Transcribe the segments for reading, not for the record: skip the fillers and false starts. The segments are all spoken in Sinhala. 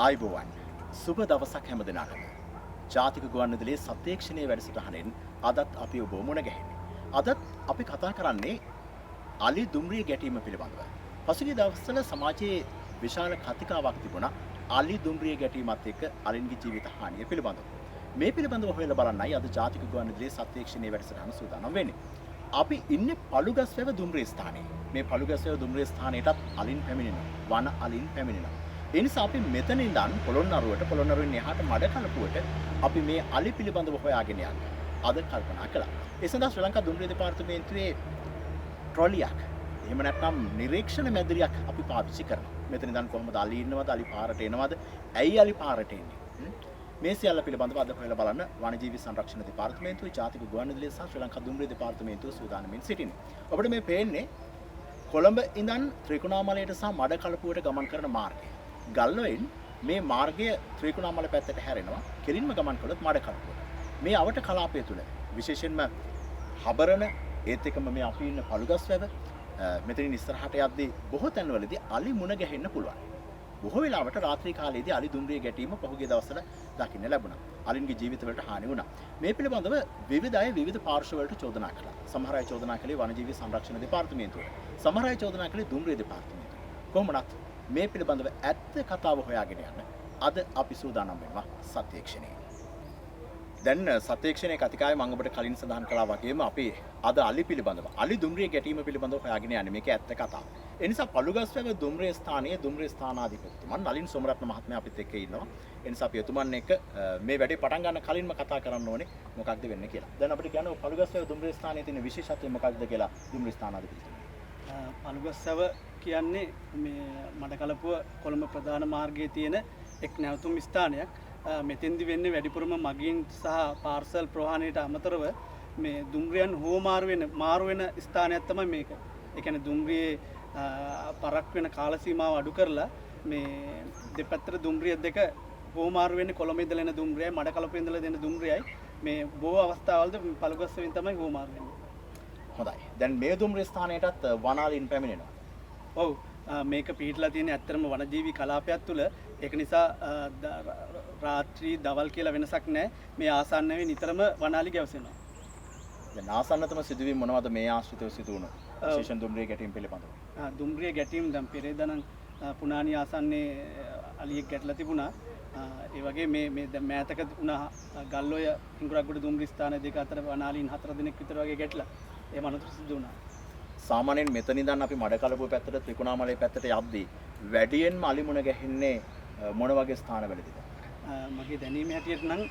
ආයුබෝවන් සුබ දවසක් හැම දිනකටම ජාතික ගුවන්විදුලියේ සත්‍යක්ෂණයේ වැඩසටහනෙන් අදත් අපි ඔබ මුණ ගැහෙන්නේ. අදත් අපි කතා කරන්නේ අලි දුම්රිය ගැටීම පිළිබඳව. පසුගිය දවස්වල සමාජයේ විශාල කතිකාවක් තිබුණා අලි දුම්රිය ගැටීමත් එක්ක අලින්ගේ ජීවිත හානිය පිළිබඳව. මේ පිළිබඳව හොයලා බලන්නයි අද ජාතික ගුවන්විදුලියේ සත්‍යක්ෂණයේ වැඩසටහන සූදානම් වෙන්නේ. අපි ඉන්නේ පළුගස්වැව දුම්රිය ස්ථානයේ. මේ පළුගස්වැව දුම්රිය ස්ථානයටත් අලින් පැමිණෙනවා. වන අලින් පැමිණෙනවා. ඒ නිසා අපි මෙතන ඉඳන් පොළොන්නරුවෙන් එහාට මඩකලපුවට අපි මේ අලි පිළිබඳව හොයාගෙන යන්න අද කල්පනා කළා. ඒ සඳහා ශ්‍රී ලංකා දුම්රිය දෙපාර්තමේන්තුවේ ට්‍රොලියක් එහෙම නැත්නම් නිරීක්ෂණ මැදිරියක් අපි පාවිච්චි කරනවා. මෙතන ඉඳන් කොහොමද අලි ඉන්නවද, අලි පාරට එනවද, ඇයි අලි පාරට එන්නේ? මේ සියල්ල පිළිබඳව අද හොයලා බලන්න වනජීවි සංරක්ෂණ දෙපාර්තමේන්තුවේ ජාතික ගුවන්විදුලිය සහ ශ්‍රී ලංකා දුම්රිය දෙපාර්තමේන්තුව සූදානම්ින් සිටින්නේ. ඔබට මේ පේන්නේ කොළඹ ඉඳන් ත්‍රිකුණාමලයට සහ මඩකලපුවට ගමන් කරන මාර්ගය. ගල්ලොයින් මේ මාර්ගය ත්‍රිකුණාමල පැත්තට හැරෙනවා. කෙලින්ම ගමන් කළොත් මඩකලපුවට. මේ අවට කලාපය තුල විශේෂයෙන්ම හබරන ඒත් එක්කම මේ අපි ඉන්න පළුගස්වැව මෙතනින් ඉස්සරහට යද්දී බොහෝ තැන්වලදී අලි මුණ ගැහෙන්න පුළුවන්. බොහෝ වෙලාවට රාත්‍රී කාලයේදී අලි දුම්රිය ගැටීම පහුගිය දවස්වල දකින්න ලැබුණා. අලින්ගේ ජීවිතවලට හානි වුණා. මේ පිළිබඳව විවිධ අය විවිධ පාර්ශ්ව වලට චෝදනා කළා. සමහර අය චෝදනා කළේ වනජීවි සංරක්ෂණ දෙපාර්තමේන්තුවට. සමහර අය චෝදනා කළේ දුම්රිය දෙපාර්තමේන්තුවට. කොහොමවත් මේ පිළිබඳව ඇත්ත කතාව හොයාගෙන යන්න අද අපි සූදානම් වෙනවා සත්‍යක්ෂණයේ. දැන් සත්‍යක්ෂණයේ කතිකාවේ මම ඔබට කලින් සඳහන් කළා වගේම අපි අද අලි පිළිබඳව අලි දුම්රිය ගැටීම පිළිබඳව හොයාගෙන යන්නේ. මේක ඇත්ත කතාව. ඒ නිසා පළුගස්වැව දුම්රිය ස්ථානයේ දුම්රිය ස්ථානාධිපතිතුමන් නලින් සෝමරත්න මහත්මයා අපිත් එක්ක ඉන්නවා. ඒ නිසා අපි එතුමන් එක්ක මේ වැඩේ පටන් ගන්න කලින්ම කතා කරන්න ඕනේ මොකක්ද වෙන්නේ කියලා. දැන් අපිට කියන්න පළුගස්වැව දුම්රිය ස්ථානයේ තියෙන විශේෂත්වය මොකක්ද කියලා දුම්රිය ස්ථානාධිපතිතුමන්. පළුගස්වැව කියන්නේ මේ මඩකලපුව කොළඹ ප්‍රධාන මාර්ගයේ තියෙන එක් නැවතුම් ස්ථානයක්. මෙතෙන්දි වෙන්නේ වැඩිපුරම මගීන් සහ පාර්සල් ප්‍රවාහණයට අමතරව මේ දුම්රියන් මාරු වෙන ස්ථානයක් තමයි මේක. ඒ කියන්නේ දුම්රියේ පරක් වෙන කාල සීමාව අඩු කරලා මේ දෙපැත්තට දුම්රිය දෙක හෝමාරු වෙන්නේ කොළඹ ඉඳලා එන දුම්රියයි මඩකලපුව ඉඳලා දෙන දුම්රියයි මේ බොහෝ අවස්ථාවලදී පළුගස්වැවෙන් තමයි හෝමාරු වෙන්නේ. හොඳයි. දැන් මේ දුම්රිය ස්ථානයටත් වනාලින් පැමිණෙනවා. ඔව් මේක පිහිටලා තියෙන ඇත්තටම වනජීවි කලාපයක් තුළ ඒක නිසා රාත්‍රී දවල් කියලා වෙනසක් නැහැ. මේ ආසන්නයේ නිතරම වනාලි ගැවසෙනවා. දැන් ආසන්නතම සිදුවීම් මොනවද මේ ආශ්‍රිතව සිදු වුණු විශේෂ දුම්රිය ගැටීම් පිළිබඳව? දුම්රිය ගැටීම් දැන් පෙරේදා පුනානි ආසන්නයේ අලියෙක් ගැටලා තිබුණා. ඒ වගේ මේ දැන් මෑතක වුණා ගල්ලොය හිඟුරක්ගොඩ දුම්රිය ස්ථාන දෙක අතර වනාලීන් 4 දිනක් විතර වගේ ගැටලා ඒ මනතර සිදු වුණා. සාමාන්‍යයෙන් මෙතන ඉඳන් අපි මඩකලපුව පැත්තට ත්‍රිකුණාමලයේ පැත්තට යද්දී වැඩියෙන්ම අලි මුණ ගැහෙන්නේ මොන වගේ ස්ථානවලදීද? මගේ දැනීම හැටියට නම්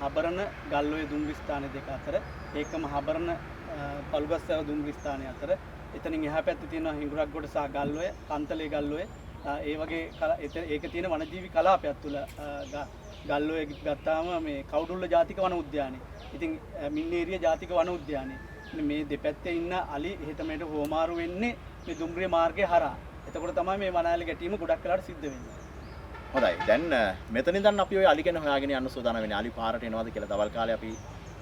හබරන ගල්ලොය දුම්රිය ස්ථාන දෙක අතර ඒකම හබරන පළුගස්වැව දුම්රිය ස්ථානය අතර එතනින් එහා පැත්තේ තියෙනවා හිඟුරක්ගොඩ සහ ගල්ලොය කන්තලේ ගල්ලොය ඒ වගේ ඒක තියෙන වනජීවි කලාපයක් තුළ ගල්ලොය ගත්තාම මේ කවුඩුල්ල ජාතික වන උද්‍යානය. ඉතින් මින්නේරිය ජාතික වන උද්‍යානය. මේ දෙපැත්තේ ඉන්න අලි එහෙට මෙහෙට හෝමාරු වෙන්නේ මේ දුම්රිය මාර්ගය හරහා. එතකොට තමයි මේ වනාලි ගැටීම ගොඩක් වෙලාවට සිද්ධ වෙන්නේ. හොඳයි. දැන් මෙතන ඉඳන් අපි ওই අලි ගැන හොයාගෙන යන්න සූදානම් වෙන්නේ. අලි පාරට එනවද කියලා. දවල් කාලේ අපි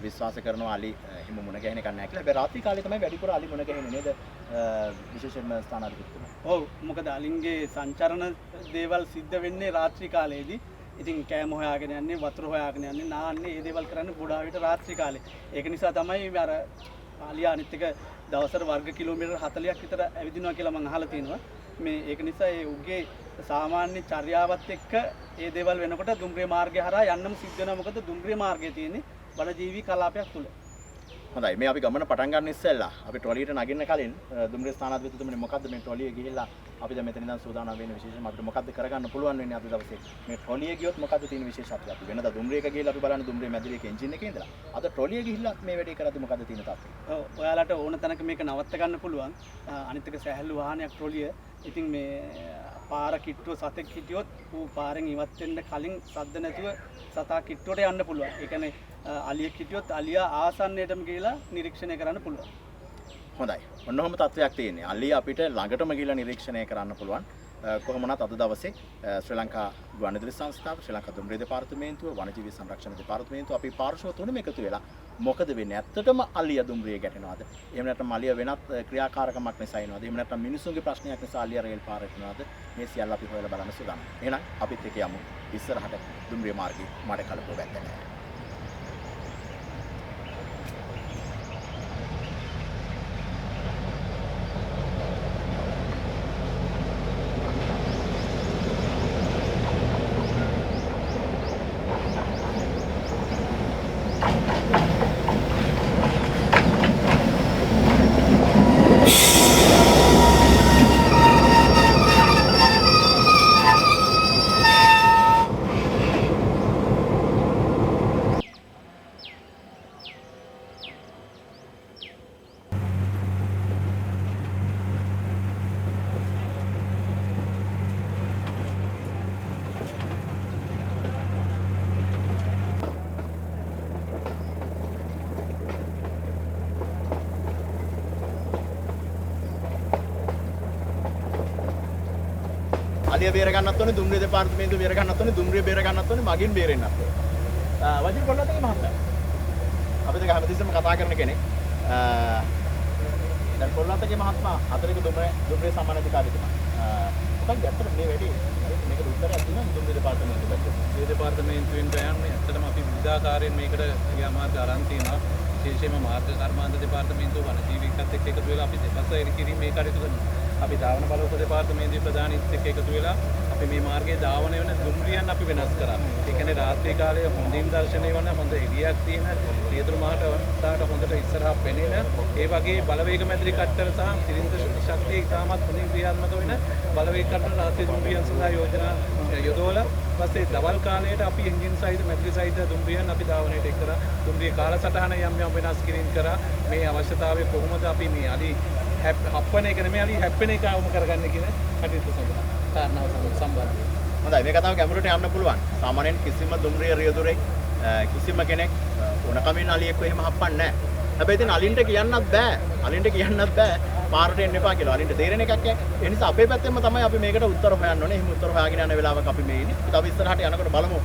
විශ්වාස කරනවා අලි හිම මුණ ගැහෙන එකක් නැහැ කියලා. හැබැයි රාත්‍රී කාලේ තමයි වැඩිපුර අලි මුණ ගැහෙන්නේ නේද? විශේෂයෙන්ම ස්ථානාධිපතිතුමා. ඔව්. මොකද අලින්ගේ සංචරණ දේවල් සිද්ධ වෙන්නේ රාත්‍රී කාලයේදී. ඉතින් කෑම හොයාගෙන යන්නේ, වතුර හොයාගෙන යන්නේ, නාන්නේ, මේ දේවල් කරන්නේ ගොඩාක් විට රාත්‍රී කාලේ. ඒක නිසා තමයි අර ආලියා අනිත් එක දවසට වර්ග කිලෝමීටර් 40ක් විතර ඇවිදිනවා කියලා මම අහලා තියෙනවා. මේ ඒක නිසා ඒ උගේ සාමාන්‍ය චර්යාවත් එක්ක මේ දේවල් වෙනකොට දුම්රිය මාර්ගය හරහා යන්නම සිද්ධ වෙනවා. මොකද දුම්රිය මාර්ගයේ තියෙන්නේ වනජීවි කලාපයක් තුල. හොඳයි. මේ අපි ගමන පටන් ගන්න ඉස්සෙල්ලා අපි ට්‍රොලියට නගින්න කලින් දුම්රිය ස්ථානාධිපතිතුමනි මොකද්ද මේ ට්‍රොලිය ගිහිල්ලා අපි දැන් මෙතන ඉඳන් සූදානම් වෙන්නේ විශේෂයෙන්ම අපිට මොකද්ද කරගන්න පුළුවන් වෙන්නේ අද දවසේ? මේ ට්‍රොලිය ගියොත් මොකද්ද තියෙන විශේෂත්වය? අපි වෙනදා දුම්රියක ගිහිල්ලා අපි බලන්නේ දුම්රිය මැදිරියක එන්ජින් එකේ ඉඳලා. අද ට්‍රොලිය ගිහිල්ලා මේ වැඩේ කරද්දි මොකද්ද තියෙන තත්ත්වය? ඔව් ඔයාලට ඕන තැනක මේක නවත්ත ගන්න පුළුවන්. අනිත් එක සැහැල්ලු වාහනයක් ට්‍රොලිය. ඉතින් මේ පාර කිට්ටුව සතෙක් හිටියොත් ඌ පාරෙන් ඉවත් වෙන්න කලින් සද්ද නැතුව සතා කිට්ටුවට යන්න පුළුවන්. ඒ කියන්නේ අලියෙක් හිටියොත් අලියා ආසන්නයටම ගිහිලා නිරීක්ෂණය කරන්න පුළුවන්. හොඳයි. ඔන්න ඔහොම තත්ත්වයක් තියෙන්නේ. අලිය අපිට ළඟටම ගිහිලා නිරීක්ෂණය කරන්න පුළුවන්. කොහොම වුණත් අද දවසේ ශ්‍රී ලංකා ගුවන්විදුලි සංස්ථාව, ශ්‍රී ලංකා දුම්රිය දෙපාර්තමේන්තුව, වනජීවී සංරක්ෂණ දෙපාර්තමේන්තුව අපි පාර්ශ්ව තුනම එකතු වෙලා මොකද වෙන්නේ? ඇත්තටම අලිය දුම්රිය ගැටෙනවද? එහෙම නැත්නම් අලිය වෙනත් ක්‍රියාකාරකමක් නිසා එනවද? එහෙම නැත්නම් මිනිසුන්ගේ ප්‍රශ්නයක් නිසා අලිය රේල් පාරට එනවද? මේ සියල්ල අපි හොයලා බලන්න සූදානම්. එහෙනම් අපිත් එක්ක යමු ඉස්සරහට දුම්රිය මාර්ගයේ මඩ කලපුව වැත්තට. අලිය බේර ගන්නත් ඕනේ, දුම්රිය දෙපාර්තමේන්තුව බේර ගන්නත් ඕනේ, දුම්රිය බේර ගන්නත් ඕනේ, මගින් බේරෙන්නත් ඕනේ. වජිර පොල්ලත්තගේ මහත්තයා. අපි දෙක හැමතිස්සෙම කතා කරන කෙනෙක්. දැන් පොල්ලත්තගේ මහත්මයා අතරේක දුම්රිය සම්මානාධිකාරීතුමා. මොකක්ද ඇත්තට මේ වැඩේ? මේකට උත්තරයක් දුන්නා දුම්රිය දෙපාර්තමේන්තුව පැත්තෙන්. මේ දෙපාර්තමේන්තුවෙන් යන්නේ ඇත්තටම අපි විවිධාකාරයෙන් මේකට ක්‍රියාමාර්ග අරන් තියෙනවා. විශේෂයෙන්ම මාර්ග කර්මාන්ත දෙපාර්තමේන්තුව වනජීවීකත් එක්ක එකතු වෙලා අපි දෙපස එරිකිරීම මේ කටයුතු කරනවා. අපි ධාවන බලවේග දෙපාර්තමේන්තුවේ ප්‍රධානීත් එක්ක එකතු වෙලා අපි මේ මාර්ගයේ ධාවන වෙන දුම්රියන් අපි වෙනස් කරා. ඒ කියන්නේ රාත්‍රී කාලයේ හොඳින් දර්ශනය වන හොඳ එළියක් තියෙන රියදුරු මහාට හොඳට ඉස්සරහා පෙනෙන ඒ වගේ බලවේග මැදිරි කට්ටර සහ තිරින්ද ශක්තිය ඉතාමත් හොඳින් ක්‍රියාත්මක වෙන බලවේග කට්ටර රාත්‍රී දුම්රියන් සඳහා යෝජනා යොදවලා පස්සේ දවල් කාලයට අපි එන්ජින් සහිත මැදිරි සහිත දුම්රියන් අපි ධාවනයට එක් කරා. දුම්රිය කාලසටහන යම් වෙනස් කිරීම කරා. මේ අවශ්‍යතාවය කොහොමද අපි මේ අලි හප්පන එක නෙමෙයි අලි හැප්පෙන එක අවම කරගන්න කියන කටයුතු සඳහා කාරණාව සම්බන්ධයි. හොඳයි මේ කතාව ගැඹුරට යන්න පුළුවන්. සාමාන්‍යයෙන් කිසිම දුම්රිය රියදුරෙක් කිසිම කෙනෙක් ඕනකමින් අලියෙක්ව එහෙම හප්පන්නේ නැහැ. හැබැයි ඉතින් අලින්ට කියන්නත් බෑ. අලින්ට කියන්නත් බෑ පාරට එන්න එපා කියලා. අලින්ට තේරෙන එකක් නැහැ. ඒ නිසා අපේ පැත්තෙන්ම තමයි අපි මේකට උත්තර හොයන්න ඕනේ. එහෙම උත්තර හොයාගෙන යන වෙලාවක අපි මේ ඉන්නේ. ඉතින් අපි ඉස්සරහට යනකොට බලමු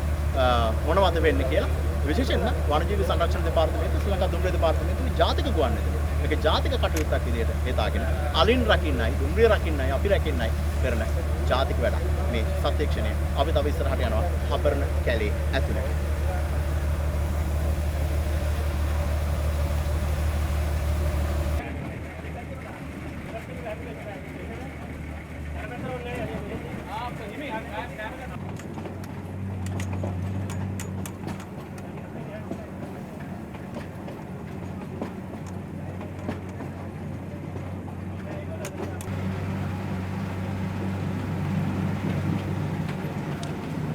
මොනවද වෙන්නේ කියලා. විශේෂයෙන්ම වනජීවී සංරක්ෂණ දෙපාර්තමේන්තුව, ශ්‍රී ලංකා දුම්රිය දෙපාර්තමේන්තුවේ ජාතික ගුවන්විදුලිය. මේක ජාතික කටයුත්තක් විදිහට හේතාගෙන අලින් රකින්නයි, දුම්රිය රකින්නයි, අපි රකින්නයි කරන ජාතික වැඩක්. මේ සත්‍යක්ෂණය අපි තව ඉස්සරහට යනවා හබරණ කැලේ ඇතුළේ.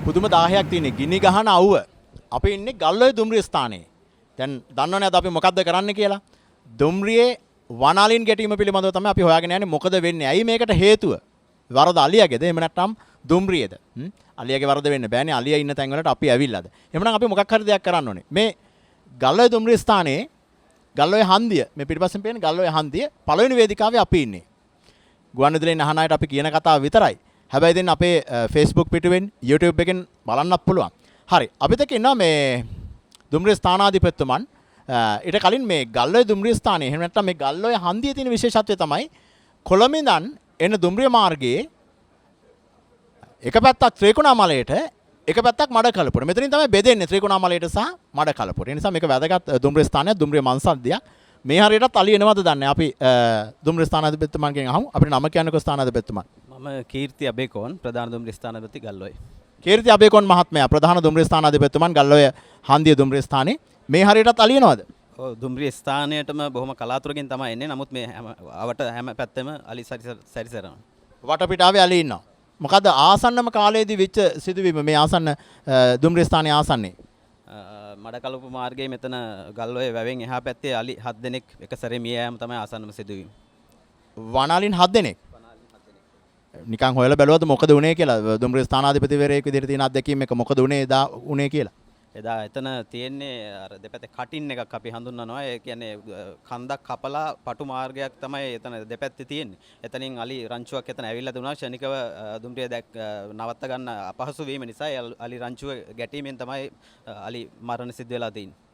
පුදුම 10ක් තියෙන්නේ ගිනි ගහන අවුව. අපි ඉන්නේ ගල්ඔය දුම්රිය ස්ථානයේ. දැන් දන්නවනේ අද අපි මොකද්ද කරන්න කියලා? දුම්රියේ වනාලින් ගැටීම පිළිබඳව තමයි අපි හොයාගෙන යන්නේ. මොකද වෙන්නේ? ඇයි මේකට හේතුව? වරද අලියගේද? එහෙම නැත්නම් දුම්රියේද? අලියගේ වරද වෙන්න බෑනේ. අලිය ඉන්න තැන් වලට අපි ඇවිල්ලාද? එහෙනම් අපි මොකක් හරි දෙයක් කරන්න ඕනේ. මේ ගල්ඔය දුම්රිය ස්ථානයේ ගල්ඔය හන්දිය මේ පිටිපස්සෙන් පේන ගල්ඔය හන්දිය පළවෙනි වේදිකාවේ අපි ඉන්නේ. ගුවන්විදුලියෙන් අහන අයට අපි කියන කතාව විතරයි. හැබැයි දැන් අපේ Facebook පිටුවෙන් YouTube එකෙන් බලන්නත් පුළුවන්. හරි. අපිට කියනවා මේ දුම්රිය ස්ථානාධිපතිතුමන් ඊට කලින් මේ ගල්ඔය දුම්රිය ස්ථානයේ එහෙම නැත්නම් මේ ගල්ඔය හන්දියේ තියෙන විශේෂත්වය තමයි කොළඹින්දන් එන දුම්රිය මාර්ගයේ එක පැත්තක් ත්‍රිකුණාමලයට එක පැත්තක් මඩකලපුර. මෙතනින් තමයි බෙදෙන්නේ ත්‍රිකුණාමලයට සහ මඩකලපුර. ඒ නිසා මේක වැදගත් දුම්රිය ස්ථානයක්, දුම්රිය මංසන්දියක්. මේ හරියටත් අලිය එනවද දන්නේ. අපි දුම්රිය ස්ථානාධිපතිතුමන්ගෙන් අහමු. අපිට නම කියන්නකෝ ස්ථානාධිපතිතුමන්. මම කීර්ති අබේකෝන් ප්‍රධාන දුම්රිය ස්ථානාධිපති ගල්ඔය. කීර්ති අබේකෝන් මහත්මයා ප්‍රධාන දුම්රිය ස්ථානාධිපතිතුමන් ගල්ඔය හන්දිය දුම්රිය ස්ථානයේ. මේ හරියටත් අලිය එනවද? ඔව් දුම්රිය ස්ථානයටම බොහොම කලාතුරකින් තමයි එන්නේ. නමුත් මේ හැම පැත්තෙම අලි සැරිසරනවා. වටපිටාවේ අලිය ඉන්නවා. මොකද ආසන්නම කාලයේදී වෙච්ච සිදුවීම මේ ආසන්න දුම්රිය ස්ථානයේ ආසන්නේ? මඩකලපු මාර්ගයේ මෙතන ගල්ඔය වැවෙන් එහා පැත්තේ අලි 7 දෙනෙක් එක සැරේ මිය යාම තමයි ආසන්නම සිදුවීම. වනාලින් 7 දෙනෙක්. නිකන් හොයලා බැලුවද මොකද උනේ කියලා? දුම්රිය ස්ථානාධිපතිවරයෙක් විදිහට තියෙන අත්දැකීම් එක මොකද උනේ කියලා? එදා එතන තියෙන්නේ අර දෙපැත්තේ කටින් එකක් අපි හඳුන්වනවා. ඒ කියන්නේ කන්දක් කපලා පටු මාර්ගයක් තමයි එතන දෙපැත්තේ තියෙන්නේ. එතනින් අලි රංචුවක් එතන ඇවිල්ලා දුනා. ක්ෂණිකව දුම්රිය නවත්ත ගන්න අපහසු වීම නිසා අලි රංචුව ගැටීමෙන් තමයි අලි මරණ සිද්ධ වෙලා තියෙන්නේ.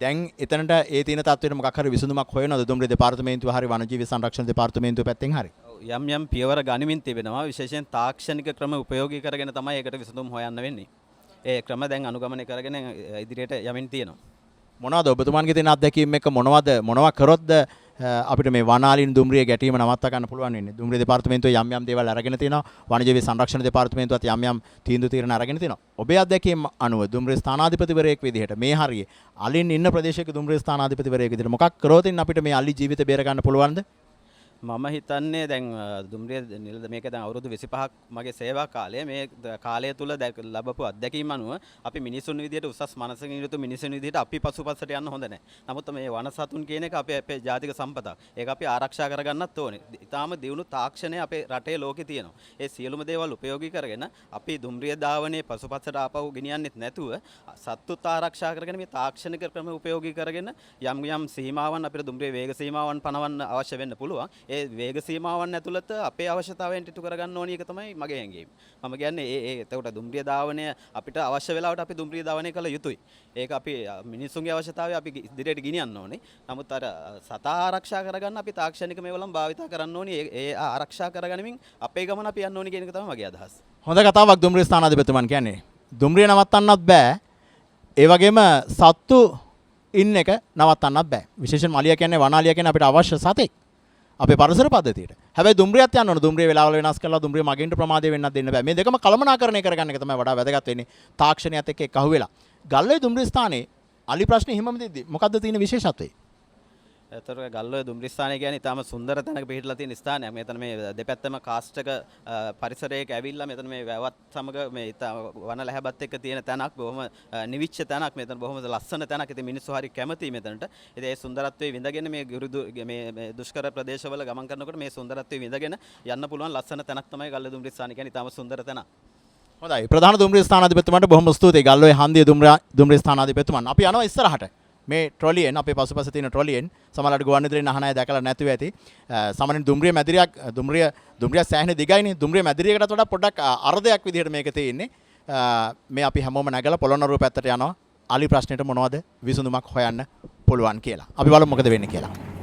දැන් එතනට ඒ තියෙන තත්ත්වයට මොකක් හරි විසඳුමක් හොයනවද දුම්රිය දෙපාර්තමේන්තුව හරි වනජීවි සංරක්ෂණ දෙපාර්තමේන්තුව පැත්තෙන් හරි? යම් පියවර ගනිමින් තිබෙනවා. විශේෂයෙන් තාක්ෂණික ක්‍රම උපයෝගී කරගෙන තමයි ඒකට විසඳුම් හොයන්න වෙන්නේ. ඒ ක්‍රම දැන් අනුගමනය කරගෙන ඉදිරියට යමින් තියෙනවා. මොනවද ඔබතුමාන්ගේ තියෙන අත්දැකීම් එක්ක මොනවා කරොත්ද අපිට මේ වනාලින් දුම්රිය ගැටීම නවත්තා ගන්න පුළුවන් වෙන්නේ? දුම්රිය දෙපාර්තමේන්තුවේ යම් දේවල් අරගෙන තිනවා. වනජීවි සංරක්ෂණ දෙපාර්තමේන්තුවත් යම් තීන්දුව අරගෙන තිනවා. ඔබේ අත්දැකීම් අනුව දුම්රිය ස්ථානාධිපතිවරයෙක් විදිහට මේ හරියේ අලින් ඉන්න ප්‍රදේශයක දුම්රිය ස්ථානාධිපතිවරයෙක් විදිහට මොකක් කරොත් අපිට මේ අලි ජීවිත බේර ගන්න පුළුවන්ද? මම හිතන්නේ දැන් දුම්රිය නිලද මේක දැන් අවුරුදු 25ක් මගේ සේවා කාලය මේ කාලය තුල ලැබපු අත්දැකීම් අනුව අපි මිනිසුන් විදියට උසස් මනසකින් යුතු මිනිසුන් විදියට අපි පසුපසට යන්න හොඳ නැහැ. නමුත් මේ වනසතුන් කියන එක අපේ ජාතික සම්පතක්. ඒක අපි ආරක්ෂා කරගන්නත් ඕනේ. ඊටාම දියුණු තාක්ෂණය අපේ රටේ ලෝකේ තියෙනවා. ඒ සියලුම දේවල් උපයෝගී කරගෙන අපි දුම්රිය ධාවනයේ පසුපසට ආපහු ගෙනියන්නෙත් නැතුව සත්තුත් ආරක්ෂා කරගෙන මේ තාක්ෂණික ක්‍රම උපයෝගී කරගෙන යම් සීමාවන් අපිට දුම්රිය වේග සීමාවන් පනවන්න අවශ්‍ය වෙන්න පුළුවන්. ඒ වේග සීමාවන් ඇතුළත අපේ අවශ්‍යතාවයන් ඉටු කරගන්න ඕනි එක තමයි මගේ හැඟීම. මම කියන්නේ එතකොට දුම්රිය ධාවනය අපිට අවශ්‍ය වෙලාවට අපි දුම්රිය ධාවනය කළ යුතුයි. ඒක අපි මිනිසුන්ගේ අවශ්‍යතාවය අපි ඉදිරියට ගෙනියන්න ඕනේ. නමුත් අර සතා ආරක්ෂා කරගන්න අපි තාක්ෂණික මේවලම් භාවිතා කරන්න ඕනි. ඒ ආරක්ෂා කරගනිමින් අපේ ගමන අපි යන්න ඕනි කියන එක තමයි මගේ අදහස. හොඳ කතාවක් දුම්රිය ස්ථානාධිපතිතුමන් කියන්නේ. දුම්රිය නවත්තන්නත් බෑ. ඒ වගේම සත්තු ඉන්න එක නවත්තන්නත් බෑ. විශේෂයෙන්ම අලියා කියන්නේ වනාලියා කියන්නේ අපිට අවශ්‍ය සතෙක්. අපේ පරිසර පද්ධතියට. හැබැයි දුම්රියත් යන්න ඕන. දුම්රිය වෙලාවල වෙනස් කරලා දුම්රිය මගින්ට ප්‍රමාදය වෙන්නත් දෙන්න බෑ. මේ දෙකම කළමනාකරණය කරගන්න එක තමයි වඩා වැදගත් වෙන්නේ. තාක්ෂණයත් එක්ක එකහුව වෙලා. ගල්ලේ දුම්රිය ස්ථානයේ අලි ප්‍රශ්නේ හිමම දෙද්දි මොකද්ද තියෙන විශේෂත්වය? එතකොට ගල්ඔය දුම්රිය ස්ථානය කියන්නේ ඉතාම සුන්දර තැනක පිහිටලා තියෙන ස්ථානයක්. මෙතන මේ දෙපැත්තම කාස්ටක පරිසරයක ඇවිල්ලා මෙතන මේ වැවත් සමග මේ වන ලැහැබත් එක්ක තියෙන තැනක් බොහොම නිවිච්ච තැනක්. මෙතන බොහොම ලස්සන තැනක්. ඉතින් මිනිස්සු හරි කැමතියි මෙතනට. ඉතින් ඒ සුන්දරත්වයේ විඳගෙන මේ දුෂ්කර ප්‍රදේශවල ගමන් කරනකොට මේ සුන්දරත්වයේ විඳගෙන යන්න පුළුවන් ලස්සන තැනක් තමයි ගල්ඔය දුම්රිය ස්ථානය කියන්නේ. ඉතාම සුන්දර තැනක්. හොඳයි. ප්‍රධාන දුම්රිය ස්ථානාධිපතිතුමන්ට බොහොම ස්තුතියි. ගල්ඔය හන්දිය දුම්රිය ස්ථානාධිපතිතුමන්. අපි යනවා ඉස්සරහට. මේ ට්‍රොලියෙන් අපේ පසුපස තියෙන ට්‍රොලියෙන් සමහරවිට ගුවන්විදුලියෙන් අහන අය දැකලා නැතුව ඇති. සාමාන්‍යයෙන් දුම්රිය සෑහෙන දිගයිනේ. දුම්රිය මැදිරියකටත් වඩා පොඩ්ඩක් අර්ධයක් විදිහට මේක තියෙන්නේ. මේ අපි හැමෝම නැගලා පොළොන්නරුව පැත්තට යනවා. අලි ප්‍රශ්නෙට මොනවද විසඳුමක් හොයන්න පුළුවන් කියලා. අපි බලමු මොකද වෙන්නේ කියලා.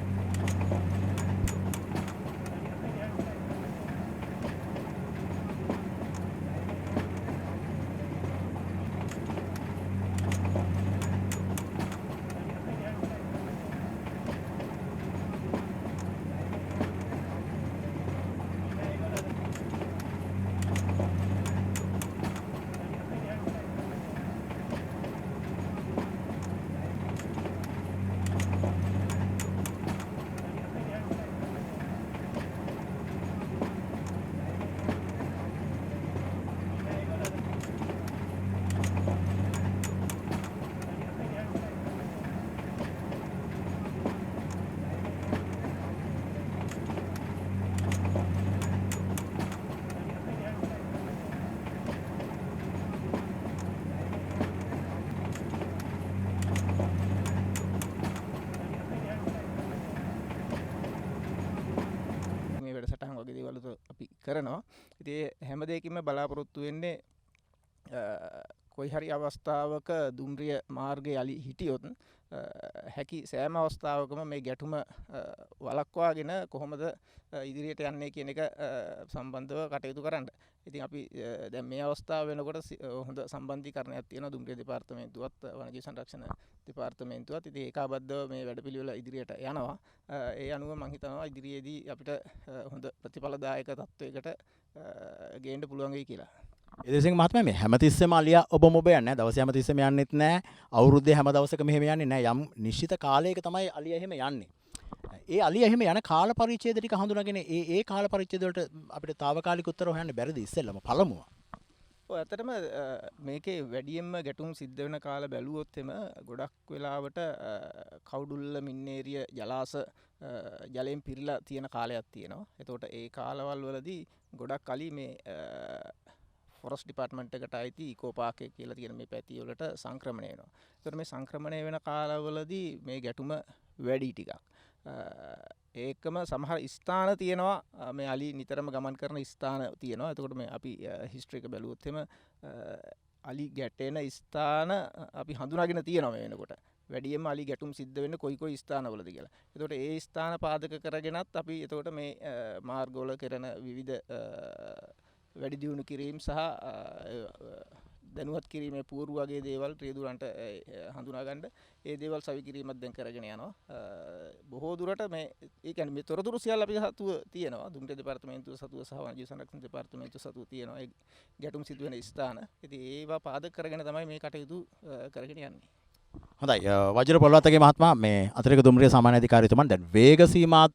අපි කරනවා. ඉතින් හැම දෙයකින්ම බලාපොරොත්තු වෙන්නේ කොයි හරි අවස්ථාවක දුම්රිය මාර්ගයේ අලි හිටියොත් හැකි සෑම අවස්ථාවකම මේ ගැටුම වළක්වාගෙන කොහොමද ඉදිරියට යන්නේ කියන එක සම්බන්ධව කටයුතු කරන්න. ඉතින් අපි දැන් මේ අවස්ථාව වෙනකොට හොඳ සම්බන්ධීකරණයක් තියෙනවා දුම්රිය දෙපාර්තමේන්තුවත් වනජීවි සංරක්ෂණ දෙපාර්තමේන්තුවත්. ඉතින් ඒකාබද්ධව මේ වැඩපිළිවෙල ඉදිරියට යනවා. ඒ අනුව මම හිතනවා ඉදිරියේදී අපිට හොඳ ප්‍රතිඵලදායක තත්වයකට ගේන්න පුළුවන් වෙයි කියලා. එදෙසින් මහත්මයා මේ හැමතිස්සෙම අලියා ඔබ මොබ යන්නේ නැහැ. දවසේ හැමතිස්සෙම යන්නෙත් නැහැ. අවුරුද්දේ හැම දවසකම එහෙම යන්නේ නැහැ. යම් නිශ්චිත කාලයක තමයි අලියා එහෙම යන්නේ. ඒ අලියා එහෙම යන කාල පරිච්ඡේද ටික හඳුනාගෙන ඒ කාල පරිච්ඡේද වලට අපිට తాවකාලික උත්තර හොයන්න බැරිද ඉස්සෙල්ලම පළමුව? ඔය ඇත්තටම මේකේ වැඩියෙන්ම ගැටුම් සිද්ධ වෙන කාල බැලුවොත් එම ගොඩක් වෙලාවට කවුඩුල්ල මින්නේරිය ජලාශ ජලයෙන් පිරීලා තියෙන කාලයක් තියෙනවා. එතකොට ඒ කාලවල වලදී ගොඩක් අලි මේ ෆොරස් ඩිපාර්ට්මන්ට් එකට අයිති ඉකෝ පාක් එක කියලා තියෙන මේ පැති වලට සංක්‍රමණය වෙනවා. ඒතර මේ සංක්‍රමණය වෙන කාලවලදී මේ ගැටුම වැඩි ටිකක්. ඒකම සමහර ස්ථාන තියෙනවා මේ අලි නිතරම ගමන් කරන ස්ථාන තියෙනවා. එතකොට මේ අපි හිස්ටරි එක බැලුවොත් එම අලි ගැටෙන ස්ථාන අපි හඳුනාගෙන තියෙනවා මේ වෙනකොට. වැඩියෙන්ම අලි ගැටුම් සිද්ධ වෙන්නේ කොයි ස්ථානවලද කියලා. එතකොට ඒ ස්ථාන පාදක කරගෙනත් අපි එතකොට මේ මාර්ගවල කරන විවිධ වැඩි දියුණු කිරීම සහ දැනුවත් කිරීමේ පූර්ව වගේ දේවල් රියදුරන්ට හඳුනා ගන්න ඒ දේවල් සවි කිරීමක් දැන් කරගෙන යනවා. බොහෝ දුරට මේ ඒ කියන්නේ මේ තොරතුරු සියල්ල අපි සතුව තියෙනවා. දුම්රිය දෙපාර්තමේන්තුව සතුව සහ වනජීව සංරක්ෂණ දෙපාර්තමේන්තුව සතුව තියෙනවා. ඒ ගැටුම් සිදුවෙන ස්ථාන. ඉතින් ඒවා පාදක කරගෙන තමයි මේ කටයුතු කරගෙන යන්නේ. හොඳයි වජිර පොළවත්තගේ මහත්මයා මේ අතිරේක දුම්රිය සාමාන්‍ය අධිකාරිතුමන් දැන් වේග සීමාත්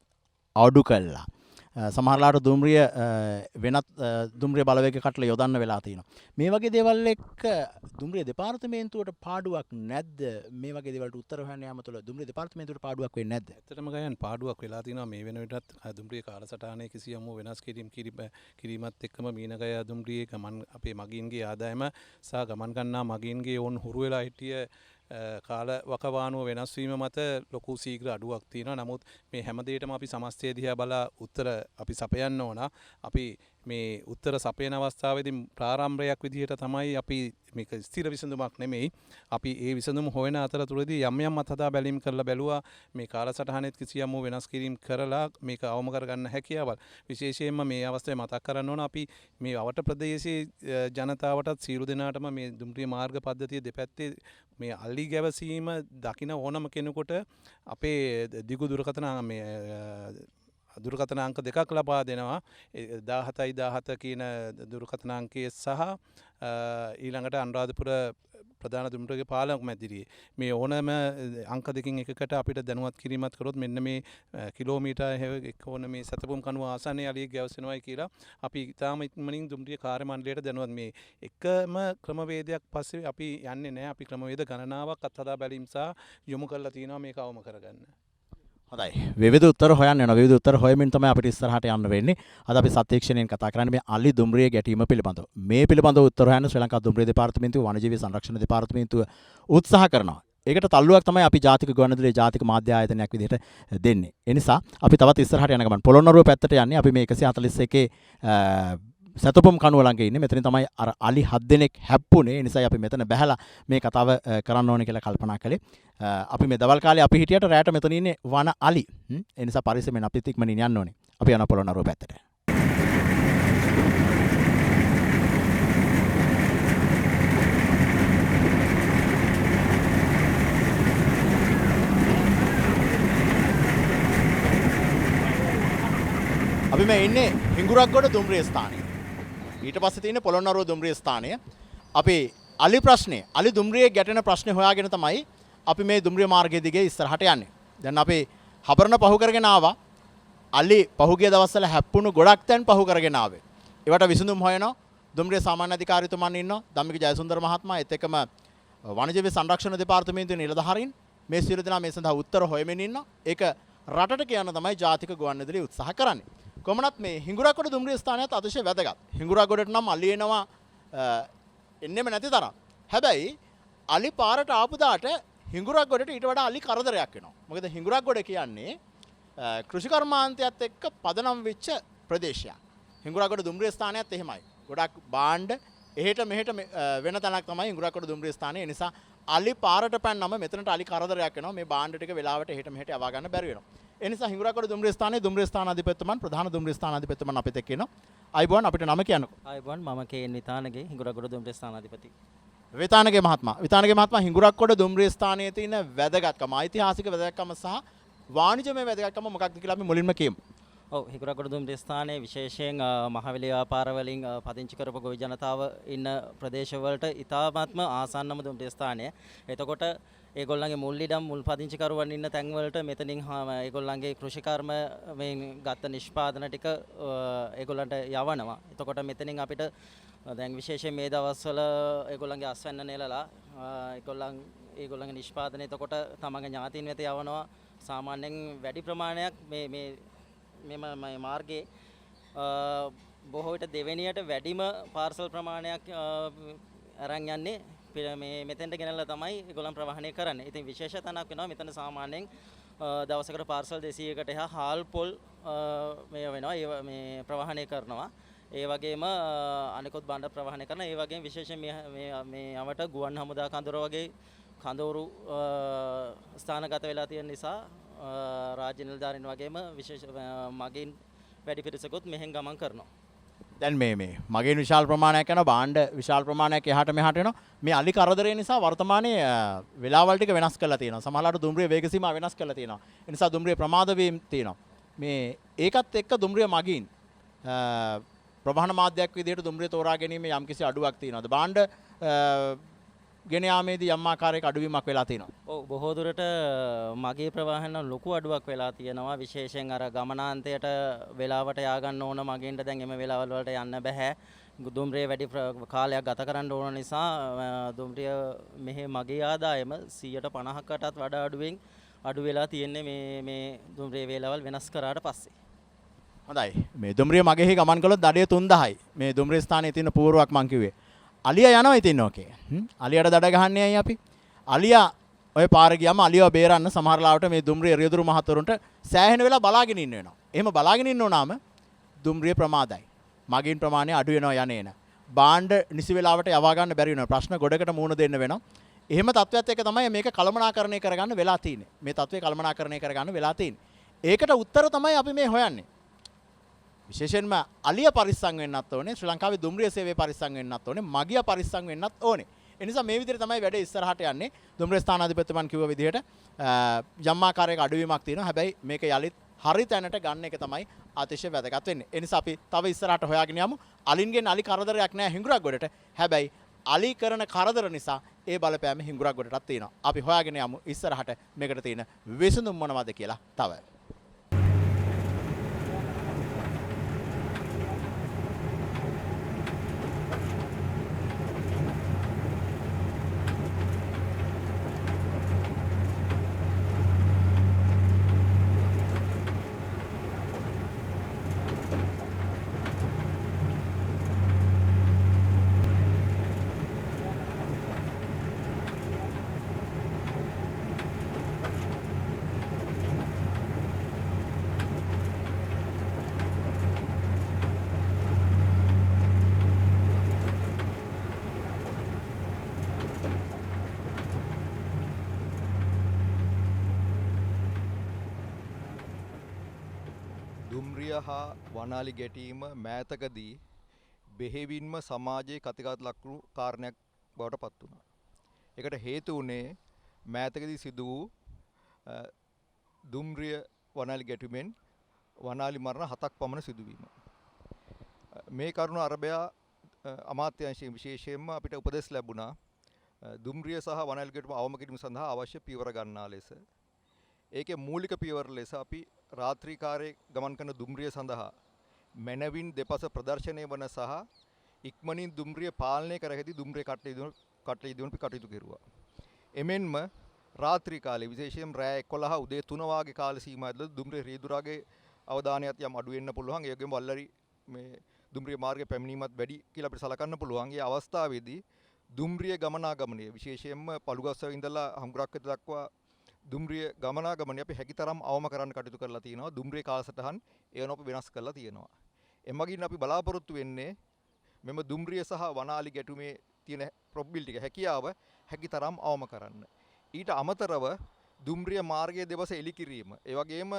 අඩු කළා. සමහරලාට දුම්රිය වෙනත් දුම්රිය බලවේග කටල යොදන්න වෙලා තියෙනවා. මේ වගේ දේවල් එක්ක දුම්රිය දෙපාර්තමේන්තුවට පාඩුවක් නැද්ද? මේ වගේ දේවල්ට උත්තර හොයන්න යාම තුළ දුම්රිය දෙපාර්තමේන්තුවට පාඩුවක් වෙන්නේ නැද්ද? ඇත්තටම ගයන් පාඩුවක් වෙලා තියෙනවා මේ වෙන විටත් දුම්රිය කාලසටහනේ කිසියම් වෙනස් කිරීමත් එක්කම මීනගය දුම්රියේ ගමන් අපේ මගීන්ගේ ආදායම සහ ගමන් ගන්නා මගීන්ගේ ඕන් හුරු වෙලා හිටිය කාල වකවානුව වෙනස් වීම මත ලොකු සීඝ්‍ර අඩුවක් තියෙනවා. නමුත් මේ හැම දෙයකම අපි සමස්තය දිහා බලා උත්තර අපි සපයන්න ඕන. අපි මේ උත්තර සපයන අවස්ථාවේදී ප්‍රාරම්භයක් විදිහට තමයි අපි මේක ස්ථිර විසඳුමක් නෙමෙයි. අපි ඒ විසඳුම හොයන අතරතුරදී යම් යම් අත්හදා බැලීම් කරලා බැලුවා මේ කාලසටහනෙත් කිසියම් වෙනස් කිරීම් කරලා මේක අවම කරගන්න හැකියාවල්. විශේෂයෙන්ම මේ අවස්ථාවේ මතක් කරන්න ඕන අපි මේ අවට ප්‍රදේශයේ ජනතාවටත් සියලු දෙනාටම මේ දුම්රිය මාර්ග පද්ධතිය දෙපැත්තේ මේ අලි ගැවසීම දකින ඕනම කෙනෙකුට අපේ දිගු දුරකථන අංක දෙකක් ලබා දෙනවා. 1717 කියන දුරකථන අංකය සහ ඊළඟට අනුරාධපුර ප්‍රධාන දුම්රිය පාලක මැදිරියේ මේ ඕනම අංක දෙකකින් එකකට අපිට දැනුවත් කිරීමක් කරොත් මෙන්න මේ කිලෝමීටර් එක්කෝන මේ සතපුම් කණුව ආසන්නයේ අලියෙක් ගැවසෙනවායි කියලා අපි ඊටාම ඉක්මනින් දුම්රිය කාර්ය මණ්ඩලයට දැනුවත් මේ එකම ක්‍රමවේදයක් පස්සේ අපි යන්නේ නැහැ. අපි ක්‍රමවේද ගණනාවක් අත්හදා බැලීම් සහ යොමු කරලා තියෙනවා මේක අවම කරගන්න. හොඳයි විවිධ උත්තර හොයන්න යනවා. විවිධ උත්තර හොයමින් තමයි අපිට ඉස්සරහට යන්න වෙන්නේ. අද අපි සත්‍යක්ෂණයෙන් කතා කරන්නේ මේ අලි දුම්රිය ගැටීම පිළිබඳව. මේ පිළිබඳව උත්තර හොයන්න ශ්‍රී ලංකා දුම්රිය දෙපාර්තමේන්තුව වනජීවී සංරක්ෂණ දෙපාර්තමේන්තුව උත්සාහ කරනවා. ඒකට තල්ලුවක් තමයි අපි ජාතික ගුවන්විදුලියේ ජාතික මාධ්‍ය ආයතනයක් විදිහට දෙන්නේ. ඒ නිසා අපි තවත් ඉස්සරහට යන ගමන් පොළොන්නරුව පැත්තට යන්නේ. අපි මේ 141 සතපොම් කණුව ළඟ ඉන්නේ. මෙතනින් තමයි අර අලි 7 දෙනෙක් හැප්පුණේ. ඒ නිසා අපි මෙතන බැහැලා මේ කතාව කරන්න ඕනේ කියලා කල්පනා කළේ. අපි මේ දවල් කාලේ අපි හිටියට රැට මෙතන ඉන්නේ වන අලි. ඒ නිසා පරිස්සමෙන් අපිත් ඉක්මනින් යන්න ඕනේ. අපි යන පොළොන්නරුව පැත්තට. අපි මේ ඉන්නේ හිඟුරක්ගොඩ දුම්රිය ස්ථානයේ. ඊට පස්සේ තියෙන පොළොන්නරුව දුම්රිය ස්ථානය. අපි අලි ප්‍රශ්නේ, අලි දුම්රියේ ගැටෙන ප්‍රශ්නේ හොයාගෙන තමයි අපි මේ දුම්රිය මාර්ගය දිගේ ඉස්සරහට යන්නේ. දැන් අපි හබරන පහු කරගෙන ආවා. අලි පහුගිය දවස්වල හැප්පුණු ගොඩක් තැන් පහු කරගෙන ආවේ. ඒවට විසඳුම් හොයනවා. දුම්රිය සාමාන්‍ය අධිකාරිතුමන් ඉන්නවා. ධම්මික ජයසුන්දර මහත්මයා ඒත් එක්කම වනජීවී සංරක්ෂණ දෙපාර්තමේන්තුවේ නිලධාරීන් මේ සියලු දෙනා මේ සඳහා උත්තර හොයමින් ඉන්නවා. ඒක රටට කියන්න තමයි ජාතික ගුවන්විදුලිය උත්සාහ කරන්නේ. කොමනත් මේ හිඟුරක්ගොඩ දුම්රිය ස්ථානයත් අතිශය වැදගත්. හිඟුරක්ගොඩට නම් අලි එනවා එන්නෙම නැති තරම්. හැබැයි අලි පාරට ආපු දාට හිඟුරක්ගොඩට ඊට වඩා අලි කරදරයක් වෙනවා. මොකද හිඟුරක්ගොඩ කියන්නේ කෘෂි කර්මාන්තයත් එක්ක පදනම් වෙච්ච ප්‍රදේශයක්. හිඟුරක්ගොඩ දුම්රිය ස්ථානයත් එහෙමයි. ගොඩක් භාණ්ඩ එහෙට මෙහෙට වෙන තැනක් තමයි හිඟුරක්ගොඩ දුම්රිය ස්ථානය. ඒ නිසා අලි පාරට පැන්නම මෙතනට අලි කරදරයක් වෙනවා. මේ භාණ්ඩ ටික වෙලාවට එහෙට මෙහෙට යවා ගන්න බැරි වෙනවා. ඒ නිසා හිඟුරක්ගොඩ දුම්රිය ස්ථානයේ දුම්රිය ස්ථානාධිපතිතුමන් ප්‍රධාන දුම්රිය ස්ථානාධිපතිතුමන් අපිට එක්ක ඉන්නවා. අයිබෝන් අපිට නම කියන්නකෝ. අයිබෝන් මම කේන් විතානගේ හිඟුරක්ගොඩ දුම්රිය ස්ථානාධිපති. විතානගේ මහත්මයා හිඟුරක්ගොඩ දුම්රිය ස්ථානයේ තියෙන වැදගත්කම, ඓතිහාසික වැදගත්කම සහ වාණිජමය වැදගත්කම මොකක්ද කියලා අපි මුලින්ම කියමු. ඔව් හිඟුරක්ගොඩ දුම්රිය ස්ථානයේ විශේෂයෙන් මහවැලි ව්‍යාපාර වලින් පදිංචි කරපු ගොවි ජනතාව ඉන්න ප්‍රදේශවලට ඉතාමත්ම ආසන්නම දුම්රිය ස්ථානය. එතකොට ඒගොල්ලන්ගේ මුල් ඉඩම් මුල් පදිංචිකරුවන් ඉන්න තැන්වලට මෙතනින් ඒගොල්ලන්ගේ කෘෂිකර්ම මේ ගත්ත නිෂ්පාදන ටික ඒගොල්ලන්ට යවනවා. එතකොට මෙතනින් අපිට දැන් විශේෂයෙන් මේ දවස්වල ඒගොල්ලන්ගේ අස්වැන්න නෙලලා ඒගොල්ලන්ගේ නිෂ්පාදනය එතකොට තමන්ගේ ඥාතීන් වෙත යවනවා. සාමාන්‍යයෙන් වැඩි ප්‍රමාණයක් මේ මාර්ගයේ බොහෝ විට දෙවෙනියට වැඩිම පාර්සල් ප්‍රමාණයක් අරන් යන්නේ මෙතෙන්ට ගෙනල්ලා තමයි ඒගොල්ලන් ප්‍රවාහනය කරන්නේ. ඉතින් විශේෂ තැනක් වෙනවා මෙතන සාමාන්‍යයෙන් දවසකට පාර්සල් 200කට එහා හාල් පොල් මේ වෙනවා මේ ප්‍රවාහනය කරනවා. ඒ වගේම අනිකුත් බණ්ඩ ප්‍රවාහනය කරන ඒ වගේම විශේෂයෙන් මේ අවට ගුවන් හමුදා කඳවුර වගේ කඳවුරු ස්ථානගත වෙලා තියෙන නිසා රාජ්‍ය නිලධාරීන් වගේම විශේෂ මගින් වැඩි පිරිසකුත් මෙහෙන් ගමන් කරනවා. දැන් මේ මගෙන් විශාල ප්‍රමාණයක් යන භාණ්ඩ විශාල ප්‍රමාණයක් එහාට මෙහාට යනවා. මේ අලි කරදරය නිසා වර්තමානයේ වෙලාවල් ටික වෙනස් කරලා තියෙනවා. සමහරවිට දුම්රිය වේග සීමා වෙනස් කරලා තියෙනවා. ඒ නිසා දුම්රිය ප්‍රමාද වීම තියෙනවා. මේ ඒකත් එක්ක දුම්රිය මගින් ප්‍රවාහන මාධ්‍යයක් විදිහට දුම්රිය තෝරා ගැනීමේ යම්කිසි අඩුවක් තියෙනවාද? භාණ්ඩ ගෙන යාමේදී යම් ආකාරයක අඩුවීමක් වෙලා තියෙනවා. ඔව් බොහෝ දුරට මගේ ප්‍රවාහන ලොකු අඩුවක් වෙලා තියෙනවා. විශේෂයෙන් අර ගමනාන්තයට වෙලාවට යා ගන්න ඕන මගින්ට දැන් එම වෙලාවල් වලට යන්න බෑ. දුම්රිය වැඩි කාලයක් ගත කරන්න ඕන නිසා දුම්රිය මෙහි මගේ ආදායම 50%කටත් වඩා අඩු වෙලා තියෙන්නේ මේ දුම්රිය වේලාවල් වෙනස් කරාට පස්සේ. හොඳයි. මේ දුම්රිය මගෙහි ගමන් කළොත් දඩය 3000යි. මේ දුම්රිය ස්ථානයේ තියෙන පූර්වක් මං කිව්වේ. අලියා යනවා ඉතින් ඕකේ. අලියට දඩ ගහන්නේ ඇයි අපි? අලියා ඔය පාර ගියාම අලියව බේරන්න සමහර ලාවට මේ දුම්රිය රියදුරු මහතුරුන්ට සෑහෙන වෙලා බලාගෙන ඉන්න වෙනවා. එහෙම බලාගෙන ඉන්න ඕනාම දුම්රිය ප්‍රමාදයි. මගින් ප්‍රමාණය අඩු වෙනවා යන්නේන. භාණ්ඩ නිසි වෙලාවට යවා ගන්න බැරි වෙනවා. ප්‍රශ්න ගොඩකට මුහුණ දෙන්න වෙනවා. එහෙම තත්ත්වයක් එක තමයි මේක කළමනාකරණය කරගන්න වෙලා තියෙන්නේ. මේ තත්ත්වය කළමනාකරණය කරගන්න වෙලා තියෙන්නේ. ඒකට උත්තර තමයි අපි මේ හොයන්නේ. විශේෂයෙන්ම අලිය පරිස්සම් වෙන්නත් ඕනේ. ශ්‍රී ලංකාවේ දුම්රිය සේවය පරිස්සම් වෙන්නත් ඕනේ. මගිය පරිස්සම් වෙන්නත් ඕනේ. ඒ නිසා මේ විදිහට තමයි වැඩේ ඉස්සරහට යන්නේ. දුම්රිය ස්ථානාධිපතිතුමන් කිව්ව විදිහට යම් ආකාරයක අඩුවීමක් තියෙනවා. හැබැයි මේක යලිත් හරි තැනට ගන්න එක තමයි අතිශය වැදගත් වෙන්නේ. ඒ නිසා අපි තව ඉස්සරහට හොයාගෙන යමු. අලින්ගෙන් අලි කරදරයක් නැහැ හිඟුරක් ගොඩට. හැබැයි අලි කරන කරදර නිසා ඒ බලපෑම හිඟුරක් ගොඩටත් තියෙනවා. අපි හොයාගෙන යමු ඉස්සරහට මේකට තියෙන විසඳුම් මොනවද කියලා තව. දුම්රිය හා වනාලි ගැටීම මෑතකදී බෙහෙවින්ම සමාජයේ කතිකාවත ලක්වුණු කාරණයක් බවට පත් වුණා. ඒකට හේතු වුණේ මෑතකදී සිදු වූ දුම්රිය වනාලි ගැටීමෙන් වනාලි මරණ 7ක් පමණ සිදුවීම. මේ කරුණ අරබයා අමාත්‍යාංශයෙන් විශේෂයෙන්ම අපිට උපදෙස් ලැබුණා දුම්රිය සහ වනාලි ගැටීම අවම කිරීම සඳහා අවශ්‍ය පියවර ගන්නා ලෙස. ඒකේ මූලික පියවර ලෙස අපි රාත්‍රී කාර්යයේ ගමන් කරන දුම්රිය සඳහා මැනවින් දෙපස ප්‍රදර්ශනය වන සහ ඉක්මනින් දුම්රිය පාලනය කර හැකි දුම්රිය කටයුතු කෙරුවා. එමෙන්ම රාත්‍රී කාලයේ විශේෂයෙන් රෑ 11 උදේ 3 වාගේ කාල සීමාවේදී දුම්රිය රියදුරාගේ අවධානයත් යම් අඩු වෙන්න පුළුවන්. ඒ වගේම වල්ලරි මේ දුම්රිය මාර්ගයේ පැමිණීමත් වැඩි කියලා අපිට සලකන්න පුළුවන්. ඒ අවස්ථාවේදී දුම්රිය ගමනාගමනය විශේෂයෙන්ම පළුගස්ව ඉඳලා හංගුරක් වෙත දක්වා දුම්රිය ගමනාගමනය අපි හැකිතරම් අවම කරන්න කටයුතු කරලා තියෙනවා. දුම්රිය කාලසටහන් ඒවන අපි වෙනස් කරලා තියෙනවා. එමගින් අපි බලාපොරොත්තු වෙන්නේ මෙම දුම්රිය සහ වනාලි ගැටුමේ තියෙන ප්‍රොබබිලිටි එක හැකියාව හැකිතරම් අවම කරන්න. ඊට අමතරව දුම්රිය මාර්ගයේ දෙවස එලි කිරීම. ඒ වගේම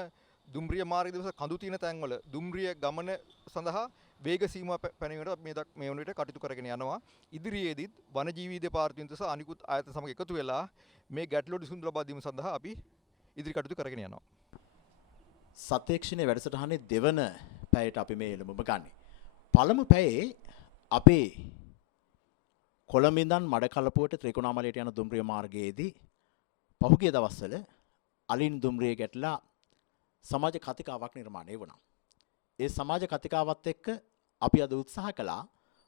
දුම්රිය මාර්ගයේ දෙවස කඳු තියෙන තැන්වල දුම්රිය ගමන සඳහා වේග සීමා පැනවීමට මේ වන විට කටයුතු කරගෙන යනවා. ඉදිරියේදීත් වනජීවී දෙපාර්තමේන්තුව සහ අනිකුත් ආයතන සමග එකතු වෙලා මේ ගැටලුවට විසඳුම් ලබා දීම සඳහා අපි ඉදිරි කටයුතු කරගෙන යනවා. සත්‍යක්ෂණයේ වැඩසටහනේ දෙවන පැයට අපි මේ එළඹ ගන්නේ. පළමු පැයේ අපේ කොළඹ ඉඳන් මඩකලපුවට ත්‍රිකුණාමලයට යන දුම්රිය මාර්ගයේදී පහුගිය දවස්වල අලින් දුම්රිය ගැටලා සමාජ කතිකාවක් නිර්මාණය වුණා. ඒ සමාජ කතිකාවත් එක්ක අපි අද උත්සාහ කළා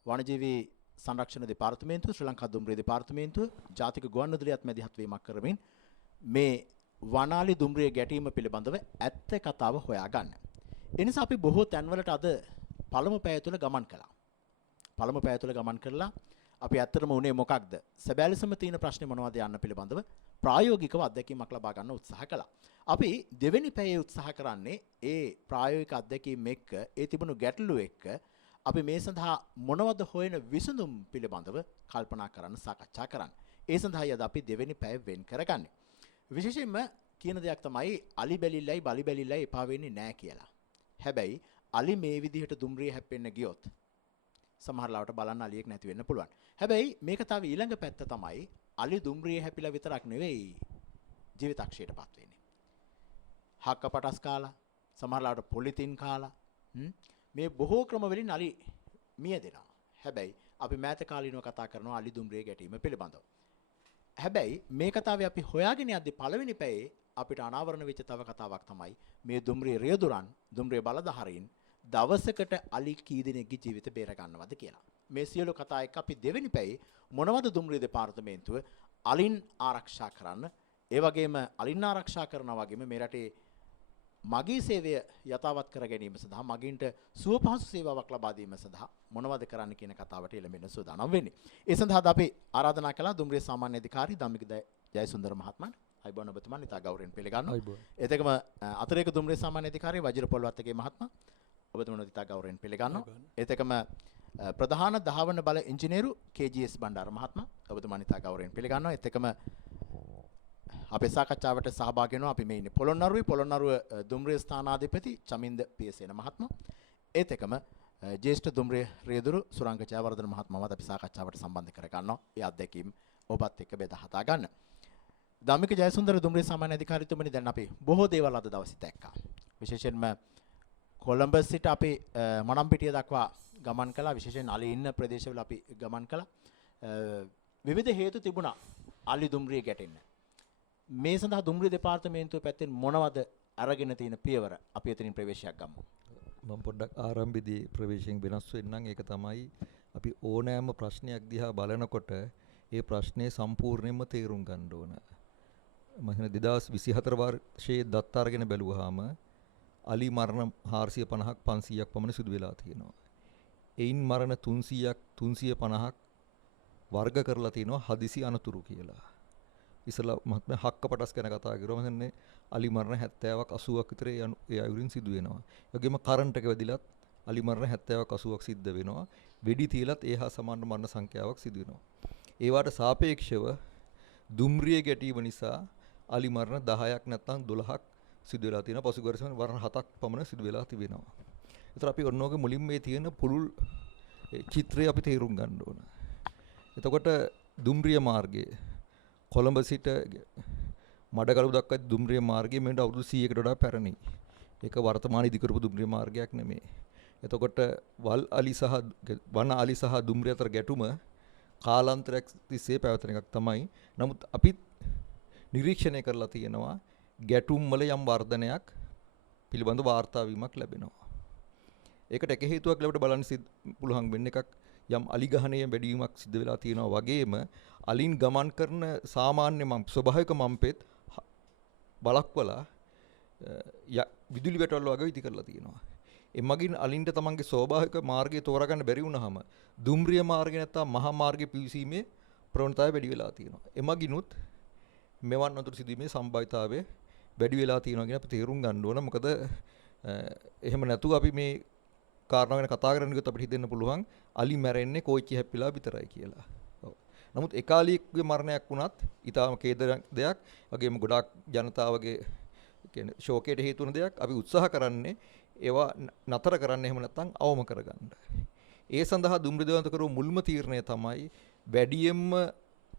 වනජීවී සංරක්ෂණ දෙපාර්තමේන්තුව, ශ්‍රී ලංකා දුම්රිය දෙපාර්තමේන්තුව, ජාතික ගුවන්විදුලියත් මැදිහත් වීමක් කරමින් මේ වනාලි දුම්රිය ගැටීම පිළිබඳව ඇත්ත කතාව හොයාගන්න. ඒ නිසා අපි බොහෝ තැන්වලට අද පළමු පැය තුළ ගමන් කළා. පළමු පැය තුළ ගමන් කරලා අපි ඇත්තටම උනේ මොකක්ද? සැබෑ ලෙසම තියෙන ප්‍රශ්නේ මොනවද යන්න පිළිබඳව ප්‍රායෝගිකව අත්දැකීමක් ලබා ගන්න උත්සාහ කළා. අපි දෙවෙනි පැයේ උත්සාහ කරන්නේ ඒ ප්‍රායෝගික අත්දැකීම් එක්ක ඒ තිබුණු ගැටලු එක්ක අපි මේ සඳහා මොනවද හොයන විසඳුම් පිළිබඳව කල්පනා කරන්න සාකච්ඡා කරන්න. ඒ සඳහායි අද අපි දෙවෙනි පැය වෙන් කරගන්නේ. විශේෂයෙන්ම කියන දෙයක් තමයි අලි බැලිල්ලයි බලි බැලිල්ලයි එපා වෙන්නේ නැහැ කියලා. හැබැයි අලි මේ විදිහට දුම්රිය හැප්පෙන්න ගියොත් සමහර ලාවට බලන්න අලියෙක් නැති වෙන්න පුළුවන්. හැබැයි මේක තව ඊළඟ පැත්ත තමයි අලි දුම්රිය හැපිලා විතරක් නෙවෙයි ජීවිතක්ෂයටපත් වෙන්නේ. හක්ක පටස් කාලා සමහර ලාවට පොලිතින් කාලා මේ බොහෝ ක්‍රම වලින් අලි මියදෙනවා. හැබැයි අපි මෑත කාලිනව කතා කරනවා අලි දුම්රිය ගැටීම පිළිබඳව. හැබැයි මේ කතාවේ අපි හොයාගෙන යද්දී පළවෙනි පැයේ අපිට අනාවරණ වෙච්ච තව කතාවක් තමයි මේ දුම්රිය රියදුරන් දුම්රිය බලධාරීන් දවසකට අලි කී දෙනෙක්ගේ ජීවිත බේර ගන්නවද කියලා. මේ සියලු කතා එක්ක අපි දෙවෙනි පැයේ මොනවද දුම්රිය දෙපාර්තමේන්තුව අලින් ආරක්ෂා කරන්න, ඒ වගේම අලින් ආරක්ෂා කරනවා වගේම මේ රටේ මගී සේවය යථාවත් කර ගැනීම සඳහා මගීන්ට සුව පහසු සේවාවක් ලබා දීම සඳහා මොනවද කරන්න කියන කතාවට එළඹෙන්න සූදානම් වෙන්නේ. ඒ සඳහා අපි ආරාධනා කළා දුම්රිය සාමාන්‍ය අධිකාරී ධම්මික ජයසුන්දර මහත්මයාට. අයිබෝන් ඔබතුමන් ඉතා ගෞරවයෙන් පිළිගන්නවා. ඒත් එක්කම අතරේක දුම්රිය සාමාන්‍ය අධිකාරී වජිර පොල්වත්තගේ මහත්මයා ඔබතුමන් ඉතා ගෞරවයෙන් පිළිගන්නවා. ඒත් එක්කම ප්‍රධාන දහවන බල ඉංජිනේරු KGS බණ්ඩාර මහත්මයා ඔබතුමන් ඉතා ගෞරවයෙන් පිළිගන්නවා. ඒත් එක්කම අපේ සාකච්ඡාවට සහභාගී වෙනවා අපි මේ ඉන්නේ පොළොන්නරුව දුම්රිය ස්ථානාධිපති චමින්ද පියසේන මහත්මයා. ඒත් එක්කම ජ්‍යෙෂ්ඨ දුම්රිය රියදුරු සුරංග ජයවර්ධන මහත්මයාවත් අපි සාකච්ඡාවට සම්බන්ධ කර ගන්නවා. ඒ අත්දැකීම් ඔබත් එක්ක බෙදා හදා ගන්න. ධම්මික ජයසුන්දර දුම්රිය සාමාන්‍ය අධිකාරීතුමනි දැන් අපි බොහෝ දේවල් අද දවසේ දැක්කා. විශේෂයෙන්ම කොළඹ සිට අපි මනම්පිටිය දක්වා ගමන් කළා. විශේෂයෙන් අලි ඉන්න ප්‍රදේශවල අපි ගමන් කළා. විවිධ හේතු තිබුණා අලි දුම්රිය ගැටෙන්න. මේ සඳහා දුම්රිය දෙපාර්තමේන්තුව පැත්තෙන් මොනවද අරගෙන තියෙන පියවර? අපි එතනින් ප්‍රවේශයක් ගමු. මම පොඩ්ඩක් ආරම්භයේදී ප්‍රවේශයෙන් වෙනස් වෙන්නම්. ඒක තමයි අපි ඕනෑම ප්‍රශ්නයක් දිහා බලනකොට ඒ ප්‍රශ්නේ සම්පූර්ණයෙන්ම තේරුම් ගන්න ඕන. මම හිතන 2024 වර්ෂයේ දත්ත අරගෙන බැලුවාම අලි මරණ 450ක් 500ක් පමණ සිදු වෙලා තියෙනවා. එයින් මරණ 300ක් 350ක් වර්ග කරලා තියෙනවා හදිසි අනතුරු කියලා. ඉස්සලා මහත්මයා හක්ක පටස් ගැන කතා කරුවා. මම හිතන්නේ අලි මරණ 70ක් 80ක් විතර ඒ අයුරින් සිදු වෙනවා. ඒ වගේම කරන්ට් එක වැදිලත් අලි මරණ 70ක් 80ක් සිද්ධ වෙනවා. වෙඩි තියලත් ඒ හා සමාන මරණ සංඛ්‍යාවක් සිදු වෙනවා. ඒවට සාපේක්ෂව දුම්රිය ගැටීම නිසා අලි මරණ 10ක් නැත්නම් 12ක් සිදු වෙලා තියෙනවා. පසුගිය වර්ෂවල මරණ 7ක් පමණ සිදු වෙලා තිබෙනවා. ඒතර අපි ඔන්නෝගේ මුලින් මේ තියෙන පුළුල් චිත්‍රය අපි තේරුම් ගන්න ඕන. එතකොට දුම්රිය මාර්ගයේ කොළඹ සිට මඩකලුව දක්වා දුම්රිය මාර්ගයේ මෙන්න අවුරුදු 100කට වඩා පැරණි. ඒක වර්තමාන ඉදිකරපු දුම්රිය මාර්ගයක් නෙමෙයි. එතකොට වන අලි සහ දුම්රිය අතර ගැටුම කාලාන්තරයක් තිස්සේ පැවතෙන එකක් තමයි. නමුත් අපි නිරීක්ෂණය කරලා තියෙනවා ගැටුම් වල යම් වර්ධනයක් පිළිබඳ වාර්තා වීමක් ලැබෙනවා. ඒකට එක හේතුවක් ලැබෙට බලන්න පුළුවන් වෙන එකක් යම් අලි ගහණයේ වැඩිවීමක් සිද්ධ වෙලා තියෙනවා වගේම අලින් ගමන් කරන සාමාන්‍ය ස්වභාවික මම්පෙත් බලක්වලා විදුලි වැටවල් වගේ ඉති කරලා තියෙනවා. එමගින් අලින්ට තමන්ගේ ස්වභාවික මාර්ගය තෝරගන්න බැරි වුණාම දුම්රිය මාර්ගය නැත්තම් මහා මාර්ගය පිවිසීමේ ප්‍රවණතාවය වැඩි වෙලා තියෙනවා. එමගිනුත් මෙවන් අතුරු සිදුවීමේ සම්භාවිතාවය වැඩි වෙලා තියෙනවා කියන අපි තේරුම් ගන්න ඕන. මොකද එහෙම නැතුව අපි මේ කාරණා ගැන කතා කරන්න ගියොත් අපිට හිතෙන්න පුළුවන් අලි මැරෙන්නේ කෝච්චි හැප්පිලා විතරයි කියලා. ඔව්. නමුත් එකාලියෙකුගේ මරණයක් වුණත් ඊටාම කේද දෙයක්. වගේම ගොඩාක් ජනතාවගේ කියන්නේ ශෝකයට හේතු වෙන දෙයක්. අපි උත්සාහ කරන්නේ ඒවා නතර කරන්න එහෙම නැත්නම් අවම කරගන්න. ඒ සඳහා දුම්රිය දෙවන්ත කරව මුල්ම තීරණය තමයි වැඩියෙන්ම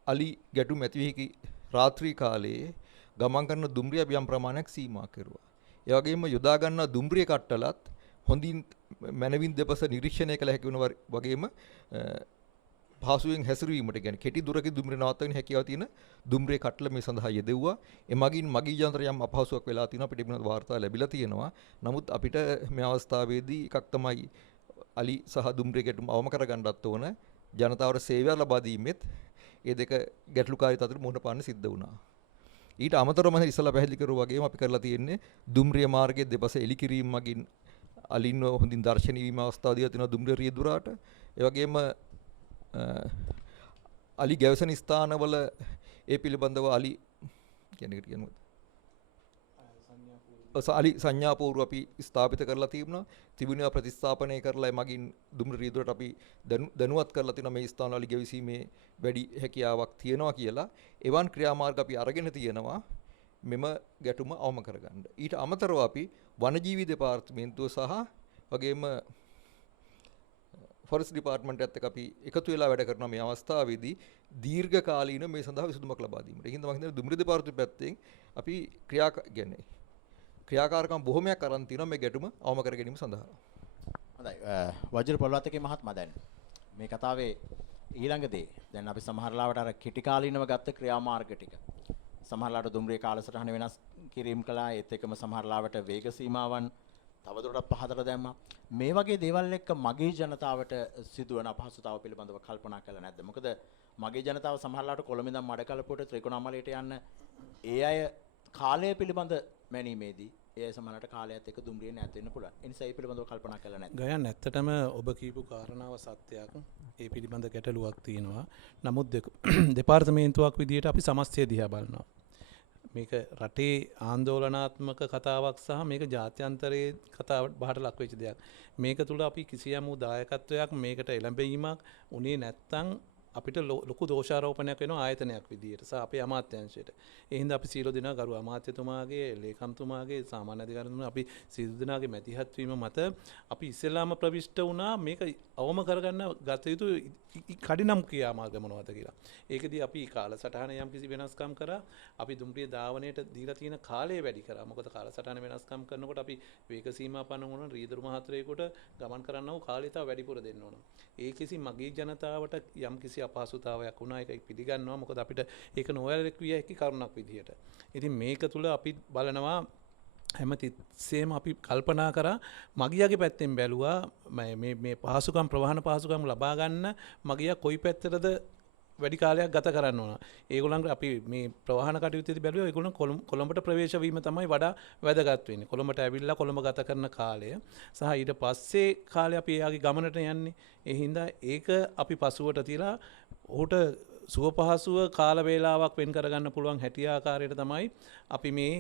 අලි ගැටුම් ඇති වෙහි රාත්‍රී කාලයේ ගමන් කරන දුම්රිය යම් ප්‍රමාණයක් සීමා කෙරුවා. ඒ වගේම යොදා ගන්න දුම්රිය කට්ටලත් හොඳින් මනවින් දෙපස නිරීක්ෂණය කළ හැකි වුණ වගේම පහසුවෙන් හැසිරවීමට කියන්නේ කෙටි දුරක දුම්රිය නවත්තගෙන හැකියාව තියෙන දුම්රිය කට්ටල මේ සඳහා යෙදුවා. එමගින් මගී යන්ත්‍ර යම් අපහසුයක් වෙලා තියෙනවා අපිට මේ වාර්තා ලැබිලා තියෙනවා. නමුත් අපිට මේ අවස්ථාවේදී එකක් තමයි අලි සහ දුම්රිය ගැටුම් අවම කරගන්නත් ඕන. ජනතාවට සේවය ලබා දීමෙත් ඒ දෙක ගැටලුකාරීත්වයට අතර මුහුණ පාන්න සිද්ධ වුණා. ඊට අමතරව මම ඉස්සලා පැහැදිලි කරුවා වගේම අපි කරලා තියෙන්නේ දුම්රිය මාර්ගයේ දෙපස එලි කිරීම මගින් අලින්ව හොඳින් දර්ශනීය වීම අවස්ථාව දීලා තිනවා දුම්රිය රියදුරාට. ඒ වගේම අලි ගැවසෙන ස්ථානවල ඒ පිළිබඳව අලි කියන්නේ අලි සංඥාපූර්ව අපි ස්ථාපිත කරලා තිබුණා. තිබුණා ප්‍රතිස්ථාපනය කරලා මගින් දුම්රිය රියදුරට අපි දැනුවත් කරලා තිනවා මේ ස්ථාන අලි ගැවීමේ වැඩි හැකියාවක් තියෙනවා කියලා. එවන් ක්‍රියාමාර්ග අපි අරගෙන තියෙනවා මෙම ගැටුම අවම කරගන්න. ඊට අමතරව අපි වනජීවි දෙපාර්තමේන්තුව සහ වගේම ෆොරස්ට් ඩිපාර්ට්මන්ට් එකත් එක්ක අපි එකතු වෙලා වැඩ කරන මේ අවස්ථාවේදී දීර්ඝ කාලීන මේ සඳහා විසඳුමක් ලබා දීමට. ඒ හින්දා මම හිතන්නේ දුම්රිය දෙපාර්තමේන්තුව පැත්තෙන් අපි ක්‍රියාකාරකම් බොහොමයක් අරන් තිනවා මේ ගැටුම අවම කර ගැනීම සඳහා. හොඳයි. වජිර පොළවත්තගේ මහත්මයා දැන් මේ කතාවේ ඊළඟ දේ දැන් අපි සමහර ලාවට අර කිටි කාලීනව ගත්ත ක්‍රියාමාර්ග ටික සමහර ලාවට දුම්රිය කාලසටහන වෙනස් කිරීම කළා. ඒත් එක්කම සමහර ලාවට වේග සීමාවන් තවදුරටත් පහතට දැම්මා. මේ වගේ දේවල් එක්ක මගේ ජනතාවට සිදුවන අපහසුතාව පිළිබඳව කල්පනා කළා නැද්ද? මොකද මගේ ජනතාව සමහර ලාවට කොළඹ ඉඳන් මඩකලපුවට ත්‍රිකුණාමලයට යන්න ඒ අය කාලය පිළිබඳ මැනීමේදී ඒ සමහරට කාලයත් එක්ක දුම්රිය නැත් වෙන්න පුළුවන්. ඒ නිසා ඒ පිළිබඳව කල්පනා කළා නැද්ද? ගයන් ඇත්තටම ඔබ කියපු කාරණාව සත්‍යයක්. ඒ පිළිබඳ ගැටලුවක් තියෙනවා. නමුත් දෙපාර්තමේන්තුවක් විදියට අපි සමස්තය දිහා බලනවා. මේක රටේ ආందోලනාත්මක කතාවක් සහ මේක ජාත්‍යන්තරයේ කතාවට බහට ලක් වෙච්ච දෙයක්. මේක තුල අපි කිසියම් දායකත්වයක් මේකට එළඹීමක් උනේ නැත්තම් අපිට ලොකු දෝෂාරෝපණයක් වෙනවා ආයතනයක් විදියට සහ අපේ අමාත්‍යාංශයට. ඒ හින්දා අපි සීල දිනා ගරු අමාත්‍යතුමාගේ ලේකම්තුමාගේ සාමාන්‍ය අධිකාරිතුමා අපි සීල දිනාගේ මැදිහත් වීම මත අපි ඉස්සෙල්ලාම ප්‍රවිෂ්ඨ වුණා මේක අවම කරගන්න ගත යුතු කඩිනම් ක්‍රියාමාර්ග මොනවද කියලා. ඒකදී අපි කාලසටහන යම් කිසි වෙනස්කම් කරා. අපි දුම්රිය ධාවනයට දීලා තියෙන කාලය වැඩි කරා. මොකද කාලසටහන වෙනස්කම් කරනකොට අපි වේග සීමා පනවන ඕන රීදුරු මහත්‍රයේකට ගමන් කරන්න ඕන කාලය තව වැඩිපුර දෙන්න ඕන. ඒ කිසි මගේ ජනතාවට යම් කිසි අපහසුතාවයක් වුණා ඒක පිළිගන්නවා. මොකද අපිට ඒක නොවැළක්විය හැකි කරුණක් විදිහට. ඉතින් මේක තුල අපි බලනවා හැමතිස්සෙම අපි කල්පනා කරා මගියාගේ පැත්තෙන් බැලුවා මේ පහසුකම් ප්‍රවාහන පහසුකම් ලබා ගන්න මගියා කොයි පැත්තටද වැඩි කාලයක් ගත කරන්න ඕන. ඒගොල්ලන්ට අපි මේ ප්‍රවාහන කටයුත්තේදී බැලුවා ඒගොල්ලන් කොළඹට ප්‍රවේශ වීම තමයි වඩා වැදගත් වෙන්නේ. කොළඹට ඇවිල්ලා කොළඹ ගත කරන කාලය සහ ඊට පස්සේ කාලේ අපි එයාගේ ගමනට යන්නේ. ඒ හින්දා ඒක අපි පසුවට තියලා ඔහුට සුව පහසුව කාල වේලාවක් වෙන් කරගන්න පුළුවන් හැටි ආකාරයට තමයි අපි මේ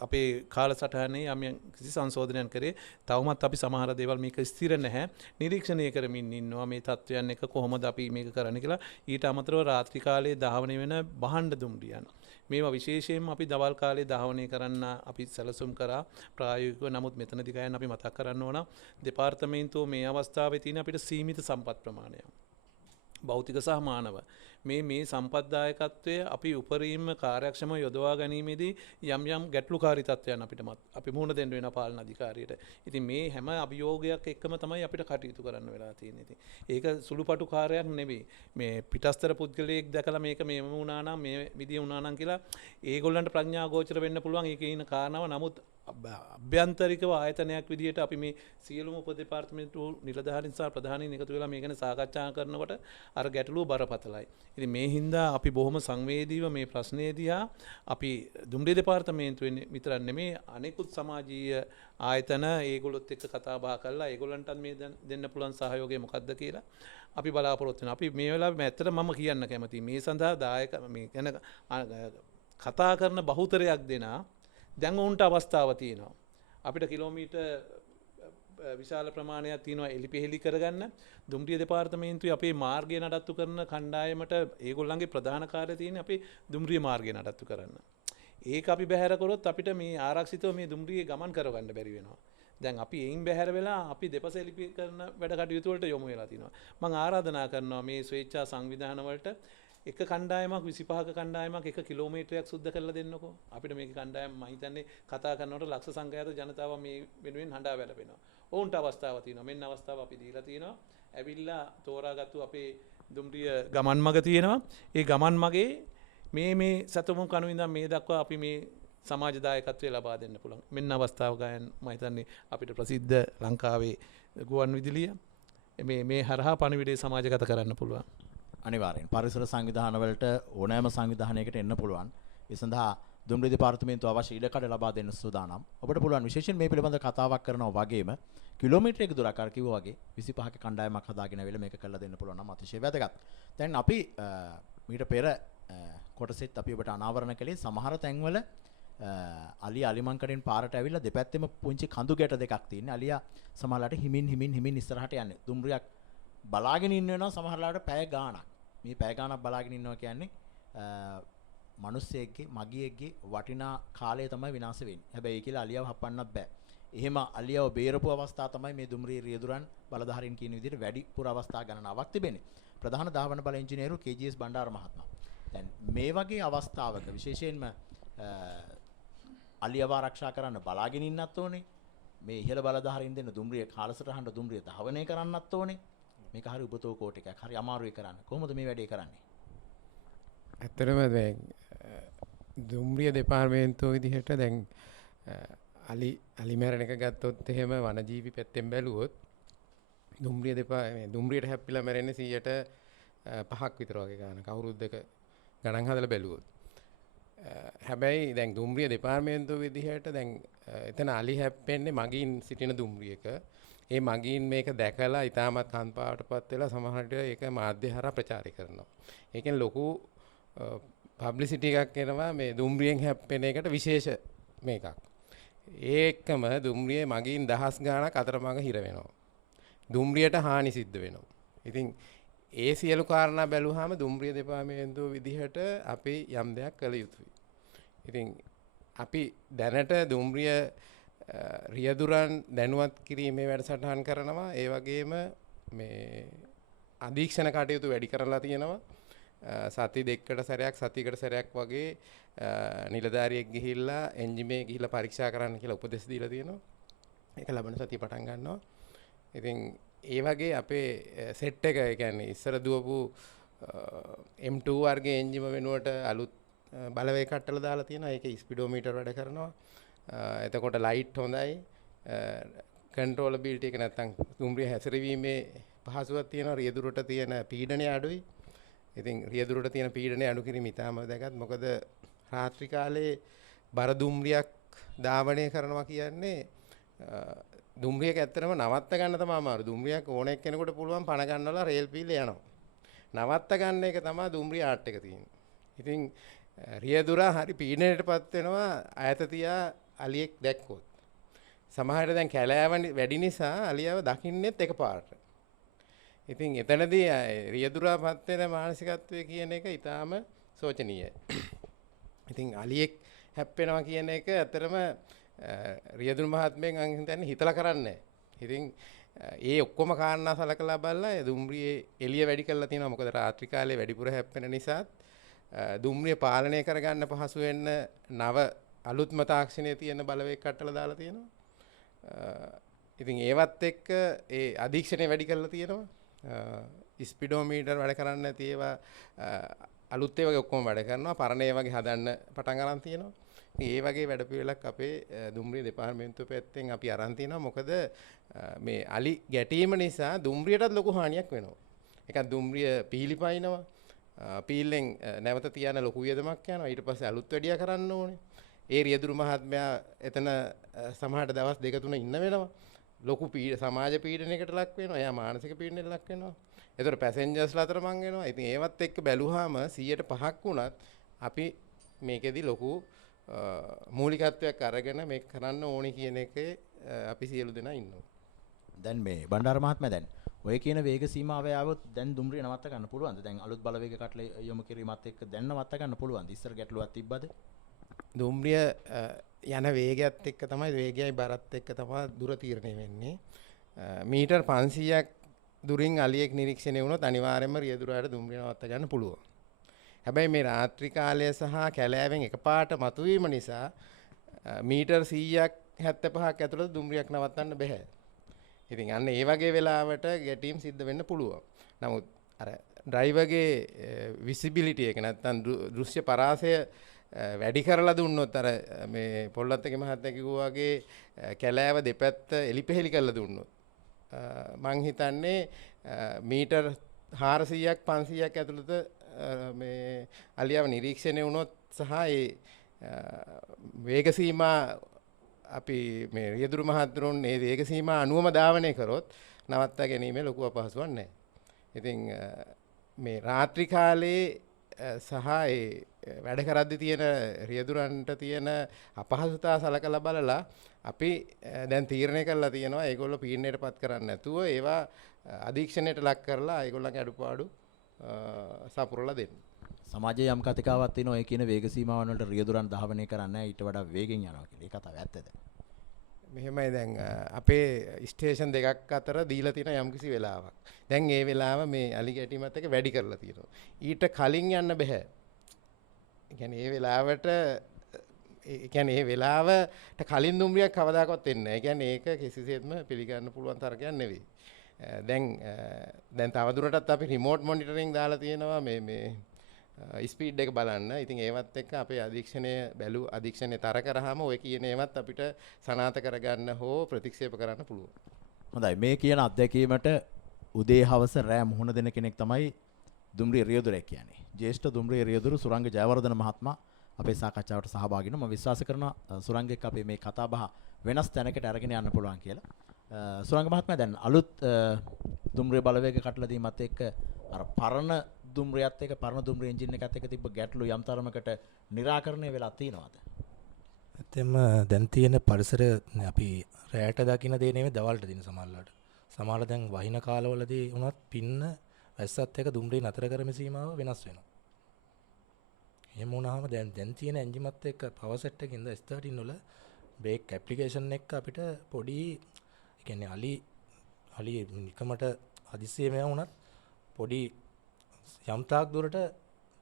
අපේ කාලසටහනේ යම් කිසි සංශෝධනයක් කරේ. තවමත් අපි සමහර දේවල් මේක ස්ථිර නැහැ. නිරීක්ෂණය කරමින් ඉන්නවා මේ තත්ත්වයන් එක කොහොමද අපි මේක කරන්නේ කියලා. ඊට අමතරව රාත්‍රී කාලයේ ධාවනය වෙන බහණ්ඩ දුම්රියන්. මේවා විශේෂයෙන්ම අපි දවල් කාලයේ ධාවනය කරන්න අපි සැලසුම් කරා ප්‍රායෝගිකව. නමුත් මෙතනදී ගයන් අපි මතක් කරන්න ඕන දෙපාර්තමේන්තුව මේ අවස්ථාවේ තියෙන අපිට සීමිත සම්පත් ප්‍රමාණයක්. භෞතික සහ මානව මේ සම්පත්දායකත්වය අපි උපරිම කාර්යක්ෂම යොදවා ගැනීමේදී යම් ගැටලුකාරී තත්ත්වයන් අපි මුහුණ දෙන්න වෙන පාලන අධිකාරියට. ඉතින් මේ හැම අභියෝගයක් එක්කම තමයි අපිට කටයුතු කරන්න වෙලා තියෙන්නේ. ඉතින් ඒක සුළුපටු කාර්යයක් නෙවෙයි. මේ පිටස්තර පුද්ගලයෙක් දැකලා මේක මේම වුණා නම් මේ විදිය වුණා නම් කියලා ඒගොල්ලන්ට ප්‍රඥා ගෝචර වෙන්න පුළුවන් ඒකේ ඉන්න කාරණාව. නමුත් අභ්‍යන්තරිකව ආයතනයක් විදියට අපි මේ සියලුම උප දෙපාර්තමේන්තු නිලධාරීන් සහ ප්‍රධානීන් එකතු වෙලා මේ ගැන සාකච්ඡා කරනකොට අර ගැටලුව බරපතලයි. ඉතින් මේ හින්දා අපි බොහොම සංවේදීව මේ ප්‍රශ්නේ දිහා අපි දුම්රිය දෙපාර්තමේන්තුවෙන් විතරක් නෙමෙයි අනෙකුත් සමාජීය ආයතන ඒගොල්ලොත් එක්ක කතා බහ කරලා ඒගොල්ලන්ටත් මේ දෙන්න පුළුවන් සහයෝගය මොකක්ද කියලා අපි බලාපොරොත්තු වෙනවා. අපි මේ වෙලාවේ ඇත්තට මම කියන්න කැමතියි මේ සඳහා දායක මේ ගැන කතා කරන බහුතරයක් දෙනා දැන් ඔවුන්ට අවස්ථාව තියෙනවා. අපිට කිලෝමීටර් විශාල ප්‍රමාණයක් තියෙනවා එලිපෙහෙලි කරගන්න. දුම්රිය දෙපාර්තමේන්තුවේ අපේ මාර්ගය නඩත්තු කරන කණ්ඩායමට ඒගොල්ලන්ගේ ප්‍රධාන කාර්යය තියෙන්නේ අපේ දුම්රිය මාර්ගය නඩත්තු කරන්න. ඒක අපි බැහැර කරොත් අපිට මේ ආරක්ෂිතව මේ දුම්රියේ ගමන් කරගන්න බැරි වෙනවා. දැන් අපි එයින් බැහැර වෙලා අපි දෙපස එලිපි කරන වැඩ කටයුතු වලට යොමු වෙලා තිනවා. මම ආරාධනා කරනවා මේ ස්වේච්ඡා සංවිධාන වලට එක කණ්ඩායමක් 25ක කණ්ඩායමක් 1 කිලෝමීටරයක් සුද්ධ කරලා දෙන්නකෝ. අපිට මේක කණ්ඩායම මම හිතන්නේ කතා කරනකොට ලක්ෂ සංඛ්‍යාත ජනතාව මේ වෙනුවෙන් හඬා වැළපෙනවා. ඔවුන්ට අවස්ථාව තියෙනවා. මෙන්න අවස්ථාව අපි දීලා තියෙනවා. ඇවිල්ලා තෝරාගත්තු අපේ දුම්රිය ගමන් මග තියෙනවා. ඒ ගමන් මගේ මේ සතුමුන් කණු ඉඳන් මේ දක්වා අපි මේ සමාජ දායකත්වය ලබා දෙන්න පුළුවන්. මෙන්න අවස්ථාව ගයන් මම හිතන්නේ අපිට ප්‍රසිද්ධ ලංකාවේ ගුවන් විදුලිය මේ හරහා පණිවිඩය සමාජගත කරන්න පුළුවන්. අනිවාර්යෙන් පරිසර සංවිධාන වලට ඕනෑම සංවිධානයකට එන්න පුළුවන්. ඒ සඳහා දුම්රිය දෙපාර්තමේන්තුව අවශ්‍ය ඉඩකඩ ලබා දෙන්න සූදානම්. ඔබට පුළුවන් විශේෂයෙන් මේ පිළිබඳ කතාවක් කරනවා වගේම කිලෝමීටරයක දුරක් අර කිව්වා වගේ 25ක කණ්ඩායමක් හදාගෙන ආවිල මේක කරලා දෙන්න පුළුවන් නම් අතිශය වැදගත්. දැන් අපි මීට පෙර කොටසෙත් අපි ඔබට අනාවරණ කළේ සමහර තැන්වල අලිය අලිමංකඩෙන් පාරට ඇවිල්ලා දෙපැත්තෙම පුංචි කඳු ගැට දෙකක් තියෙනවා. අලියා සමහරලාට හිමින් ඉස්සරහට යන්නේ. දුම්රියක් බලාගෙන ඉන්න වෙනවා සමහරලාට පැය ගාණක්. මේ පැය ගාණක් බලාගෙන ඉන්නවා කියන්නේ මිනිස්සෙක්ගේ මගියෙක්ගේ වටිනා කාලය තමයි විනාශ වෙන්නේ. හැබැයි ඒ කියලා අලියව හපන්නත් බෑ. එහෙම අලියව බේරපු අවස්ථා තමයි මේ දුම්රිය රියදුරන් බලධාරීන් කියන විදිහට වැඩිපුර අවස්ථා ගණනාවක් තිබෙන්නේ. ප්‍රධාන දාවන බල ඉංජිනේරු KGS බණ්ඩාර මහත්මයා. දැන් මේ වගේ අවස්ථාවක විශේෂයෙන්ම අලියව ආරක්ෂා කරන්න බලාගෙන ඉන්නත් ඕනේ. මේ ඉහළ බලධාරීන් දෙන්න දුම්රිය කාලසටහනට දුම්රිය ධාවනය කරන්නත් ඕනේ. මේක හරි උපතෝ කෝට් එකක්. හරි අමාරුයි කරන්න. කොහොමද මේ වැඩේ කරන්නේ? ඇත්තටම දැන් දුම්රිය දෙපාර්තමේන්තුව විදිහට දැන් අලි මැරණ එක ගත්තොත් එහෙම වනජීවි පැත්තෙන් බැලුවොත් දුම්රියට හැප්පිලා මැරෙන්නේ 5ක් විතර වගේ ගන්න. කවුරුත් දෙක ගණන් හදලා බැලුවොත්. හැබැයි දැන් දුම්රිය දෙපාර්තමේන්තුව විදිහට දැන් එතන අලි හැප්පෙන්නේ මගින් සිටින දුම්රියක. ඒ මගින් මේක දැකලා ඊටමත් කන්පාවටපත් වෙලා සමහරට ඒක මාධ්‍ය හරහා ප්‍රචාරය කරනවා. ඒකෙන් ලොකු පබ්ලිසිටි එකක් එනවා මේ දුම්රියෙන් හැප්පෙන එකට විශේෂ මේකක්. ඒකම දුම්රියේ මගින් දහස් ගාණක් අතරමඟ හිර වෙනවා. දුම්රියට හානි සිද්ධ වෙනවා. ඉතින් ඒ සියලු කාරණා බැලුවාම දුම්රිය දෙපාර්තමේන්තුව විදිහට අපි යම් දෙයක් කළ යුතුයි. ඉතින් අපි දැනට දුම්රිය රියදුරන් දැනුවත් කිරීමේ වැඩසටහන් කරනවා. ඒ වගේම මේ අධීක්ෂණ කටයුතු වැඩි කරලා තියෙනවා. සති දෙකකට සැරයක් සතියකට සැරයක් වගේ නිලධාරියෙක් ගිහිල්ලා එන්ජිමේ ගිහිල්ලා පරීක්ෂා කරන්න කියලා උපදෙස් දීලා තියෙනවා. ඒක ලබන සතිය පටන් ගන්නවා. ඉතින් ඒ වගේ අපේ සෙට් එක ඒ කියන්නේ ඉස්සර දුවපු M2 වර්ගයේ එන්ජිම වෙනුවට අලුත් බලවේග කට්ටල දාලා තියෙනවා. ඒකේ ස්පීඩෝමීටර් වැඩ කරනවා. එතකොට ලයිට් හොඳයි. කන්ට්‍රෝලබිලිටි එක නැත්තම් දුම්රිය හැසිරවීමේ පහසුවක් තියෙනවා. රියදුරට තියෙන පීඩනය අඩුයි. ඉතින් රියදුරට තියෙන පීඩනය අඩු කිරීම ඉතාම වැදගත්. මොකද රාත්‍රී කාලේ බර දුම්රියක් ධාවනය කරනවා කියන්නේ දුම්රියක ඇත්තටම නවත්ත ගන්න තමයි අමාරු. දුම්රියක් ඕන එක්කෙනෙකුට පුළුවන් පණ ගන්නවලා රේල් පීලේ යනවා. නවත්ත ගන්න එක තමයි දුම්රිය ආට් එක තියෙන්නේ. ඉතින් රියදුරා හරි පීඩනයටපත් වෙනවා ඈත තියා අලියෙක් දැක්කොත්. සමහරවිට දැන් කැලෑව වැඩි නිසා අලියව දකින්නෙත් එකපාරට. ඉතින් එතනදී රියදුරාපත් වෙන මානසිකත්වය කියන එක ඊටාම සෝචනීයයි. ඉතින් අලියෙක් හැප්පෙනවා කියන එක ඇත්තටම රියදුරු මහත්මයෙන් මම හිතන්නේ හිතලා කරන්නේ. ඉතින් ඒ ඔක්කොම කාරණා සලකලා බලලා දුම්රියේ එළිය වැඩි කරලා තියෙනවා. මොකද රාත්‍රී කාලේ වැඩිපුර හැප්පෙන නිසා දුම්රිය පාලනය කරගන්න පහසු වෙන්න නව අලුත්ම තාක්ෂණයේ තියෙන බලවේග කට්ටල දාලා තියෙනවා. ඉතින් ඒවත් එක්ක ඒ අධීක්ෂණය වැඩි කරලා තියෙනවා. ස්පීඩෝමීටර් වැඩ කරන්නේ නැති ඒවා අලුත් ඒවා ඔක්කොම වැඩ කරනවා. පරණ ඒවා වගේ හදන්න පටන් ගන්න තියෙනවා. ඉතින් ඒ වගේ වැඩපිළිවෙලක් අපේ දුම්රිය දෙපාර්තමේන්තුව පැත්තෙන් අපි අරන් තිනවා. මොකද මේ අලි ගැටීම නිසා දුම්රියටත් ලොකු හානියක් වෙනවා. එකක් දුම්රිය පීලිපයින්නවා. පීල්ලෙන් නැවත තියන ලොකු වියදමක් යනවා. ඊට පස්සේ අලුත් වැඩියා කරන්න ඕනේ. ඒ රියදුරු මහත්මයා එතන සමහරට දවස් 2-3 ඉන්න වෙනවා. ලොකු සමාජ පීඩනයකට ලක් වෙනවා. එයා මානසික පීඩනයකට ලක් වෙනවා. ඒතර පැසෙන්ජර්ස්ලා අතර මං වෙනවා. ඉතින් ඒවත් එක්ක බැලුවාම 100%ක් වුණත් අපි මේකෙදි ලොකු මූලිකත්වයක් අරගෙන මේක කරන්න ඕනි කියන එකේ අපි සියලු දෙනා ඉන්නවා. දැන් මේ බණ්ඩාර මහත්මයා දැන් ඔය කියන වේග සීමාව යාවොත් දැන් දුම්රිය නවත්ත ගන්න පුළුවන්ද? දැන් අලුත් බලවේග කටල යොමු කිරීමත් එක්ක දැන් නවත්ත ගන්න පුළුවන්ද? ඉස්සර ගැටලුවක් තිබ්බද? දුම්රිය යන වේගයත් එක්ක තමයි වේගයයි බරත් එක්ක තමයි දුර තීරණය වෙන්නේ. මීටර් 500ක් දුරින් අලියෙක් නිරීක්ෂණය වුණොත් අනිවාර්යයෙන්ම රියදුරාට දුම්රිය නවත්ත ගන්න පුළුවන්. හැබැයි මේ රාත්‍රී කාලය සහ කැලෑවෙන් එකපාරට මතුවීම නිසා මීටර් 100ක් 75ක් ඇතුළත දුම්රියක් නවත්තන්න බෑ. ඉතින් අන්න ඒ වගේ වෙලාවට ගැටීම් සිද්ධ වෙන්න පුළුවන්. නමුත් අර ඩ්‍රයිවර්ගේ විසිබිලිටි එක නැත්තම් දෘශ්‍ය පරාසය වැඩි කරලා දුන්නොත් අර මේ පොල්ලත්තගේ මහත්තයා කිව්වා වගේ කැලෑව දෙපැත්ත එලිපෙහෙලි කරලා දුන්නොත් මං හිතන්නේ මීටර් 400ක් 500ක් ඇතුළත මේ අලියාව නිරීක්ෂණය වුණොත් සහ ඒ වේග සීමා අපි මේ රියදුරු මහත්තුරුන් මේ වේග සීමා අනුවම ධාවනය කරොත් නවත්තා ගැනීමේ ලොකු අපහසුවක් නැහැ. ඉතින් මේ රාත්‍රී කාලේ සහ ඒ වැඩ කරද්දී තියෙන රියදුරන්ට තියෙන අපහසුතා සලකලා බලලා අපි දැන් තීරණය කරලා තියෙනවා ඒගොල්ලෝ පීඩනයටපත් කරන්නේ නැතුව ඒවා අධීක්ෂණයට ලක් කරලා ඒගොල්ලන්ගේ අඩුපාඩු සපුරලා දෙන්න. සමාජයේ යම් කතිකාවක් තියෙනවා ඒ කියන වේග සීමාවන් වලට රියදුරන් ධාවනය කරන්නේ ඊට වඩා වේගෙන් යනවා කියලා. ඒ කතාව ඇත්තද? මෙහෙමයි දැන් අපේ ස්ටේෂන් දෙකක් අතර දීලා තියෙන යම්කිසි වෙලාවක්. දැන් ඒ වෙලාව මේ අලි ගැටීමත් එක්ක වැඩි කරලා තියෙනවා. ඊට කලින් යන්න බෑ. ඒ කියන්නේ ඒ වෙලාවට ඒ කියන්නේ ඒ වෙලාවට කලින් දුම්රියක් කවදාකවත් එන්නේ නැහැ. ඒ කියන්නේ ඒක කිසිසේත්ම පිළිගන්න පුළුවන් තරකයක් නෙවෙයි. දැන් තවදුරටත් අපි රිමෝට් මොනිටරින් දාලා තියෙනවා මේ ස්පීඩ් එක බලන්න. ඉතින් ඒවත් එක්ක අපේ අධීක්ෂණය තර කරාම ඔය කියන ඒවත් අපිට සනාථ කරගන්න හෝ ප්‍රතික්ෂේප කරන්න පුළුවන්. හොඳයි මේ කියන අත්දැකීමට උදේ හවස රෑ මුහුණ දෙන කෙනෙක් තමයි දුම්රිය රියදුරෙක් කියන්නේ. ජ්‍යෙෂ්ඨ දුම්රිය රියදුරු සුරංග ජයවර්ධන මහත්මයා අපේ සාකච්ඡාවට සහභාගී වෙනවා. මම විශ්වාස කරනවා සුරංගෙක් අපේ මේ කතා බහ වෙනස් තැනකට අරගෙන යන්න පුළුවන් කියලා. සුරංග මහත්මයා දැන් අලුත් දුම්රිය බලවේග කටලා දීමත් එක්ක අර පරණ දුම්රියත් එක්ක පරණ දුම්රිය එන්ජින් එකත් එක්ක තිබ්බ ගැටලු යම් තරමකට निराකරණය වෙලා තියෙනවද? ඇත්තෙම දැන් තියෙන පරිසරය අපි රැයට දකින්න දේ නෙමෙයි දවල්ට දින සමහරලාට. සමහර දැන් වහින කාලවලදී වුණත් පින්න වැස්සත් එක්ක දුම්රිය නතර කරමි සීමාව වෙනස් වෙනවා. එහෙම වුණාම දැන් තියෙන එන්ජිමත් එක්ක පවර් සෙට් එකකින්ද S13 වල බ්‍රේක් ඇප්ලිකේෂන් එක අපිට පොඩි ඒ කියන්නේ අලි නිකමට හදිස්සියෙම වුණත් පොඩි යම් තාක් දුරට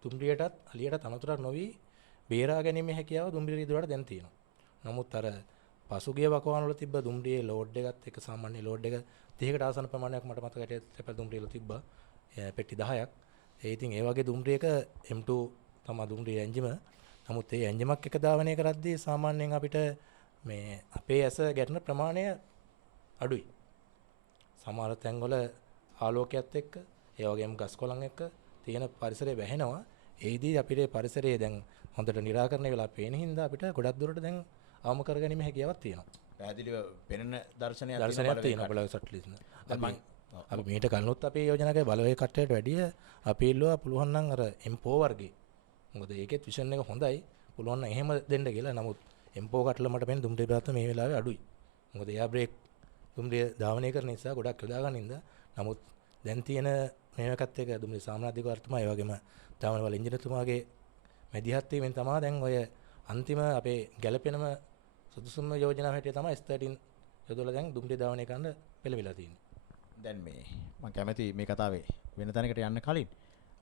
දුම්රියටත් අලියටත් අනතුරක් නොවි බේරා ගැනීමේ හැකියාව දුම්රිය රියදුරට දැන් තියෙනවා. නමුත් අර පසුගිය වකවාන වල තිබ්බ දුම්රියේ ලෝඩ් එකත් එක්ක සාමාන්‍ය ලෝඩ් එක 30කට ආසන්න ප්‍රමාණයක් මට මතක හිටියේ තැපැල් දුම්රිය වල තිබ්බා. පෙට්ටි 10ක්. ඒ ඉතින් ඒ වගේ දුම්රියක M2 තමයි දුම්රිය එන්ජිම. නමුත් ඒ එන්ජිමක් එක ධාවනය කරද්දී සාමාන්‍යයෙන් අපිට මේ අපේ ඇස ගැටෙන ප්‍රමාණය අඩුයි. සමහර තැන්වල ආලෝකයත් එක්ක ඒ වගේම ගස් කොළන් එක්ක තියෙන පරිසරය වැහෙනවා. ඒදී අපිට පරිසරය දැන් හොඳට निराකරණය වෙලා පේන හින්දා අපිට ගොඩක් දුරට දැන් අවම කරගැනීමේ හැකියාවක් තියෙනවා. පැහැදිලිව පෙනෙන දර්ශනයක් තියෙනවා බලවේග සට්ලිස්න. අපි මීට කලිනුත් අපි යෝජනා කරේ බලවේග කට්ටයට වැඩිය අපි ඉල්ලුවා පුළුවන් නම් අර M4 වර්ගේ. මොකද ඒකෙත් විෂන් එක හොඳයි. පුළුවන් නම් එහෙම දෙන්න කියලා. නමුත් M4 කට්ටල මට පේන දුම්රිය ප්‍රාත්ම මේ වෙලාවේ අඩුයි. මොකද එයා බ්‍රේක් දුම්රිය ධාවනය කරන නිසා ගොඩක් යොදා ගන්න ඉඳ. නමුත් දැන් තියෙන මේකත් එක දුම්රිය සාමනාධිකාරතුමා ඒ වගේම ධාවන වල ඉංජිනේරුතුමාගේ මැදිහත් වීමෙන් තමයි දැන් ඔය අන්තිම අපේ ගැළපෙනම සුදුසුම යෝජනාව හැටියට තමයි S13 යොදලා දැන් දුම්රිය ධාවනය කරන්න පෙළඹිලා තියෙන්නේ. දැන් මේ මම කැමති මේ කතාවේ වෙන තැනකට යන්න කලින්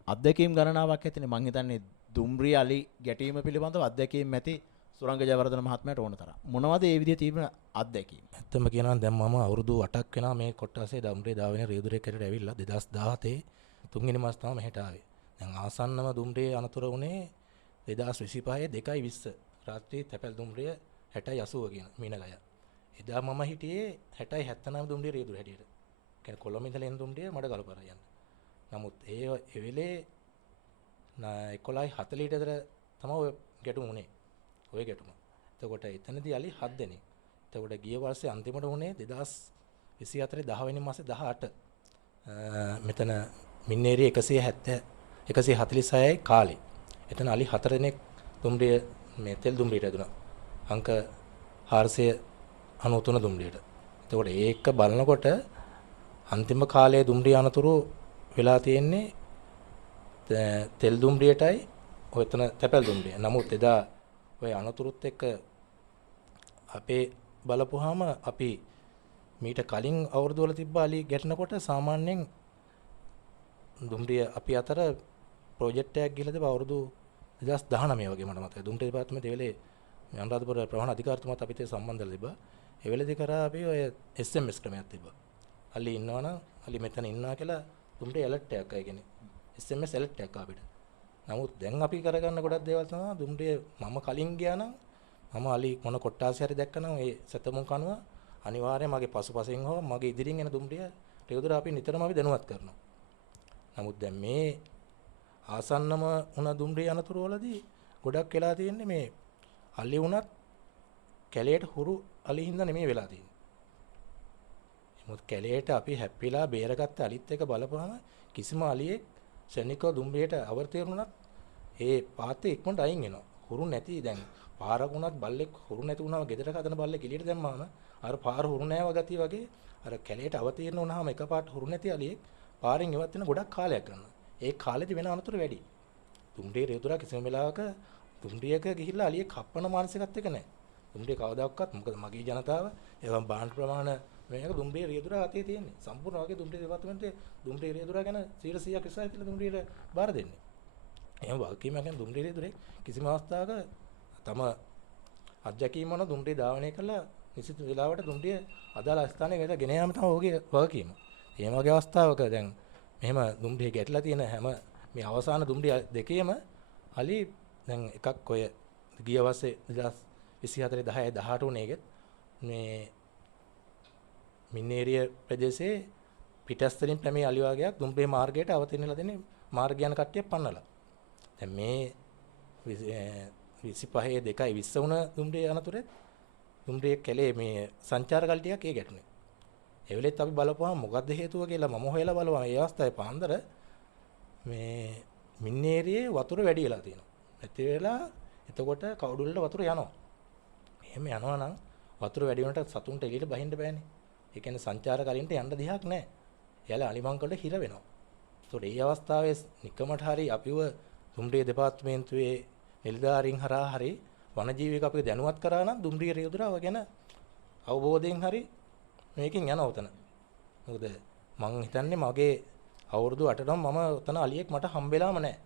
අත්දැකීම් ගණනාවක් ඇතිනේ මම හිතන්නේ දුම්රිය අලි ගැටීම පිළිබඳව අත්දැකීම් ඇති සුරංග ජයවර්ධන මහත්මයාට ඕන තරම්. මොනවද ඒ විදිහේ තිබුණ අත්දැකීම්? ඇත්තම කියනවා දැන් මම අවුරුදු 8ක් වෙනවා මේ කොට්ටාසේ දුම්රිය ධාවනය රියදුරේක හැටියට ඇවිල්ලා 2017 තුන්වෙනි මාස තමයි මෙහෙට ආවේ. දැන් ආසන්නම දුම්රිය අනතුර වුණේ 2025 2:20 රාත්‍රී තැපැල් දුම්රිය 60:80 කියන මීනගය. එදා මම හිටියේ 60:79 දුම්රිය රියදුර හැටියට. කියන්නේ කොළඹ ඉඳලා එන දුම්රිය මඩ ගලපරා යන්න. නමුත් ඒ වෙලේ 11:40 විතර තමයි ඔය ගැටුම උනේ. ඔය ගැටුම. එතකොට එතනදී අලි 7 දෙනෙක්. එතකොට ගිය වර්ෂයේ අන්තිමට උනේ 2024 10 වෙනි මාසේ 18. මෙතන මින්නේරිය 146යි කාලේ. එතන අලි 4 දෙනෙක් දුම්රිය මේ තෙල් දුම්රියට ඇදුණා. අංක 493 දුම්රියට. එතකොට ඒක බලනකොට අන්තිම කාලයේ දුම්රිය අනතුරු වෙලා තියෙන්නේ තෙල් දුම්රියටයි ඔය එතන තැපැල් දුම්රිය. නමුත් එදා ඔය අනතුරුත් එක්ක අපේ බලපුවාම අපි මීට කලින් අවුරුදු වල තිබ්බ අලි ගැටෙනකොට සාමාන්‍යයෙන් දුම්රිය අපි අතර ප්‍රොජෙක්ට් එකක් ගිහලා තිබ්බ අවුරුදු 2019 වගේ මට මතකයි. දුම්රිය දෙපාර්තමේන්තේ වෙලේ අනුරාධපුර ප්‍රවාහන අධිකාරිතුමාත් අපිට සම්බන්ධ තිබ්බා. ඒ වෙලේදී කරා අපි ඔය SMS ක්‍රමයක් තිබ්බා. අලි ඉන්නවනම් අලි මෙතන ඉන්නවා කියලා දුම්රිය ඇලර්ට් එකක් ආයි කියන්නේ. SMS ඇලර්ට් එකක් අපිට. නමුත් දැන් අපි කරගන්න ගොඩක් දේවල් තමයි දුම්රිය මම කලින් ගියා නම් මම අලි මොන කොට්ටාසිය හරි දැක්කනම් ඒ සතමුන් කනුව අනිවාර්යයෙන් මගේ පසුපසින් හෝ මගේ ඉදිරියෙන් එන දුම්රිය රියදුර අපි නිතරම අපි දැනුවත් කරනවා. නමුත් දැන් මේ ආසන්නම වුණ දුම්රිය අනතුරු වලදී ගොඩක් වෙලා තියෙන්නේ මේ අලි වුණත් කැලේට හුරු අලි හින්දා නෙමෙයි වෙලා තියෙන්නේ. මොකද කැලේට අපි හැප්පිලා බේරගත්ත අලිත් එක බලපුවම කිසිම අලියෙක් ශනිකව දුම්රියට අවර්තේරුණත් ඒ පාතේ ඉක්මනට අයින් වෙනවා. හුරු නැති දැන් පාරක් වුණත් බල්ලෙක් හුරු නැති වුණාම ගෙදරක හදන බල්ලෙක් එළියට දැම්මාම අර පාර හුරු නැව ගතිය වගේ අර කැලේට අවතීර්ණ වුණාම එකපාරට හුරු නැති අලියෙක් පාරෙන් ඉවත් වෙන ගොඩක් කාලයක් ගන්නවා. ඒ කාලෙදි වෙන අනතුරු වැඩි. දුම්රිය රියදුරා කිසිම වෙලාවක දුම්රියක ගිහිල්ලා අලියෙක් කප්පන මානසිකත් එක නැහැ. දුම්රිය කවදාවත් මොකද මගේ ජනතාව එවම් බාහන ප්‍රමාණ මේක දුම්රිය රියදුරා අතේ තියෙන්නේ. සම්පූර්ණ වගේ දුම්රිය දෙපාර්තමේන්තුවේ දුම්රිය රියදුරා ගැන 100%ක් ඉස්සරහ කියලා දුම්රියට බාර දෙන්නේ. එහෙනම් වගකීමක් ගැන දුම්රිය රියදුරේ කිසිම අවස්ථාවක තම අධ්‍යක්ෂකීම මොන දුම්රිය ධාවනය කළා නිසිත වෙලාවට දුම්රිය අදාළ ස්ථානයේ වෙලා ගෙන යාම තමයි ඔහුගේ වගකීම. එහෙම වගේ අවස්ථාවක දැන් මෙහෙම දුම්රිය ගැටලා තියෙන හැම මේ අවසාන දුම්රිය දෙකේම අලි දැන් එකක් ඔය ගිය වසරේ 2024 10 18 උනේගෙත් මේ මින්නේරිය ප්‍රදේශයේ පිටස්තරින් පැමිණි අලි වර්ගයක් දුම්රිය මාර්ගයට අවතීර්ණලා දෙන්නේ මාර්ග යන කට්ටිය පන්නලා. දැන් මේ 25 2 20 වුණ දුම්රිය අනතුරේ දුම්රිය කැලේ මේ සංචාරකල් ටිකක් ඒ ගැටුනේ. ඒ වෙලෙත් අපි බලපුවාම මොකද්ද හේතුව කියලා මම හොයලා බලුවා. මේ අවස්ථාවේ පාන්දර මේ මින්නේරියේ වතුර වැඩි වෙලා තියෙනවා. නැති වෙලා එතකොට කවුඩුල්ලට වතුර යනවා. එහෙම යනවා නම් වතුර වැඩි වෙනට සතුන්ට එළියට බහින්න බෑනේ. ඒ කියන්නේ සංචාරකලින්ට යන්න දිහක් නැහැ. එයාලා අලිමංකලට හිර වෙනවා. ඒතකොට මේ අවස්ථාවේ නිකමට හරි අපිව දුම්රිය දෙපාර්තමේන්තුවේ නිලධාරීන් හරහා හරි වනජීවික අපිව දැනුවත් කරා නම් දුම්රිය රියදුරාව ගැන අවබෝධයෙන් හරි මේකෙන් යන උතන. මොකද මං හිතන්නේ මගේ අවුරුදු 8ටම මම උතන අලියෙක් මට හම්බෙලාම නැහැ.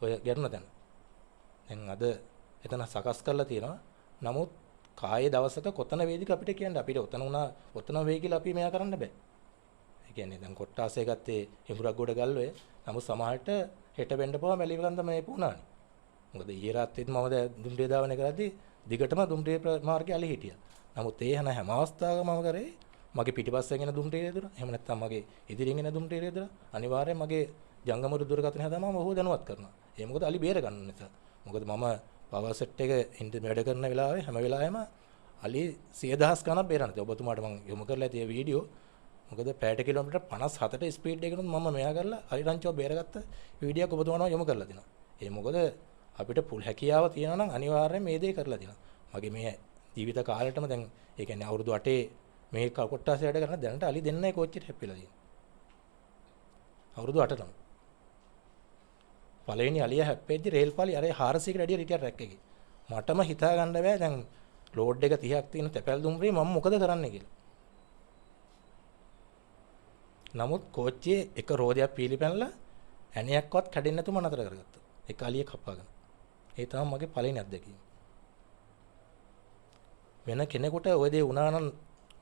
ඔය ගැටුණ තැන. දැන් අද එතන සකස් කරලා තියෙනවා. නමුත් කායේ දවසක කොතන වේදික අපිට කියන්න අපිට උතන උනා උතන වෙයි කියලා අපි මෙයා කරන්න බෑ. ඒ කියන්නේ දැන් කොට්ටාසේ ගත්තේ හිඟුරක් ගොඩ ගල්ලෝය. නමුත් සමහරට හෙට වෙන්න පවා මැලිවකන්ද මේ පුණානේ. මොකද ඊයේ රාත්‍රියේත් මම දුම්රිය ධාවනය කරද්දී දිගටම දුම්රිය මාර්ගයේ අලි හිටියා. නමුත් ඒ හැම අවස්ථාවකම මම කරේ මගේ පිටිපස්සෙන් එන දුම්රිය රියදුරා එහෙම නැත්නම් මගේ ඉදිරියෙන් එන දුම්රිය රියදුරා අනිවාර්යෙන් මගේ ජංගම දුරකථන හදාම ඔහු දැනුවත් කරනවා. ඒ මොකද අලි බේර ගන්න නිසා. මොකද මම පවර් සෙට් එක වැඩ කරන වෙලාවේ හැම වෙලාවෙම අලි 100,000 ගණන් බේරනවා. ඔබතුමාට මම යොමු කරලා ඇති මේ වීඩියෝ. මොකද පැයට කිලෝමීටර් 57ට ස්පීඩ් එකකින් මම මෙයා කරලා අලි රංචුව බේරගත්ත වීඩියෝක් ඔබතුමාට යොමු කරලා දෙනවා. ඒ මොකද අපිට පුල් හැකියාව තියෙනවා නම් අනිවාර්යෙන් මේ දේ කරලා දෙනවා. මගේ මේ ජීවිත කාලෙටම දැන් ඒ කියන්නේ අවුරුදු 8 මේ කොට්ටාසේ වැඩ කරන දැනට අලි දෙන්නයි කෝච්චියට හැප්පිලා තියෙන්නේ. අවුරුදු 8ටම. පළවෙනි අලිය හැප්පෙද්දි රේල් පාලි අර 400කට වැඩිය හිටියා ට්‍රැක් එකේ. මටම හිතා ගන්න බෑ දැන් ලෝඩ් එක 30ක් තියෙන තැපැල් දුම්රිය මම මොකද කරන්නේ කියලා. නමුත් කෝච්චියේ එක රෝදයක් පීලිපැනලා ඇණයක්වත් කැඩෙන්නේ නැතුව නතර කරගත්තා. ඒක අලියෙක් කපාගෙන. ඒ තමයි මගේ පළවෙනි අත්දැකීම. වෙන කෙනෙකුට ওই දේ වුණා නම්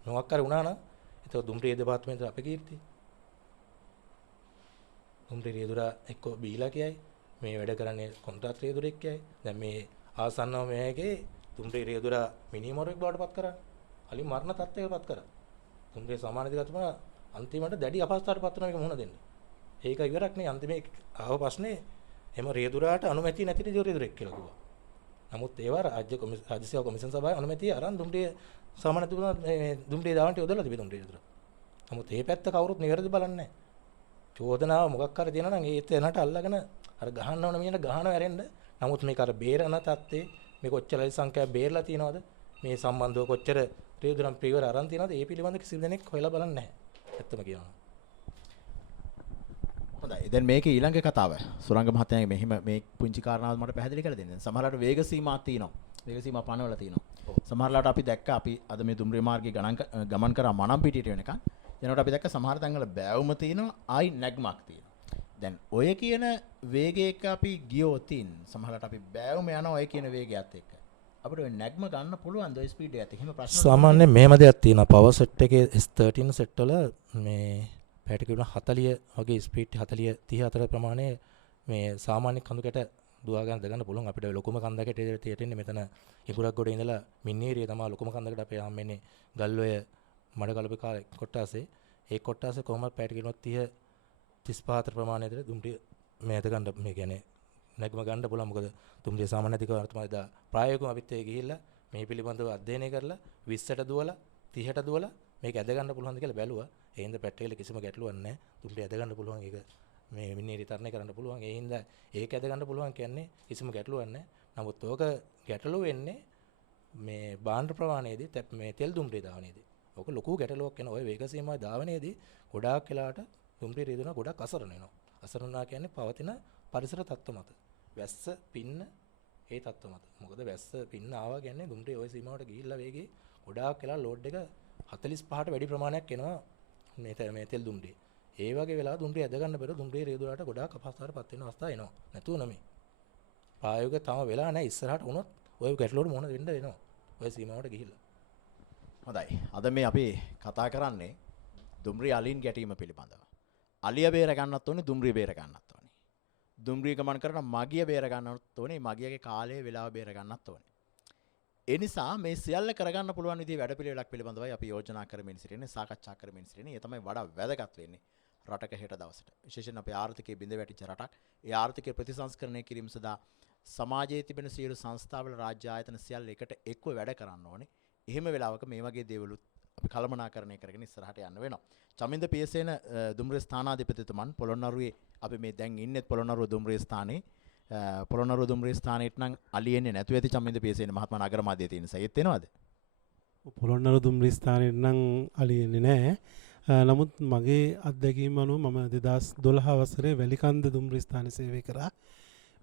මොකක් හරි වුණා නම් ඒක දුම්රිය දෙපාර්තමේන්තුවේ අපේ කීර්තිය. දුම්රිය රියදුරා එක්ක බීලා කියයි මේ වැඩ කරන්නේ කොන්ත්‍රාත් රියදුරෙක් කියයි. දැන් මේ ආසන්නව මේකේ දුම්රිය රියදුරා මිනිමොරෙක් බවට පත් කරා. අලි මරණ තත්ත්වයකට පත් කරා. දුම්රිය සමානාධිකාරතුමා අන්තිමට දැඩි අපහසුතාවයට පත් වෙනවා මේක මුහුණ දෙන්න. ඒක ඉවරක් නේ අන්තිමේ ආව ප්‍රශ්නේ එම රියදුරාට අනුමැතිය නැති රියදුරෙක් කියලා කිව්වා. නමුත් ඒවා රාජ්‍ය සේවා කොමිෂන් සභාවේ අනුමැතිය අරන් දුම්රිය සමානාධිකාර මේ දුම්රිය දාවන්ට යොදලා තිබේ දුම්රිය රියදුරා. නමුත් මේ පැත්ත කවුරුත් නිවැරදි බලන්නේ නැහැ. චෝදනාව මොකක් හරි තියෙනවා නම් ඒ තැනට අල්ලගෙන අර ගහන්න ඕන මිනිහට ගහන වැරෙන්න. නමුත් මේක අර බේරන තත්ත්වේ මේ කොච්චර සංඛ්‍යාව බේරලා තියෙනවද? මේ සම්බන්ධව කොච්චර රියදුරන් ප්‍රීවර අරන් තියෙනවද? ඒ පිළිබඳ කිසි දෙනෙක් හොයලා බලන්නේ නැහැ. ඇත්තම කියනවා. හොඳයි. දැන් මේකේ ඊළඟ කතාව සුරංග මහත්තයාගේ මෙහිම මේ පුංචි කාරණාවක් මට පැහැදිලි කරලා දෙන්න. සමහරවිට වේග සීමාවක් තියෙනවා. වේග සීමා පනවලා තියෙනවා. සමහරවිට අපි දැක්ක අපි අද මේ දුම්රිය මාර්ගයේ ගමන් කරා මනම් පිටියට වෙනකන්. එනකොට අපි දැක්ක සමහර තැන්වල බෑවුම තියෙනවා, ආයි නැග්මක් තියෙනවා. දැන් ඔය කියන වේගයක අපි ගියොතින් සමහරවිට අපි බෑවුම යනවා ඔය කියන වේගයත් එක්ක. අපිට ඔය නැග්ම ගන්න පුළුවන් ද ඔය ස්පීඩ් එකත්. එහෙම ප්‍රශ්න සාමාන්‍යයෙන් මෙහෙම දෙයක් තියෙනවා. පවර් සෙට් එකේ S13 සෙට් වල මේ පැයට කියනවා 40 වගේ ස්පීඩ් 40 30 අතර ප්‍රමාණය මේ සාමාන්‍ය කඳුකට දුවා ගන්න දගන්න පුළුවන්. අපිට ලොකුම කන්දකට තියෙන්නේ මෙතන ඉඟුරක් ගොඩ ඉඳලා මින්නේරිය තමයි ලොකුම කන්දකට අපේ ආම්මෙන්නේ ගල්ඔය මඩකලපේ කාලේ කොට්ටාසේ. ඒ කොට්ටාසේ කොහොමද පැයට කියනවා 30 35 අතර ප්‍රමාණයකට දුම්රිය මේත ගන්න මේ කියන්නේ නැගම ගන්න පුළුවන්. මොකද දුම්රිය සාමාන්‍යතිකව තමයි දා ප්‍රායෝගිකව අපිත් ඒ ගිහිල්ලා මේ පිළිබඳව අධ්‍යයනය කරලා 20ට දුවලා 30ට දුවලා මේක ඇද ගන්න පුළුවන්ද කියලා බැලුවා. ඒ හින්දා පැට්‍රේල කිසිම ගැටලුවක් නැහැ. දුම්රිය ඇද ගන්න පුළුවන්. ඒක මේ මිනිහ රිතරණය කරන්න පුළුවන්. ඒ හින්දා ඒක ඇද ගන්න පුළුවන් කියන්නේ කිසිම ගැටලුවක් නැහැ. නමුත් ඕක ගැටලුව වෙන්නේ මේ බාණ්ඩ ප්‍රවාහනයේදී මේ තෙල් දුම්රිය දාවනයේදී. ඕක ලොකු ගැටලුවක් වෙන ඔය වේග සීමාවේ දාවනයේදී ගොඩාක් වෙලාට දුම්රිය රියදුනා ගොඩක් අසරණ වෙනවා. අසරණ වෙනවා කියන්නේ පවතින පරිසර තත්ත්ව මත. වැස්ස පින්න ඒ තත්ත්ව මත. මොකද වැස්ස පින්න ආවා කියන්නේ දුම්රිය ওই සීමාවට ගිහිල්ලා වේගේ ගොඩාක් වෙලා ලෝඩ් එක 45ට වැඩි ප්‍රමාණයක් එනවා මේ තෙල් දුම්රිය. ඒ වගේ වෙලාව දුම්රිය ඇද ගන්න බැරුව දුම්රිය රියදුනාට ගොඩාක් අපහසුතාවයටපත් වෙන අවස්ථා එනවා. නැතුව නෙමෙයි. ප්‍රායෝගික තම වෙලා නැහැ ඉස්සරහට වුණොත් ඔය ගැටලුවට මොන වෙන්න වෙනවා. ඔය සීමාවට ගිහිල්ලා. හොඳයි. අද මේ අපි කතා කරන්නේ දුම්රිය අලින් ගැටීම පිළිබඳව. අලිය බේර ගන්නත් ඕනේ, දුම්රිය බේර ගන්නත් ඕනේ. දුම්රිය ගමන් කරන මගිය බේර ගන්නත් ඕනේ, මගියගේ කාලය වේලාව බේර ගන්නත් ඕනේ. ඒ නිසා මේ සියල්ල කරගන්න පුළුවන් විදිහේ වැඩපිළිවෙලක් පිළිබඳවයි අපි යෝජනා කරමින් සිටින්නේ, සාකච්ඡා කරමින් සිටින්නේ. ඒ තමයි වඩා වැදගත් වෙන්නේ රටක හෙට දවසට. විශේෂයෙන් අපේ ආර්ථිකයේ බිඳ වැටිච්ච රටක්. ඒ ආර්ථිකය ප්‍රතිසංස්කරණය කිරීම සඳහා සමාජයේ තිබෙන සියලු සංස්ථාවල රාජ්‍ය ආයතන සියල්ල එකට එක්ව වැඩ කරන්න ඕනේ. එහෙම වෙලාවක මේ වගේ දේවලුත් අපි කළමනාකරණය කරගෙන ඉස්සරහට යන්න වෙනවා. චමින්ද පියසේන දුම්රිය ස්ථානාධිපතිතුමන් පොළොන්නරුවේ අපි මේ දැන් ඉන්නේ පොළොන්නරුව දුම්රිය ස්ථානයේ. පොළොන්නරුව දුම්රිය ස්ථානෙට නම් අලි එන්නේ නැතුව ඇති චමින්ද පියසේන මහත්මයා නගර මාධ්‍යයේ තියෙන සයිත් එනවද? පොළොන්නරුව දුම්රිය ස්ථානෙට නම් අලි එන්නේ නැහැ. නමුත් මගේ අත්දැකීම අනුව මම 2012 වසරේ වැලිකන්ද දුම්රිය ස්ථානයේ සේවය කරා.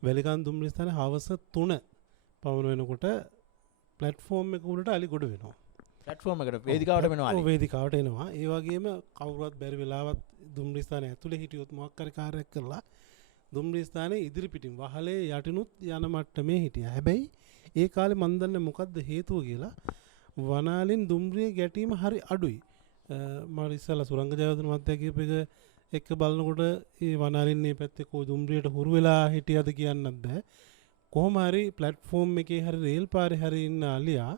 වැලිකන්ද දුම්රිය ස්ථානයේ හවස 3 පවන වෙනකොට ප්ලැට්ෆෝම් එක උඩට අලි ගොඩ වෙනවා. ප්ලැට්ෆෝම් එකට වේදිකාවට වෙනවා අලි. ඔව් වේදිකාවට එනවා. ඒ වගේම කවුරුවත් බැරි වෙලාවත් දුම්රිය ස්ථානයේ ඇතුලේ හිටියොත් මොකක් හරි කාර්යයක් කරලා දුම්රිය ස්ථානයේ ඉදිරි පිටින් වහලේ යටිනුත් යන මට්ටමේ හිටියා. හැබැයි ඒ කාලේ මන් දන්නේ මොකද්ද හේතුව කියලා වනාලින් දුම්රිය ගැටීම හරි අඩුයි. මම ඉස්සලා සුරංග ජයවර්ධන මහත්තයා කියප එක බලනකොට ඒ වනාලින් මේ පැත්තේ කොයි දුම්රියට හුරු වෙලා හිටියද කියන්නත් බෑ. කොහොම හරි ප්ලැට්ෆෝම් එකේ හරි රේල් පාරේ හරි ඉන්න අලියා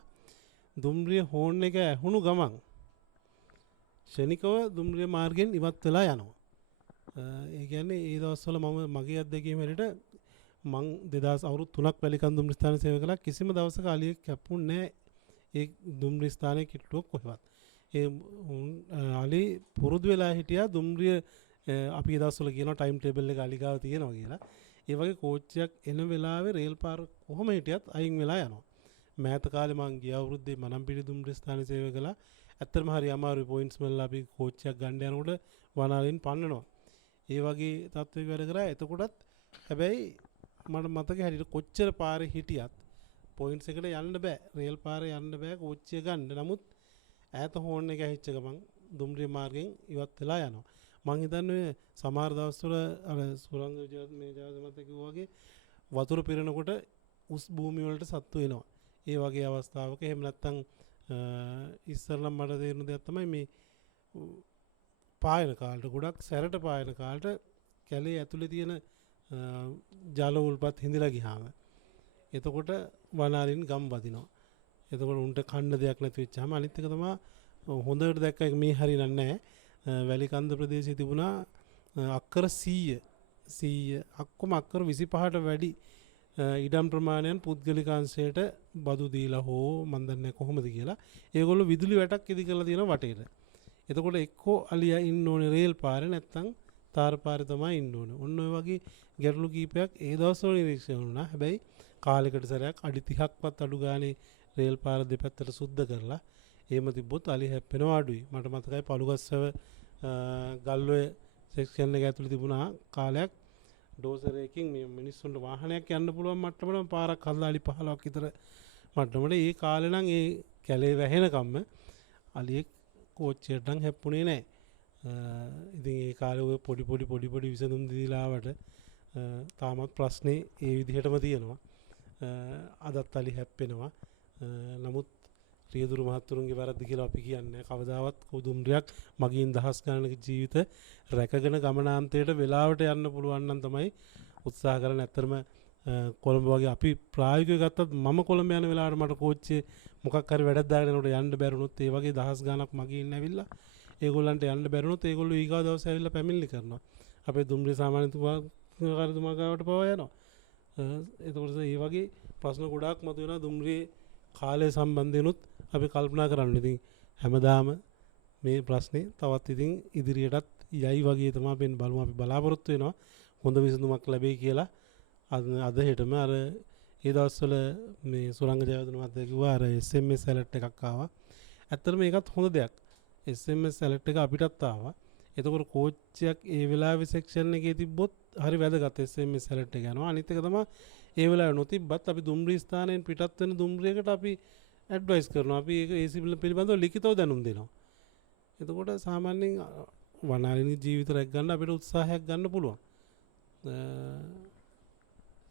දුම්රිය හෝන් එක ඇහුණු ගමන් ශනිකව දුම්රිය මාර්ගෙන් ඉවත් වෙලා යනවා. ඒ කියන්නේ ඒ දවස්වල මම මගේ අත්දැකීම හැටියට මං 2000 අවුරුදු 3ක් වැලිකන්ද දුම්රිය ස්ථානයේ සේවය කළා. කිසිම දවසක අලියෙක් කැපුන්නේ නැහැ ඒ දුම්රිය ස්ථානයේ කිට්ටුවක් කොහෙවත්. ඒ අලි පුරුදු වෙලා හිටියා දුම්රිය අපි ඒ දවස්වල කියනවා ටයිම් ටේබල් එක අලි ගාව තියෙනවා කියලා. ඒ වගේ කෝච්චියක් එන වෙලාවේ රේල් පාර කොහොම හිටියත් අයින් වෙලා යනවා. මෑත කාලේ මං ගිය අවුරුද්දේ මනම්පිඩි දුම්රිය ස්ථානයේ සේවය කළා. ඇත්තටම හරි අමාරුයි පොයින්ට්ස් වල අපි කෝච්චියක් ගන්න යනකොට වනාලින් පන්නනවා. ඒ වගේ තත්ත්වයක වැඩ කරා. එතකොටත් හැබැයි මට මතක හැටියට කොච්චර පාරේ හිටියත් පොයින්ට්ස් එකට යන්න බෑ. රේල් පාරේ යන්න බෑ කෝච්චිය ගන්න. නමුත් ඈත හෝන් එක ඇහිච්ච ගමන් දුම්රිය මාර්ගෙන් ඉවත් වෙලා යනවා. මං හිතන්නේ සමහර දවස්වල අර සුරංග මේ ජයවර්ධන කිව්වා වගේ වතුර පිරෙනකොට උස් භූමිය වලට සත්තු එනවා. ඒ වගේ අවස්ථාවක එහෙම නැත්නම් ඉස්සරනම් මට තේරෙන දෙයක් තමයි මේ පායන කාලට ගොඩක් සැරට පායන කාලට කැලේ ඇතුලේ තියෙන ජල උල්පත් හිඳලා ගියාම එතකොට වනාලින් ගම් වදිනවා. එතකොට උන්ට කන්න දෙයක් නැති වෙච්චාම අනිත් එක තමයි හොඳට දැක්ක එක මේ හරියන්නේ නැහැ. වැලිකන්ද ප්‍රදේශයේ තිබුණා අක්කර 100 අක්කම අක්කර 25ට වැඩි ඉඩම් ප්‍රමාණයන් පුද්ගලික අංශයට බදු දීලා හෝ මන් දන්නේ කොහොමද කියලා ඒගොල්ලෝ විදුලි වැටක් ඉදි කරලා තියෙනවා වටේට. එතකොට එක්කෝ අලියා ඉන්න ඕනේ රේල් පාරේ නැත්නම් තාර පාරේ තමයි ඉන්න ඕනේ. ඔන්න ඔය වගේ ගැටලු කීපයක් ඒ දවස්වල නිරීක්ෂණය වුණා. හැබැයි කාලයකට සැරයක් අඩි 30ක්වත් අඩු ගානේ රේල් පාර දෙපැත්තට සුද්ධ කරලා එහෙම තිබ්බොත් අලි හැප්පෙනවා අඩුයි. මට මතකයි පළුගස්සව ගල්ඔය සෙක්ෂන් එක ඇතුළේ තිබුණා කාලයක් ඩෝසරයකින් මේ මිනිස්සුන්ට වාහනයක් යන්න පුළුවන් මට්ටමට පාරක් හදලා අලි 15ක් විතර මට්ටමට. ඒ කාලේ නම් ඒ කැලේ වැහෙනකම්ම අලියෙක් කෝච්චියට නම් හැප්පුණේ නැහැ. ඉතින් ඒ කාලේ ඔය පොඩි විසඳුම් දීලාවට තාමත් ප්‍රශ්නේ ඒ විදිහටම තියෙනවා. අදත් අලි හැප්පෙනවා. නමුත් රියදුරු මහත්තුරුන්ගේ වැරද්ද කියලා අපි කියන්නේ කවදාවත් දුම්රියක් මගින් දහස් ගණනක ජීවිත රැකගෙන ගමනාන්තයට වෙලාවට යන්න පුළුවන් නම් තමයි උත්සාහ කරන්නේ. ඇත්තටම කොළඹ වගේ අපි ප්‍රායෝගිකව ගත්තත් මම කොළඹ යන වෙලාවට මට කෝච්චියේ මොකක් හරි වැඩක් දාගෙන යනකොට යන්න බැරුණොත් ඒ වගේ දහස් ගණනක් මගින් ඇවිල්ලා ඒගොල්ලන්ට යන්න බැරුණොත් ඒගොල්ලෝ ඊගා දවසේ ඇවිල්ලා පැමිණිලි කරනවා. අපේ දුම්රිය සාමාන්‍ය තුමාගාවට පවා යනවා. එතකොට ඒ වගේ ප්‍රශ්න ගොඩාක් මතුවෙනවා දුම්රිය කාලය සම්බන්ධයෙන්ුත් අපි කල්පනා කරන්න. ඉතින් හැමදාම මේ ප්‍රශ්නේ තවත් ඉතින් ඉදිරියටත් යයි වගේ තමයි අපි බලමු. අපි බලාපොරොත්තු වෙනවා හොඳ විසඳුමක් ලැබෙයි කියලා. අද හෙටම අර ඒ දවස්වල මේ සුරංග ජයවර්ධන මහත්තයා කිව්වා අර SMS ඇලර්ට් එකක් ආවා. ඇත්තටම මේකත් හොඳ දෙයක්. SMS ඇලර්ට් එක අපිටත් ආවා. එතකොට කෝච්චියක් ඒ වෙලාවේ සෙක්ෂන් එකේ තිබ්බොත් හරි වැදගත් SMS ඇලර්ට් එක යනවා. අනිත් එක තමයි ඒ වෙලාවේ නොතිබ්බත් අපි දුම්රිය ස්ථානයෙන් පිටත් වෙන දුම්රියකට අපි ඇඩ්වයිස් කරනවා. අපි ඒක ඒ පිළිබඳව ලිඛිතව දැනුම් දෙනවා. එතකොට සාමාන්‍යයෙන් වනාලිනී ජීවිත රැක ගන්න අපිට උත්සාහයක් ගන්න පුළුවන්.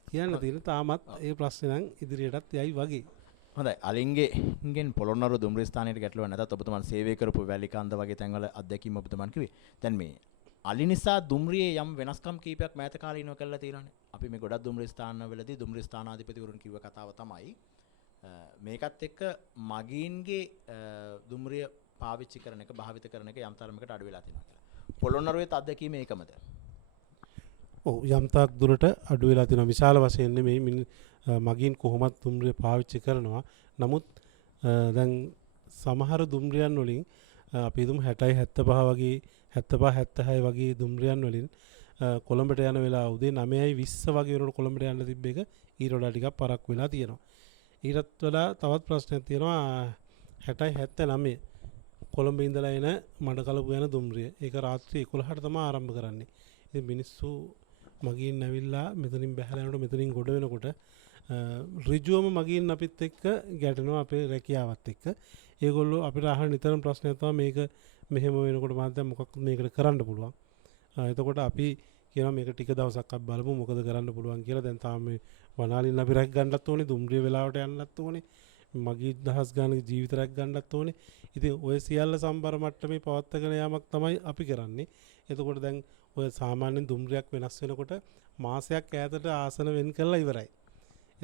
කියන්න තියෙන තාමත් ඒ ප්‍රශ්නේ නම් ඉදිරියටත් යයි වගේ. හොඳයි අලින්ගෙන් පොළොන්නරුව දුම්රිය ස්ථානයට ගැටලුවක් නැතත් ඔබතුමන් සේවය කරපු වැලිකන්ද වගේ තැන්වල අත්දැකීම් ඔබතුමන් කිව්වේ. දැන් මේ අලි නිසා දුම්රියේ යම් වෙනස්කම් කීපයක් මෑත කාලීනව කරලා තියෙනවානේ. අපි මේ ගොඩක් දුම්රිය ස්ථානවලදී දුම්රිය ස්ථානාධිපතිවරුන් කිව්ව කතාව තමයි මේකත් එක්ක මගීන්ගේ දුම්රිය පාවිච්චි කරන එක භාවිත කරන එක යම් තරමකට අඩු වෙලා තියෙනවා කියලා. පොළොන්නරුවේ අත්දැකීම ඒකමද? ඔව් යම් තාක් දුරට අඩු වෙලා තියෙනවා. විශාල වශයෙන් නෙමෙයි මගින් කොහොමත් දුම්රිය පාවිච්චි කරනවා. නමුත් දැන් සමහර දුම්රියන් වලින් අපි හිතමු 60යි 75 වගේ 75 76 වගේ දුම්රියන් වලින් කොළඹට යන වෙලාව උදේ 9යි 20 වගේ වෙනකොට කොළඹට යන්න තිබ්බ එක ඊට වඩා ටිකක් පරක් වෙලා තියෙනවා. ඊටත් වඩා තවත් ප්‍රශ්නයක් තියෙනවා 60යි 79 කොළඹ ඉඳලා එන මඩකලපු යන දුම්රිය. ඒක රාත්‍රී 11ට තමයි ආරම්භ කරන්නේ. ඉතින් මිනිස්සු මගින් ඇවිල්ලා මෙතනින් බැහැලා යනකොට මෙතනින් ගොඩ වෙනකොට ඍජුවම මගින් අපිත් එක්ක ගැටෙනවා අපේ රැකියාවත් එක්ක. ඒගොල්ලෝ අපිට අහන නිතරම ප්‍රශ්නයක් තමයි මේක මෙහෙම වෙනකොට මාත් මොකක්ද මේකට කරන්න පුළුවන්. එතකොට අපි කියනවා මේක ටික දවසක් අපි බලමු මොකද කරන්න පුළුවන් කියලා. දැන් තාම මේ වනාලින් අපි රැක් ගන්නත් ඕනේ, දුම්රිය වෙලාවට යන්නත් ඕනේ, මගී දහස් ගානක ජීවිත රැක් ගන්නත් ඕනේ. ඉතින් ඔය සියල්ල සම්බර මට්ටමේ පවත්වාගෙන යාමක් තමයි අපි කරන්නේ. එතකොට දැන් ඔය සාමාන්‍යයෙන් දුම්රියක් වෙනස් වෙනකොට මාසයක් ඈතට ආසන වෙන් කරලා ඉවරයි.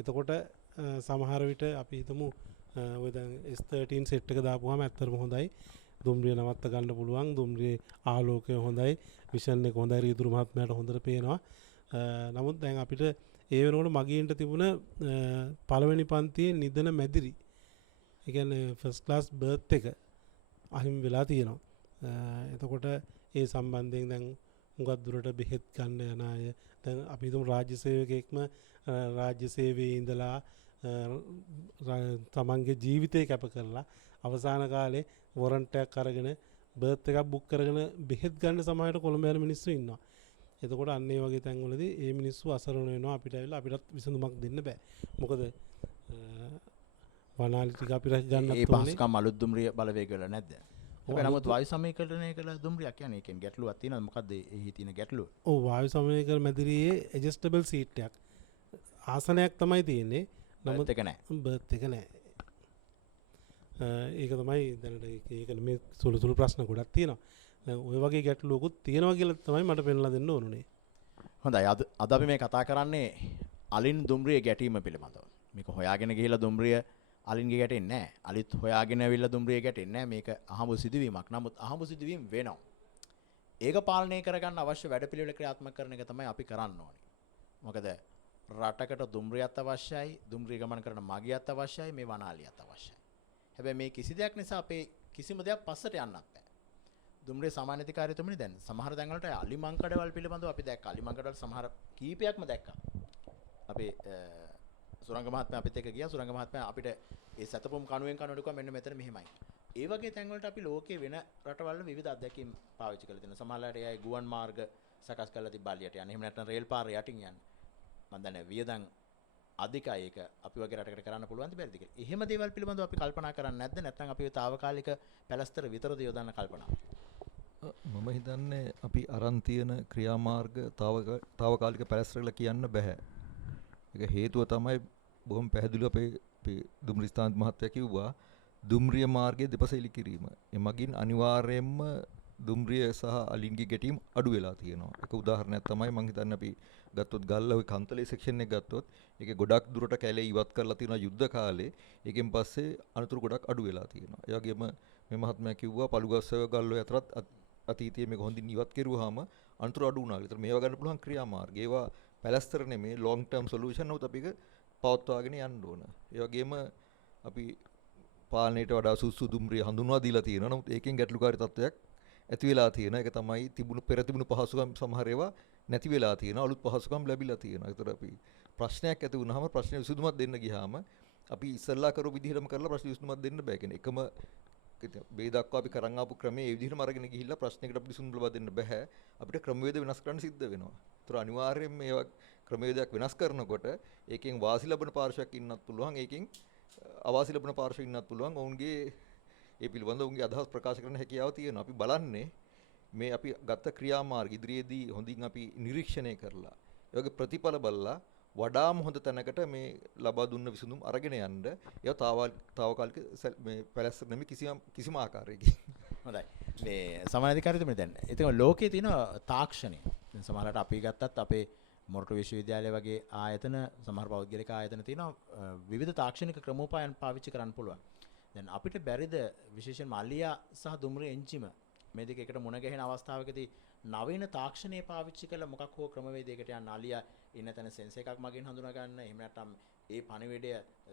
එතකොට සමහර විට අපි හිතමු ඔය දැන් S13 සෙට් එක දාපුවාම ඇත්තටම හොඳයි. දුම්රිය නවත්ත ගන්න පුළුවන්. දුම්රියේ ආලෝකය හොඳයි. විෂන් එක හොඳයි. රීදුරු මහත්මයාට හොඳට පේනවා. නමුත් දැන් අපිට ඒ වෙනකොට මගීන්ට තිබුණ පළවෙනි පන්තියේ නිදන මැදිරි. ඒ කියන්නේ ෆස්ට් ක්ලාස් බර්ත් එක අහිමි වෙලා තියෙනවා. එතකොට ඒ සම්බන්ධයෙන් දැන් හුඟක් දුරට බෙහෙත් ගන්න යන අය දැන් අපි හිතමු රාජ්‍ය සේවකයෙක්ම රාජ්‍ය සේවයේ ඉඳලා තමන්ගේ ජීවිතය කැප කරලා අවසාන කාලේ වොරන්ට් එකක් අරගෙන බර්ත් එකක් බුක් කරගෙන බෙහෙත් ගන්න සමහරට කොළඹ යන මිනිස්සු ඉන්නවා. එතකොට අන්න ඒ වගේ තැන්වලදී ඒ මිනිස්සු අසරණ වෙනවා. අපිට ඇවිල්ලා අපිටත් විසඳුමක් දෙන්න බෑ. මොකද වනාලි ටික අපි රැක ගන්නත් ඕනේ. ඒ පහසුකම් අලුත් දුම්රිය බලවේග වල නැද්ද? නමුත් වායු සමීකරණය කළ දුම්රියක් කියන්නේ ඒකෙන් ගැටලුවක් තියෙනවද? මොකද්ද එහි තියෙන ගැටලුව? ඔව් වායු සමීකරණ මැදිරියේ ඇඩ්ජස්ටබල් සීට් එකක් ආසනයක් තමයි තියෙන්නේ. නමුත් ඒක නැහැ. බර්ත් එක නැහැ. ඒක තමයි දැනට ඒක මේ සුළු ප්‍රශ්න ගොඩක් තියෙනවා. දැන් ওই වගේ ගැටලුවකුත් තියෙනවා කියලා තමයි මට පෙන්ලා දෙන්න ඕනුනේ. හොඳයි අද අපි මේ කතා කරන්නේ අලින් දුම්රිය ගැටීම පිළිබඳව. මේක හොයාගෙන ගිහිලා දුම්රිය අලින්ගේ ගැටෙන්නේ නැහැ. අලිත් හොයාගෙන ඇවිල්ලා දුම්රිය ගැටෙන්නේ නැහැ. මේක අහඹු සිදුවීමක්. නමුත් අහඹු සිදුවීම් වෙනවා. ඒක පාලනය කරගන්න අවශ්‍ය වැඩපිළිවෙල ක්‍රියාත්මක කරන එක තමයි අපි කරන්න ඕනේ. මොකද රටකට දුම්රියත් අවශ්‍යයි, දුම්රිය ගමන් කරන මගියත් අවශ්‍යයි, මේ වනාලියත් අවශ්‍යයි. හැබැයි මේ කිසි දෙයක් නිසා අපේ කිසිම දෙයක් පස්සට යන්නත් බෑ. දුම්රිය සමානතිකාරීතුමනි දැන් සමහර තැන් වලට අලි මංකඩවල් පිළිබඳව අපි දැක්කා. අලි මංකඩවල් සමහර කීපයක්ම දැක්කා. අපේ සුරංග මහත්මයා අපිත් එක්ක ගියා. සුරංග මහත්මයා අපිට ඒ සතපොම් කණුවෙන් කනකොට මෙන්න මෙතන මෙහෙමයි. ඒ වගේ තැන් වලට අපි ලෝකයේ වෙන රටවල් වල විවිධ අත්දැකීම් පාවිච්චි කරලා තියෙනවා. සමහරවිට ඒ අය ගුවන් මාර්ග සකස් කරලා තිබ්බ අලියට යන්නේ. එහෙම නැත්නම් රේල් පාර යටින් යන්නේ. මම දන්නේ වියදම් අධිකයි ඒක අපි වගේ රටකට කරන්න පුළුවන්ද බැරිද කියලා. එහෙම දේවල් පිළිබඳව අපි කල්පනා කරන්නේ නැද්ද? නැත්නම් අපි තාවකාලික පැලස්තර විතරද යොදන්න කල්පනා? මම හිතන්නේ අපි අරන් තියෙන ක්‍රියාමාර්ග තාවකාලික පැලස්තර කියලා කියන්න බෑ. ඒක හේතුව තමයි බොහොම පැහැදිලිව අපේ දුම්රිය ස්ථාන මහත්තයා කිව්වා දුම්රිය මාර්ගයේ දෙපස ඉලි කිරීම. එමගින් අනිවාර්යයෙන්ම දුම්රිය සහ අලින්ගේ ගැටීම් අඩු වෙලා තියෙනවා. ඒක උදාහරණයක් තමයි මම හිතන්නේ අපි ගත්තොත් ගල්ලවේ කන්තලේ සෙක්ෂන් එක ගත්තොත් ඒකේ ගොඩක් දුරට කැලේ ඉවත් කරලා තියෙනවා යුද්ධ කාලේ. ඒකෙන් පස්සේ අනතුරු ගොඩක් අඩු වෙලා තියෙනවා. ඒ වගේම මේ මහත්මයා කිව්වා පළුගස්සව ගල්ලවේ අතරත් අතීතයේ මේක හොඳින් ඉවත් කෙරුවාම අනතුරු අඩු වුණා. ඒතර මේවා ගන්න පුළුවන් ක්‍රියාමාර්ග. ඒවා පැලස්තර නෙමේ long term solution නමුත් අපි ඒක පවත්වාගෙන යන්න ඕන. ඒ වගේම අපි පාලනයට වඩා සුසු දුම්රිය හඳුන්වා දීලා තියෙනවා. නමුත් ඒකෙන් ගැටලුකාරී තත්ත්වයක් ඇති වෙලා තියෙනවා. ඒක තමයි පෙර තිබුණු පහසුකම් සමහර ඒවා නැති වෙලා තියෙනවා. අලුත් පහසුකම් ලැබිලා තියෙනවා. ඒතර අපි ප්‍රශ්නයක් ඇති වුණාම ප්‍රශ්න විසඳුමක් දෙන්න ගියාම අපි ඉස්සල්ලා කරපු විදිහටම කරලා ප්‍රශ්න විසඳුමක් දෙන්න බෑ. කියන්නේ එකම මේ දක්වා අපි කරන් ආපු ක්‍රමයේ ඒ විදිහටම අරගෙන ගිහිල්ලා ප්‍රශ්නයකට අපිට විසඳුම් ලබා දෙන්න බෑ. අපිට ක්‍රමවේද වෙනස් කරන්න සිද්ධ වෙනවා. ඒතර අනිවාර්යයෙන් මේ ක්‍රමවේදයක් වෙනස් කරනකොට ඒකෙන් වාසි ලබන පාර්ශවයක් ඉන්නත් පුළුවන්. ඒකෙන් අවාසි ලබන පාර්ශවයක් ඉන්නත් පුළුවන්. ඔවුන්ගේ ඒ පිළිබඳව ඔවුන්ගේ අදහස් ප්‍රකාශ කරන්න හැකියාව තියෙනවා. අපි බලන්නේ මේ අපි ගත්ත ක්‍රියාමාර්ග ඉදිරියේදී හොඳින් අපි නිරීක්ෂණය කරලා ඒ වගේ ප්‍රතිඵල බලලා වඩාම හොඳ තැනකට මේ ලබා දුන්න විසඳුම් අරගෙන යන්න ඒවා తాවකාලික මේ පැලැස්තර නෙමෙයි කිසිම ආකාරයකින්. හොඳයි. මේ සමානාධිකාරීතුමනි දැන් ඉතින් ලෝකයේ තියෙන තාක්ෂණය දැන් සමහරවිට අපි ගත්තත් අපේ මොරටු විශ්වවිද්‍යාලය වගේ ආයතන සමහර පෞද්ගලික ආයතන තියෙනවා විවිධ තාක්ෂණික ක්‍රමෝපායන් පාවිච්චි කරන්න පුළුවන්. දැන් අපිට බැරිද විශේෂයෙන්ම අලියා සහ දුම්රිය එන්ජිම මේ දෙක එකට මුණ ගැහෙන අවස්ථාවකදී නවීන තාක්ෂණය පාවිච්චි කරලා මොකක් හෝ ක්‍රමවේදයකට යන්න අලියා ඉන්න තැන සෙන්සර් එකක් මගින් හඳුනා ගන්න එහෙම නැත්නම් ඒ පණිවිඩය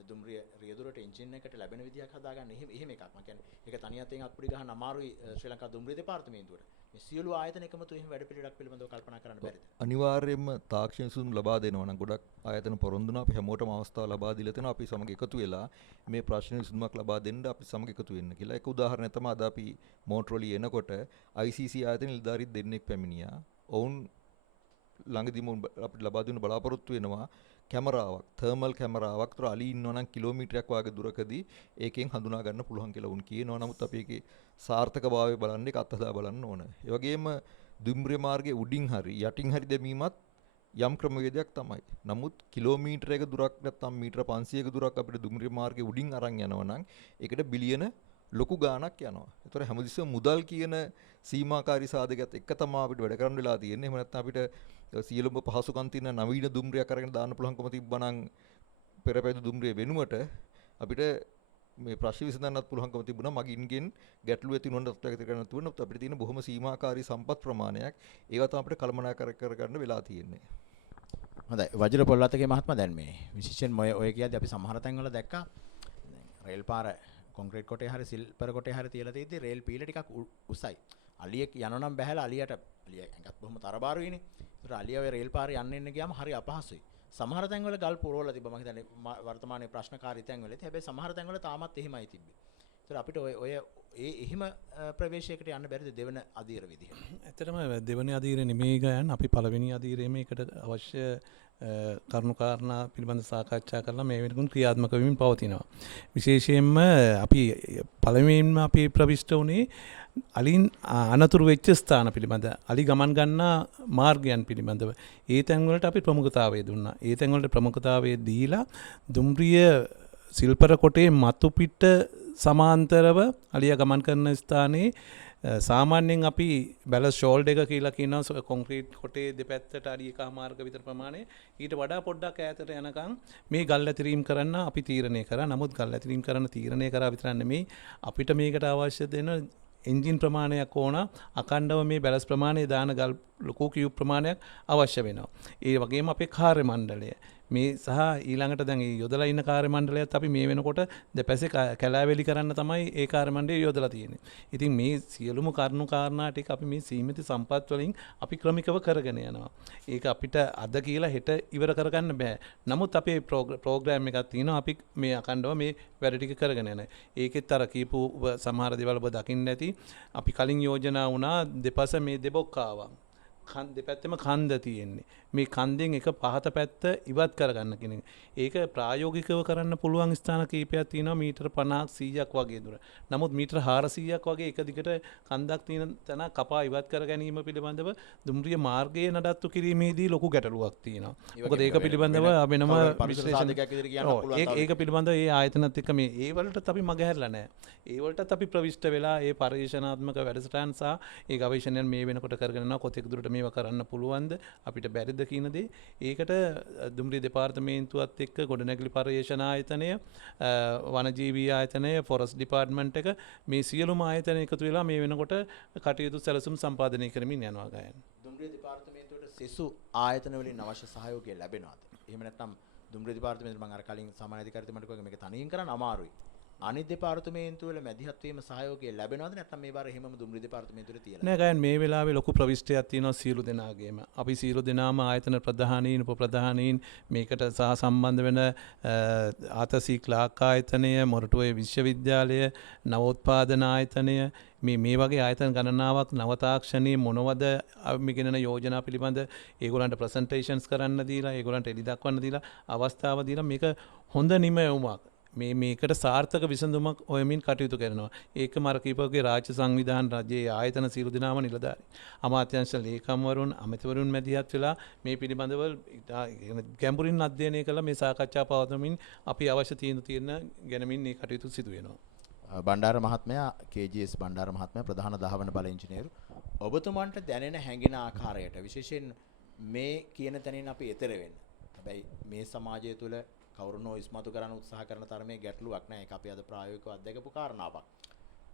දුම්රිය රියදුරට එන්ජින් එකට ලැබෙන විදියක් හදාගන්න එහෙම එකක්. මම කියන්නේ ඒක තනියෙන් අත්පුඩි ගහන්න අමාරුයි ශ්‍රී ලංකා දුම්රිය දෙපාර්තමේන්තුවට. මේ සියලු ආයතන එකමතු එහෙම වැඩ පිළිවෙලක් පිළිබඳව කල්පනා කරන්න බැරිද? අනිවාර්යයෙන්ම තාක්ෂණ විසඳුම් ලබා දෙනවා නම් ගොඩක් ආයතන පොරොන්දුනා අපි හැමෝටම අවස්ථාව ලබා දීලා තියෙනවා අපි සමග එකතු වෙලා මේ ප්‍රශ්න විසඳුමක් ලබා දෙන්න අපි සමග එකතු වෙන්න කියලා. ඒක උදාහරණයක් තමයි අද අපි මෝන්ට්‍රෝලි එනකොට ICC ආයතන නිලධාරී දෙන්නෙක් පැමිණියා. ඔවුන් ළඟදීම අපිට ලබා දුන්න බලාපොරොත්තු වෙනවා කැමරාවක් තර්මල් කැමරාවක් තොර අලි ඉන්නවා නම් කිලෝමීටරයක් වාගේ දුරකදී ඒකෙන් හඳුනා ගන්න පුළුවන් කියලා උන් කියනවා. නමුත් අපි ඒකේ සාර්ථකභාවය බලන්න ඒක අත්හදා බලන්න ඕන. ඒ වගේම දුම්රිය මාර්ගයේ උඩින් හරි යටින් හරි දැමීමත් යම් ක්‍රමවේදයක් තමයි. නමුත් කිලෝමීටරයක දුරක් නැත්නම් මීටර 500ක දුරක් අපිට දුම්රිය මාර්ගයේ උඩින් අරන් යනවා නම් ඒකට බිලියන ලොකු ගාණක් යනවා. ඒතර හැමතිස්සෙම මුදල් කියන සීමාකාරී සාධකයත් එක්ක තමයි අපිට වැඩ කරන්න වෙලා තියෙන්නේ. එහෙම නැත්නම් අපිට සියලුම පහසුකම් තියෙන නවීන දුම්රියක් අරගෙන දාන්න පුළුවන්කම තිබ්බනම් පෙරපැදු දුම්රිය වෙනුවට අපිට මේ ප්‍රශ්න විසඳන්නත් පුළුවන්කම තිබුණා. මගින්ගෙන් ගැටලු ඇති නොවන තත්ත්වයකට කරන්න තිබුණා. අපිට තියෙන බොහොම සීමාකාරී සම්පත් ප්‍රමාණයක් ඒවා තමයි අපිට කළමනාකරණය කරගන්න වෙලා තියෙන්නේ. හොඳයි. වජිර පොල්ලත්තගේ මහත්මයා දැන් මේ විශේෂයෙන් ඔය කියද්දී අපි සමහර තැන්වල දැක්කා රේල් පාර කොන්ක්‍රීට් කොටේ හරි සිල්පර කොටේ හරි තියලා තියෙද්දි රේල් පීල ටිකක් උසයි. අලියෙක් යනනම් බහැලා අලිය ඇඟත් බොහොම තරබාරුයිනේ. ඒතර අලිය ඔය රේල් පාරේ යන්න ගියාම හරි අපහසුයි. සමහර තැන්වල ගල් පුරවලා තිබ්බා. මම හිතන්නේ වර්තමානයේ ප්‍රශ්නකාරී තැන්වලදී. හැබැයි සමහර තැන්වල තාමත් එහෙමයි තිබ්බේ. ඒතර අපිට ඔය එහෙම ප්‍රවේශයකට යන්න බැරිද දෙවන අධීර විදිහට? ඇත්තටම දෙවන අධීරේ නෙමෙයි ගයන් අපි පළවෙනි අධීරයේ මේකට අවශ්‍ය කරුණු කාරණා පිළිබඳ සාකච්ඡා කරලා මේ වෙනකොට ක්‍රියාත්මක වෙමින් පවතිනවා. විශේෂයෙන්ම අපි පළවෙනිම අපි ප්‍රවිෂ්ඨ වුණේ අලින් අනතුරු වෙච්ච ස්ථාන පිළිබඳ අලි ගමන් ගන්නා මාර්ගයන් පිළිබඳව ඒ තැන්වලට අපි ප්‍රමුඛතාවය දුන්නා. ඒ තැන්වලට ප්‍රමුඛතාවය දීලා දුම්රිය සිල්පර කොටේ මතු පිට සමාන්තරව අලිය ගමන් කරන ස්ථානයේ සාමාන්‍යයෙන් අපි බැලස් ෂෝල්ඩ් එක කියලා කියනවා කොන්ක්‍රීට් කොටේ දෙපැත්තට අඩි එකමාරක විතර ප්‍රමාණය ඊට වඩා පොඩ්ඩක් ඈතට යනකම් මේ ගල් ඇතිරීම් කරන්න අපි තීරණය කරා. නමුත් ගල් ඇතිරීම් කරන්න තීරණය කරා විතරක් නෙමෙයි අපිට මේකට අවශ්‍ය දෙන එන්ජින් ප්‍රමාණයක් ඕන අකණ්ඩව මේ බැලස් ප්‍රමාණය දාන ගල් ලොකු කියුබ් ප්‍රමාණයක් අවශ්‍ය වෙනවා. ඒ වගේම අපේ කාර්ය මණ්ඩලය මේ සහ ඊළඟට දැන් යොදලා ඉන්න කාර්ය මණ්ඩලයත් අපි මේ වෙනකොට දෙපැසේ කැලෑවැලි කරන්න තමයි ඒ කාර්ය මණ්ඩලය යොදලා තියෙන්නේ. ඉතින් මේ සියලුම කරුණු කාරණා ටික අපි මේ සීමිත සම්පත් වලින් අපි ක්‍රමිකව කරගෙන යනවා. ඒක අපිට අද කියලා හෙට ඉවර කරගන්න බෑ. නමුත් අපේ ප්‍රෝග්‍රෑම් එකක් තියෙනවා අපි මේ අකණ්ඩව මේ වැඩ ටික කරගෙන යන. ඒකෙත් අර කීපු සමහර දේවල් ඔබ දකින්න ඇති. අපි කලින් යෝජනා වුණා දෙපස මේ දෙබොක්කාවක්. දෙපැත්තෙම කන්ද තියෙන්නේ. මේ කන්දෙන් එක පහත පැත්ත ඉවත් කරගන්න කෙනෙක්. ඒක ප්‍රායෝගිකව කරන්න පුළුවන් ස්ථාන කීපයක් තියෙනවා මීටර 50ක් 100ක් වගේ දුර. නමුත් මීටර 400ක් වගේ එක දිගට කන්දක් තියෙන තැන කපා ඉවත් කර ගැනීම පිළිබඳව දුම්රිය මාර්ගයේ නඩත්තු කිරීමේදී ලොකු ගැටලුවක් තියෙනවා. මොකද ඒක පිළිබඳව වෙනම විශ්ලේෂණයක් ඉදිරි කියන්න පුළුවන්. ඒක පිළිබඳව ඒ ආයතනත් එක්ක මේ ඒ වලටත් අපි මගහැරලා නැහැ. ඒ වලටත් අපි ප්‍රවිෂ්ඨ වෙලා ඒ පරිශනාත්මක වැඩසටහන් සහ ඒ ගවේෂණයන් මේ වෙනකොට කරගෙන යනවා. කොතෙක් දුරට මේවා කරන්න පුළුවන්ද අපිට බැරිද කියන දේ. ඒකට දුම්රිය දෙපාර්තමේන්තුවත් එක්ක ගොඩනැගිලි පර්යේෂණ ආයතනය වනජීවී ආයතනය ෆොරස්ට් ඩිපාර්ට්මන්ට් එක මේ සියලුම ආයතන එකතු වෙලා මේ වෙනකොට කටයුතු සැලසුම් සම්පාදනය කරමින් යනවා ගයන්. දුම්රිය දෙපාර්තමේන්තුවට සෙසු ආයතන වලින් අවශ්‍ය සහයෝගය ලැබෙනවද? එහෙම නැත්නම් දුම්රිය දෙපාර්තමේන්තුව මම අර කලින් සාමාන්‍ය අධිකාරිතුමාට කිව්වා මේක තනියෙන් කරන්න අමාරුයි. අනිත් දෙපාර්තමේන්තුව වල මැදිහත් වීම සහයෝගය ලැබෙනවද නැත්නම් මේ බාර එහෙමම දුම්රිය දෙපාර්තමේන්තුවේ තියෙනවා? නෑ ගයන් මේ වෙලාවේ ලොකු ප්‍රවිෂ්ටයක් තියෙනවා සියලු දෙනාගේම. අපි සියලු දෙනාම ආයතන ප්‍රධානීන් උපප්‍රධානීන් මේකට සහ සම්බන්ධ වෙන ආතසී ක්ලාක් ආයතනය, මොරටුවේ විශ්වවිද්‍යාලය, නවෝත්පාදන ආයතනය මේ වගේ ආයතන ගණනාවක් නව තාක්ෂණයේ මොනවද අපි ගෙනන යෝජනා පිළිබඳ ඒගොල්ලන්ට ප්‍රසන්ටේෂන්ස් කරන්න දීලා ඒගොල්ලන්ට එලි දක්වන්න දීලා අවස්ථාව දීලා මේක හොඳ නිමයුමක් මේකට සාර්ථක විසඳුමක් හොයමින් කටයුතු කරනවා. ඒකම අර කීපකගේ රාජ්‍ය සංවිධාන රජයේ ආයතන සියලු දෙනාම නිලධාරී. අමාත්‍යාංශ ලේකම්වරුන් අමතිවරුන් මැදිහත් වෙලා මේ පිළිබඳව ගැඹුරින් අධ්‍යයනය කළ මේ සාකච්ඡා පවත්වමින් අපි අවශ්‍ය තීරණ ගැනීමෙන් මේ කටයුතු සිදු වෙනවා. බණ්ඩාර මහත්මයා KGS බණ්ඩාර මහත්මයා ප්‍රධාන දහවන බල ඉංජිනේරු ඔබතුමන්ට දැනෙන හැඟෙන ආකාරයට විශේෂයෙන් මේ කියන තැනින් අපි එතර වෙන්න. හැබැයි මේ සමාජය තුළ කවුරුනෝ ඉස්මතු කරන්න උත්සාහ කරන තරමේ ගැටලුවක් නැහැ. ඒක අපි අද ප්‍රායෝගිකව අත්දැකපු කාරණාවක්.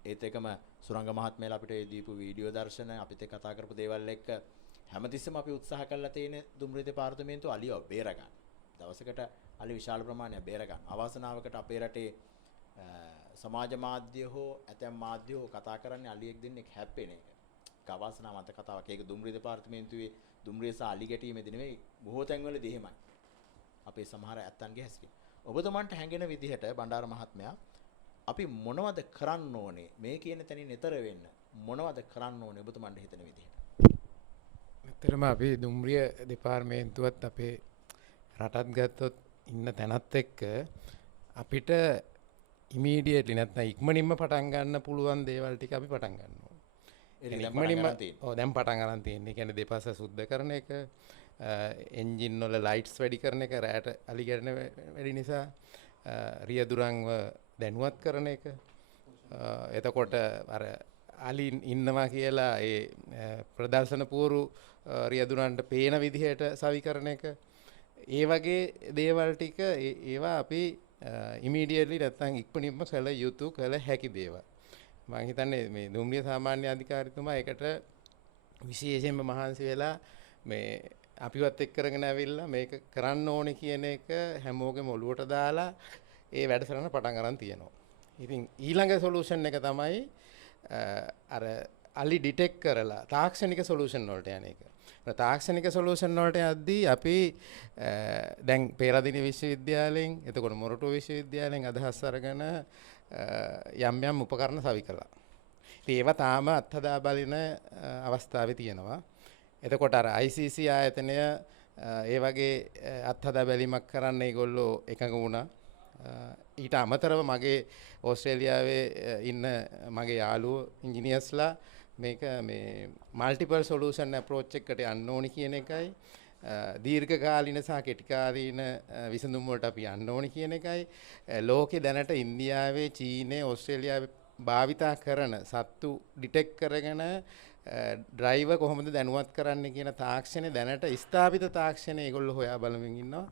ඒත් එකම සුරංග මහත්මයාලා අපිට දීපු වීඩියෝ දර්ශන අපිත් එක්ක කතා කරපු දේවල් එක්ක හැමතිස්සෙම අපි උත්සාහ කරලා තියෙන දුම්රිය දෙපාර්තමේන්තුව අලියව බේර ගන්න. දවසකට අලි විශාල ප්‍රමාණයක් බේර ගන්න. අවාසනාවකට අපේ රටේ සමාජ මාධ්‍ය හෝ ඇතැම් මාධ්‍ය හෝ කතා කරන්නේ අලියෙක් දෙන්නෙක් හැප්පෙන එක. ඒක අවාසනාවන්ත කතාවක්. ඒක දුම්රිය දෙපාර්තමේන්තුවේ දුම්රිය සහ අලි ගැටීමේදී නෙමෙයි බොහෝ තැන්වලදී එහෙමයි. අපේ සමහර ඇත්තන්ගේ හැසිරීම. ඔබතුමන්ට හැඟෙන විදිහට බණ්ඩාර මහත්මයා අපි මොනවද කරන්න ඕනේ මේ කියන තැනින් ඈතර වෙන්න මොනවද කරන්න ඕනේ ඔබතුමන්ට හිතෙන විදිහට? ඇත්තටම අපි දුම්රිය දෙපාර්තමේන්තුවත් අපේ රටත් ගත්තොත් ඉන්න තැනත් එක්ක අපිට ඉමීඩියට්ලි නැත්නම් ඉක්මනින්ම පටන් ගන්න පුළුවන් දේවල් ටික අපි පටන් ගන්නවා. දැන් පටන් ගන්න තියෙන්නේ. ඒ කියන්නේ දෙපස සුද්ධ කරන එක, එන්ජින් වල ලයිට්ස් වැඩි කරන එක, රැට අලි ගැටෙන වැඩි නිසා රියදුරන්ව දැනුවත් කරන එක. එතකොට අර අලි ඉන්නවා කියලා ඒ ප්‍රදර්ශන පූරු රියදුරන්ට පේන විදිහට සවි කරන එක. ඒ වගේ දේවල් ටික ඒවා අපි ඉමීඩියට්ලි නැත්නම් ඉක්මනින්ම කළ යුතු කළ හැකි දේවල්. මම හිතන්නේ මේ දුම්රිය සාමාන්‍ය අධිකාරිතුමා ඒකට විශේෂයෙන්ම මහන්සි වෙලා මේ අපිවත් එක්ක කරගෙන ඇවිල්ලා මේක කරන්න ඕනේ කියන එක හැමෝගෙම ඔලුවට දාලා ඒ වැඩසටහන පටන් ගන්න තියෙනවා. ඉතින් ඊළඟ සොලියුෂන් එක තමයි අර අලි ඩිටෙක්ට් කරලා තාක්ෂණික සොලියුෂන් වලට යන එක. තාක්ෂණික සොලියුෂන් වලට යද්දී අපි දැන් පේරාදෙණිය විශ්වවිද්‍යාලයෙන් එතකොට මොරටුව විශ්වවිද්‍යාලයෙන් අදහස් අරගෙන යම් උපකරණ සවි කළා. ඉතින් ඒවා තාම අත්හදා බලන අවස්ථාවේ තියෙනවා. එතකොට අර ICC ආයතනය ඒ වගේ අත්හදා බැලීමක් කරන්න ඒගොල්ලෝ එකඟ වුණා. ඊට අමතරව මගේ ඕස්ට්‍රේලියාවේ ඉන්න මගේ යාළුවෝ ඉංජිනියර්ස්ලා මේක මේ මල්ටිපල් සොලියුෂන් අප්‍රෝච් එකකට යන්න ඕනි කියන එකයි දීර්ඝකාලීන සහ කෙටිකාලීන විසඳුම් වලට අපි යන්න ඕනි කියන එකයි ලෝකේ දැනට ඉන්දියාවේ චීනයේ ඕස්ට්‍රේලියාවේ භාවිතා කරන සත්තු ඩිටෙක්ට් කරගෙන ඩ්‍රයිවර් කොහොමද දැනුවත් කරන්න කියන තාක්ෂණය දැනට ස්ථාපිත තාක්ෂණය ඒගොල්ලෝ හොයා බලමින් ඉන්නවා.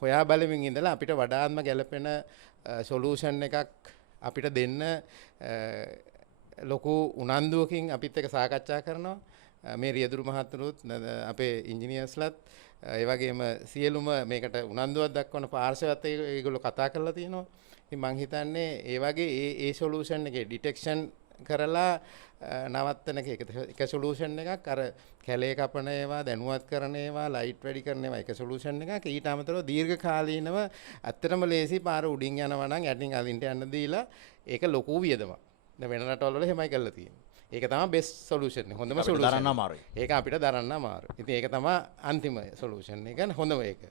හොයා බලමින් ඉඳලා අපිට වඩාත්ම ගැළපෙන සොලියුෂන් එකක් අපිට දෙන්න ලොකු උනන්දුවකින් අපිත් එක්ක සාකච්ඡා කරනවා. මේ රියදුරු මහත්තුරුත් අපේ ඉංජිනියර්ස්ලත් ඒ වගේම සියලුම මේකට උනන්දුවක් දක්වන පාර්ශවයත් ඒගොල්ලෝ කතා කරලා තියෙනවා. ඉතින් මම හිතන්නේ ඒ වගේ ඒ සොලියුෂන් එකේ ඩිටෙක්ෂන් කරලා නවත්තන එක සොලියුෂන් එකක් අර කැලේ කපන ඒවා දැනුවත් කරන ඒවා ලයිට් වැඩි කරන ඒවා එක සොලියුෂන් එකක්. ඊට අමතරව දීර්ඝකාලීනව ඇත්තටම ලේසි පාර උඩින් යනවා නම් යටින් අලින්ට යන්න දීලා ඒක ලොකු වියදමක්. දැන් වෙන රටවල් වල එහෙමයි කරලා තියෙන්නේ. ඒක තමයි බෙස්ට් සොලියුෂන් එක. හොඳම සොලියුෂන්. දරන්න අමාරුයි. ඒක අපිට දරන්න අමාරුයි. ඉතින් ඒක තමයි අන්තිම සොලියුෂන් එක. හොඳම එක.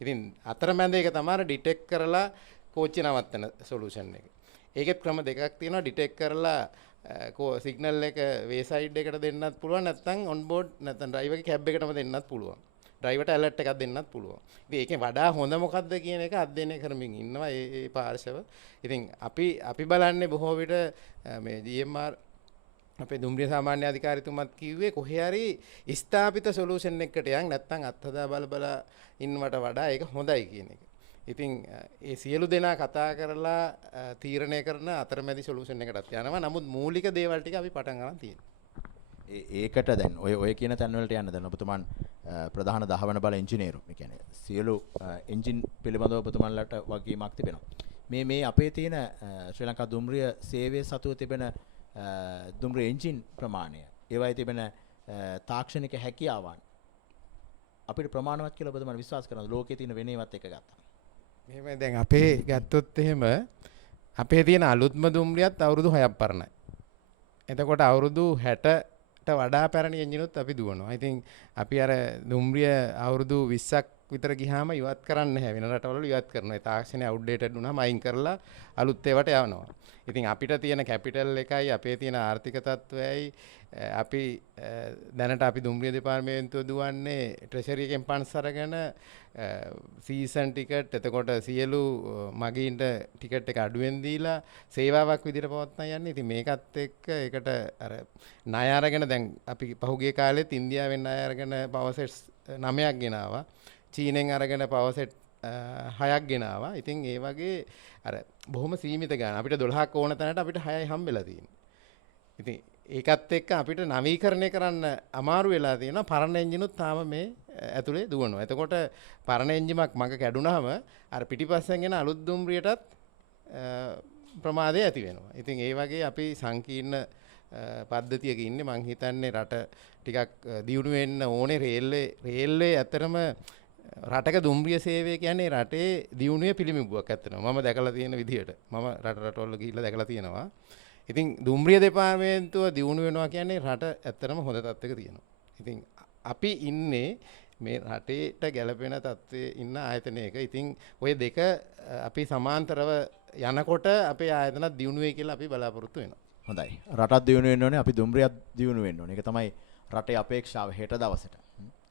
ඉතින් අතරමැද ඒක තමයි ඩිටෙක්ට් කරලා කෝච්චි නවත්තන සොලියුෂන් එක. ඒකෙත් ක්‍රම දෙකක් තියෙනවා. ඩිටෙක්ට් කරලා සිග්නල් එක වේ සයිඩ් එකට දෙන්නත් පුළුවන් නැත්නම් ඔන් බෝඩ් නැත්නම් ඩ්‍රයිවර්ගේ කැබ් එකටම දෙන්නත් පුළුවන්. ඩ්‍රයිවර්ට ඇලර්ට් එකක් දෙන්නත් පුළුවන්. ඉතින් ඒකෙන් වඩා හොඳ මොකක්ද කියන එක අධ්‍යයනය කරමින් ඉන්නවා ඒ පාර්ශව. ඉතින් අපි බලන්නේ බොහෝ විට මේ GMR අපේ දුම්රිය සාමාන්‍ය අධිකාරිතුමත් කිව්වේ කොහේ හරි ස්ථාපිත සොලියුෂන් එකකට යන් නැත්නම් අත්හදා බල ඉන්නවට වඩා ඒක හොඳයි කියන එක. ඉතින් ඒ සියලු දෙනා කතා කරලා තීරණය කරන අතරමැදි සොලියුෂන් එකටත් යනවා. නමුත් මූලික දේවල් ටික අපි පටන් ගන්න තියෙනවා. ඒකට දැන් ඔය කියන තැන්වලට යන්න දැන් ඔබතුමන් ප්‍රධාන දහවන බල ඉංජිනේරු ඒ කියන්නේ සියලු එන්ජින් පිළිබඳව ඔබතුමන්ලට වගකීමක් තිබෙනවා මේ අපේ තියෙන ශ්‍රී ලංකා දුම්රිය සේවයේ සතුව තිබෙන දුම්රිය එන්ජින් ප්‍රමාණය ඒවයි තිබෙන තාක්ෂණික හැකියාවන් අපිට ප්‍රමාණවත් කියලා ඔබතුමන් විශ්වාස කරනවද ලෝකයේ තියෙන වෙනේවත් එක ගත්තා එහෙම දැන් අපේ ගත්තොත් එහෙම අපේ තියෙන අලුත්ම දුම්රියත් අවුරුදු 6ක් පරණයි. එතකොට අවුරුදු 60ට වඩා පැරණි එන්ජිනුත් අපි දුවනවා. ඉතින් අපි අර දුම්රිය අවුරුදු 20ක් විතර ගියාම ඉවත් කරන්න නැහැ. වෙන රටවල ඉවත් කරනවා. ඒ තාක්ෂණය අවුට්ඩේටඩ් වුණාම අයින් කරලා අලුත් ඒවාට යවනවා. ඉතින් අපිට තියෙන කැපිටල් එකයි අපේ තියෙන ආර්ථික තත්ත්වයයි අපි දැනට අපි දුම්රිය දෙපාර්තමේන්තුව දුවන්නේ ට්‍රෙෂරි එකෙන් ෆන්ඩ්ස් අරගෙන සීසන් ටිකට් එතකොට සියලු මගීන්ට ටිකට් එක අඩුවෙන් දීලා සේවාවක් විදිහට පවත්වා යන්නේ. ඉතින් මේකත් එක්ක ඒකට අර ණය අරගෙන දැන් අපි පහුගිය කාලෙත් ඉන්දියාවෙන් ණය අරගෙන පවර් සෙට්ස් 9ක් ගෙනාවා. චීනෙන් අරගෙන පවර් සෙට් 6ක් ගෙනාවා. ඉතින් ඒ වගේ අර බොහොම සීමිත ගාන අපිට 12ක් ඕන තැනට අපිට 6යි හම්බෙලා තියෙන්නේ. ඉතින් ඒකත් එක්ක අපිට නවීකරණය කරන්න අමාරු වෙලා තියෙනවා. පරණ එන්ජිනුත් තාම මේ ඇතුලේ දුවනවා. එතකොට පරණ එන්ජිමක් මග කැඩුනහම අර පිටිපස්සෙන් එන අලුත් දුම්රියටත් ප්‍රමාදය ඇති වෙනවා. ඉතින් ඒ වගේ අපි සංකීර්ණ පද්ධතියක ඉන්නේ. මං හිතන්නේ රට ටිකක් දියුණු වෙන්න ඕනේ රේල්වේ ඇතරම රටක දුම්රිය සේවය කියන්නේ රටේ දියුණුවේ පිළිඹුවක් ඇත්තනවා. මම දැකලා තියෙන විදිහට. මම රටවල ගිහිල්ලා දැකලා තියෙනවා. ඉතින් දුම්රිය දෙපාර්තමේන්තුව දියුණු වෙනවා කියන්නේ රට ඇත්තටම හොඳ තත්ත්වයක තියෙනවා. ඉතින් අපි ඉන්නේ මේ රටේට ගැළපෙන තත්ත්වයේ ඉන්න ආයතනයක. ඉතින් ওই දෙක අපි සමාන්තරව යනකොට අපේ ආයතනත් දියුණු වෙයි කියලා අපි බලාපොරොත්තු වෙනවා. හොඳයි. රටත් දියුණු වෙන්න ඕනේ. අපි දුම්රියත් දියුණු වෙන්න ඕනේ. ඒක තමයි රටේ අපේක්ෂාව හෙට දවසට.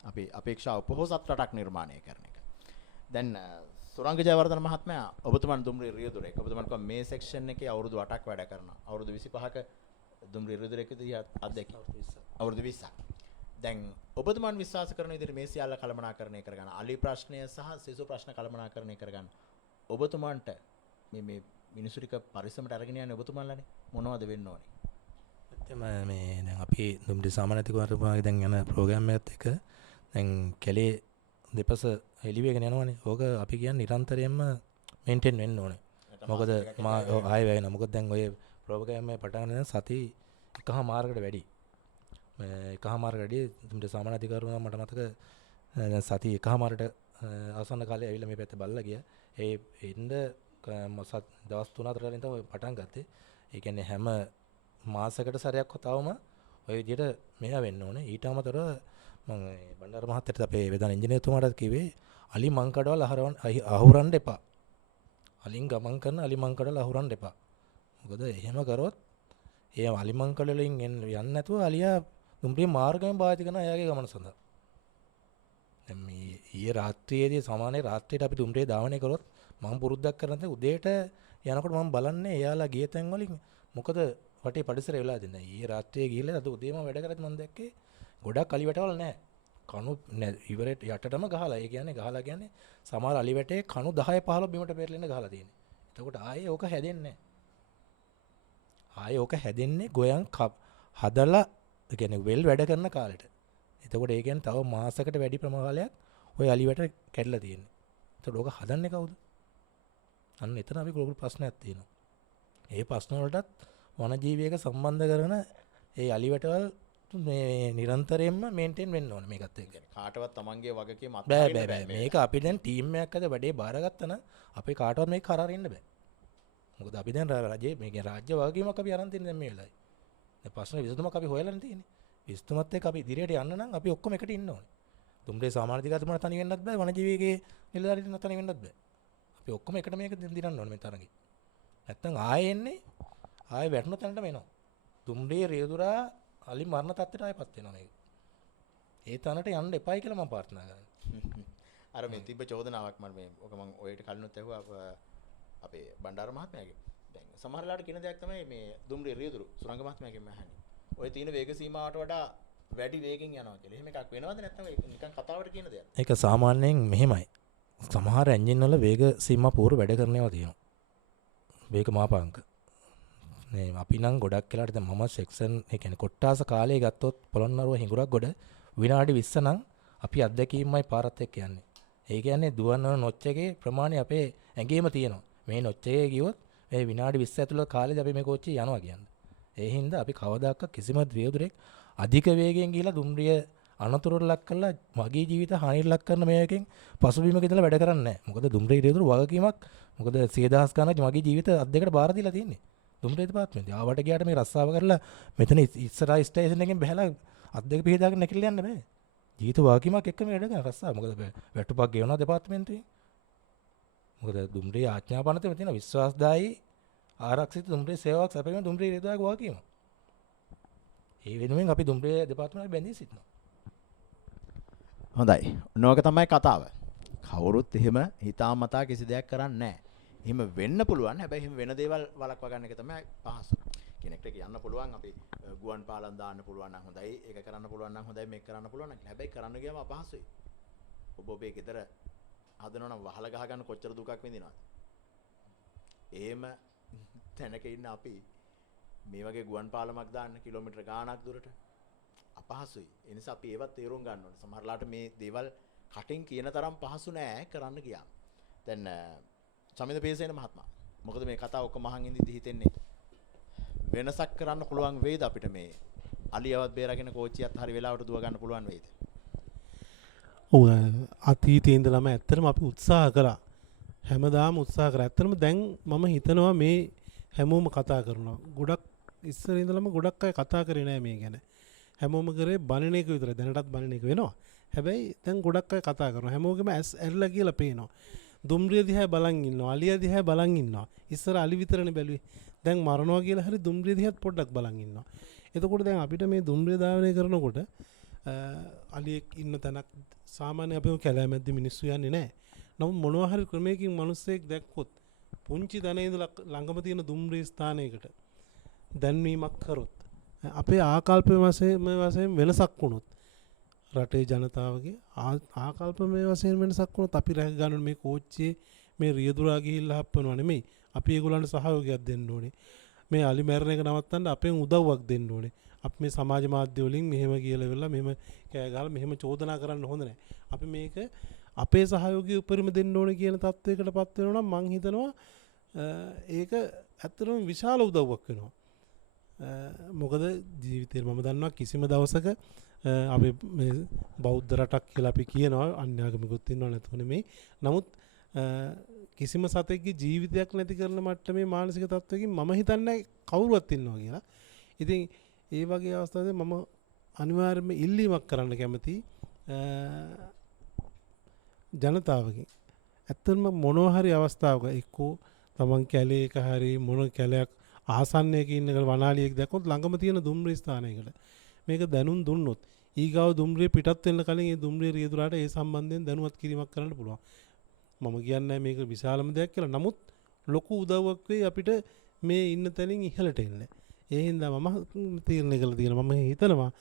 අපි අපේක්ෂාව පොහොසත් රටක් නිර්මාණය කරන එක. දැන් සුරංග ජයවර්ධන මහත්මයා ඔබතුමන් දුම්රිය රියදුරෙක්. ඔබතුමන් කිව්වා මේ සෙක්ෂන් එකේ අවුරුදු 8ක් වැඩ කරනවා. අවුරුදු 25ක දුම්රිය රියදුරෙක්දී අධ්‍යක්ෂ අවුරුදු 20ක්. දැන් ඔබතුමන් විශ්වාස කරන විදිහට මේ සියල්ල කළමනාකරණය කරගන්න අලි ප්‍රශ්නය සහ සිසු ප්‍රශ්න කළමනාකරණය කරගන්න ඔබතුමන්ට මේ මිනිස්සු ටික පරිස්සමට අරගෙන යන්නේ ඔබතුමන්ලානේ මොනවද වෙන්න ඕනේ? ඇත්තම මේ දැන් අපි දුම්රිය සාමාන්‍යතිකාරතුමාගේ දැන් යන ප්‍රෝග්‍රෑම් එකත් එක්ක දැන් කැලේ දෙපස එළිවෙගෙන යනවනේ. ඕක අපි කියන්නේ නිරන්තරයෙන්ම මේන්ටේන් වෙන්න ඕනේ. මොකද ආයෙ වෙනවා. මොකද දැන් ඔය ප්‍රෝග්‍රෑම් එක පටන් ගන්න සති එකහමාරකට වැඩි. එකහමාරකට වැඩි දුම්රිය සාමාන්‍ය අධිකාරිතුමා මට මතක දැන් සති එකහමාරට ආසන්න කාලේ ඇවිල්ලා මේ පැත්තේ බලලා ගියා. ඒ එන්න දවස් 3-4 කලින් තමයි පටන් ගත්තේ. ඒ කියන්නේ හැම මාසයකට සැරයක් වතාවම ඔය විදිහට මේවා වෙන්න ඕනේ. ඊට අමතරව මම බණ්ඩාර මහත්තයාට අපේ වේදාන ඉංජිනේරුතුමාට කිව්වේ අලි මංකඩවල අහුරන්න එපා. අලින් ගමන් කරන අලි මංකඩවල අහුරන්න එපා. මොකද එහෙම කරොත් ඒ අලි මංකඩ වලින් යන්නේ නැතුව අලියා දුම්රිය මාර්ගයෙන් භාවිත කරන අයගේ ගමන සඳහා. දැන් මේ ඊයේ රාත්‍රියේදී සාමාන්‍ය රාත්‍රියට අපි දුම්රිය ධාවනය කරොත් මම පුරුද්දක් කරන්නේ උදේට යනකොට මම බලන්නේ එයාලා ගිය තැන් වලින් මොකද වටේ පරිසරය වෙලා දෙන්නේ. ඊයේ රාත්‍රියේ ගිහලා අද උදේම වැඩ කරද්දි මම දැක්කේ ගොඩක් අලි වැටවල නැහැ. කණු ඉවරට යටටම ගහලා. ඒ කියන්නේ ගහලා කියන්නේ සමහර අලි වැටේ කණු 10 15 බිමට පෙරලෙන්න ගහලා තියෙන්නේ. එතකොට ආයේ ඕක හැදෙන්නේ නැහැ. ආයේ ඕක හැදෙන්නේ ගොයන් හදලා ඒ කියන්නේ වෙල් වැඩ කරන කාලෙට. එතකොට ඒ කියන්නේ තව මාසයකට වැඩි ප්‍රමාණයක් ওই අලි වැට කැඩලා තියෙන්නේ. එතකොට ඕක හදන්නේ කවුද? අන්න එතන අපි ග්ලෝබල් ප්‍රශ්නයක් තියෙනවා. ඒ ප්‍රශ්න වලටත් වනජීවියක සම්බන්ධ කරන ඒ අලි වැටවල මේ නිරන්තරයෙන්ම මේන්ටේන් වෙන්න ඕනේ මේකත් එක්ක. කාටවත් තමන්ගේ වගකීම අත්හරින්න බෑ. මේක අපි දැන් ටීම් එකක් අද වැඩේ බාරගත්තා නම් අපේ කාටවත් මේක කරාරින්න බෑ. මොකද අපි දැන් රජයේ මේ කියන්නේ රාජ්‍ය වගකීමක් අපි අරන් තියෙන දැන් මේ වෙලාවේ. දැන් ප්‍රශ්න විසඳුමක් අපි හොයලා තියෙන්නේ. විසඳුමත් එක්ක අපි ඉදිරියට යන්න නම් අපි ඔක්කොම එකට ඉන්න ඕනේ. දුම්රිය සාමාන්‍ය අධිකාරිතුමාට තනි වෙන්නත් බෑ. වනජීවිගේ නිලධාරීතුමාට තනි වෙන්නත් බෑ. අපි ඔක්කොම එකට මේක දිනන්න ඕනේ මේ තරගේ. නැත්තම් ආයෙ එන්නේ ආයෙ වැටෙන තැනටම එනවා. දුම්රිය රියදුරා අලි මරණ තත්ත්වයට ආයෙපත් වෙනවා මේක. ඒ තැනට යන්න එපයි කියලා මම ප්‍රාර්ථනා කරනවා. අර මේ තිබ්බ චෝදනාවක් ඔක මම ඔයට කලිනුත් ඇහුවා අපේ බණ්ඩාර මහත්මයාගේ. දැන් සමහර වෙලාවට කියන දෙයක් තමයි මේ දුම්රිය රියදුරු සුරංග මහත්මයාගෙන් අහන්නේ. ඔය තියෙන වේග සීමාවට වඩා වැඩි වේගෙන් යනවා කියලා. එහෙම එකක් වෙනවද නැත්නම් නිකන් කතාවට කියන දෙයක්? ඒක සාමාන්‍යයෙන් මෙහෙමයි. සමහර එන්ජින් වල වේග සීමා පූර්ව වැඩ කරනවා තියෙනවා. වේග මාපාංක. අපි නම් ගොඩක් වෙලාට දැන් මම සෙක්ෂන් ඒ කියන්නේ කොට්ටාස කාලේ ගත්තොත් පොළොන්නරුව හිඟුරක් ගොඩ විනාඩි 20 නම් අපි අත්දැකීම්මයි පාරත් එක්ක යන්නේ. ඒ කියන්නේ දුවන නොච් එකේ ප්‍රමාණය අපේ ඇඟේම තියෙනවා. මේ නොච් එකේ ගියොත් මේ විනාඩි 20 ඇතුළත කාලෙදී අපි මේ කෝච්චිය යනවා කියන්නේ. ඒ හින්දා අපි කවදාකවත් කිසිම ද්‍රේවදුරෙක් අධික වේගයෙන් ගිහිලා දුම්රිය අනතුරට ලක් කරලා මගේ ජීවිත හානියට ලක් කරන මේකෙන් පසුබිමක ඉඳලා වැඩ කරන්නේ නැහැ. මොකද දුම්රිය ද්‍රේවදුර වගකීමක් මොකද 100,000 ගණන් මගේ ජීවිත අත් දෙකට බාර දීලා තියෙන්නේ. දුම්රිය දෙපාර්තමේන්තුව. ආවට ගියාට මේ රස්සාව කරලා මෙතන ඉස්සරහා ස්ටේෂන් එකෙන් බහලා අත් දෙක පිහදාගෙන නැකිලා යන්න බෑ. ජීවිත වගකීමක් එක්කම වැඩ කරන රස්සාව. මොකද වැටුපක් ගෙවනවා දෙපාර්තමේන්තුවේ. මොකද දුම්රිය ආඥා පනතේ තියෙන විශ්වාසදායී ආරක්ෂිත දුම්රිය සේවාවක් සැපයීම දුම්රිය රේදුවාගේ වගකීම. ඒ වෙනුවෙන් අපි දුම්රිය දෙපාර්තමේන්තුවේ බැඳී සිටිනවා. හොඳයි. නෝක තමයි කතාව. කවුරුත් එහෙම හිතාමතා කිසි දෙයක් කරන්නේ නැහැ. එහෙම වෙන්න පුළුවන්. හැබැයි එහෙම වෙන දේවල් වළක්වා ගන්න එක තමයි පහසු. කෙනෙක්ට කියන්න පුළුවන් අපි ගුවන් පාලම් දාන්න පුළුවන් නම් හොඳයි. ඒක කරන්න පුළුවන් නම් හොඳයි. මේක කරන්න පුළුවන් නම්. හැබැයි කරන්න ගියාම අපහසුයි. ඔබ ඔබේ ගෙදර හදනවා නම් වහල ගහ ගන්න කොච්චර දුකක් විඳිනවද? එහෙම තැනක ඉන්න අපි මේ වගේ ගුවන් පාලමක් දාන්න කිලෝමීටර ගාණක් දුරට අපහසුයි. ඒ නිසා අපි ඒවත් තේරුම් ගන්න ඕනේ. සමහරලාට මේ දේවල් කටින් කියන තරම් පහසු නෑ කරන්න ගියාම. දැන් චමින්ද පේසේන මහත්මයා මොකද මේ කතාව ඔක්කොම අහන් ඉඳිද්දි හිතෙන්නේ වෙනසක් කරන්න පුළුවන් වේද අපිට මේ අලියවත් බේරගෙන කෝච්චියත් හරි වෙලාවට දුව ගන්න පුළුවන් වේද? ඔව් අතීතයේ ඉඳලම ඇත්තටම අපි උත්සාහ කරා. හැමදාම උත්සාහ කරා. ඇත්තටම දැන් මම හිතනවා මේ හැමෝම කතා කරනවා. ගොඩක් ඉස්සර ඉඳලම ගොඩක් අය කතා කරේ නෑ මේ ගැන. හැමෝම කරේ බණන එක විතරයි. දැනටත් බණන එක වෙනවා. හැබැයි දැන් ගොඩක් අය කතා කරනවා. හැමෝගෙම ඇස් ඇරලා කියලා පේනවා. දුම්රිය දිහා බලන් ඉන්නවා. අලිය දිහා බලන් ඉන්නවා. ඉස්සර අලි විතරනේ බැලුවේ. දැන් මරනවා කියලා හරි දුම්රිය දිහාත් පොඩ්ඩක් බලන් ඉන්නවා. එතකොට දැන් අපිට මේ දුම්රිය ධාවනය කරනකොට අලියෙක් ඉන්න තැනක් සාමාන්‍ය අපේ කැලෑමැද්ද මිනිස්සු යන්නේ නැහැ. නමුත් මොනවා හරි ක්‍රමයකින් මිනිස්සෙක් දැක්කොත් පුංචි දනේ ඉඳලා ළඟම තියෙන දුම්රිය ස්ථානයකට දැන්වීමක් කරොත් අපේ ආකල්ප වශයෙන් වෙනසක් වුණොත් රටේ ජනතාවගේ ආකල්පමය වශයෙන් වෙනසක් වුණොත් අපි රැක ගන්න මේ කෝච්චියේ මේ රියදුරා ගිහිල්ලා හප්පනවා නෙමෙයි. අපි ඒගොල්ලන්ට සහයෝගයක් දෙන්න ඕනේ. මේ අලි මැරණ එක නවත්තන්න අපෙන් උදව්වක් දෙන්න ඕනේ. අපි මේ සමාජ මාධ්‍ය වලින් මෙහෙම කියලා වෙලා මෙහෙම කෑ ගහලා මෙහෙම චෝදනා කරන්න හොඳ නැහැ. අපි මේක අපේ සහයෝගය උපරිම දෙන්න ඕනේ කියන තත්වයකටපත් වෙනවා නම් මං හිතනවා ඒක ඇත්තටම විශාල උදව්වක් වෙනවා. මොකද ජීවිතේ මම දන්නවා කිසිම දවසක අපි මේ බෞද්ධ රටක් කියලා අපි කියනවා අන්‍යාගමිකුත් ඉන්නව නැතුව නෙමෙයි. නමුත් කිසිම සතෙක්ගේ ජීවිතයක් නැති කරන මට්ටමේ මානසික තත්ත්වයකින් මම හිතන්නේ කවුරුවත් ඉන්නවා කියලා. ඉතින් ඒ වගේ අවස්ථාවකදී මම අනිවාර්යයෙන්ම ඉල්ලීමක් කරන්න කැමතියි ජනතාවගෙන්. ඇත්තටම මොනවා හරි අවස්ථාවක එක්කෝ තමන් කැලේ එක හරි මොන කැලයක් ආසන්නයක ඉන්න වනාලියෙක් දැක්කොත් ළඟම තියෙන දුම්රිය ස්ථානයකට මේක දැනුම් දුන්නොත් ඊගාව දුම්රිය පිටත් වෙන්න කලින් ඒ දුම්රිය රියදුරාට ඒ සම්බන්ධයෙන් දැනුවත් කිරීමක් කරන්න පුළුවන්. මම කියන්නේ මේක විශාලම දෙයක් කියලා. නමුත් ලොකු උදව්වක් වෙයි අපිට මේ ඉන්න තැනින් ඉහළට එන්න. ඒ හින්දා මම තීරණය කළා තියෙනවා. මම හිතනවා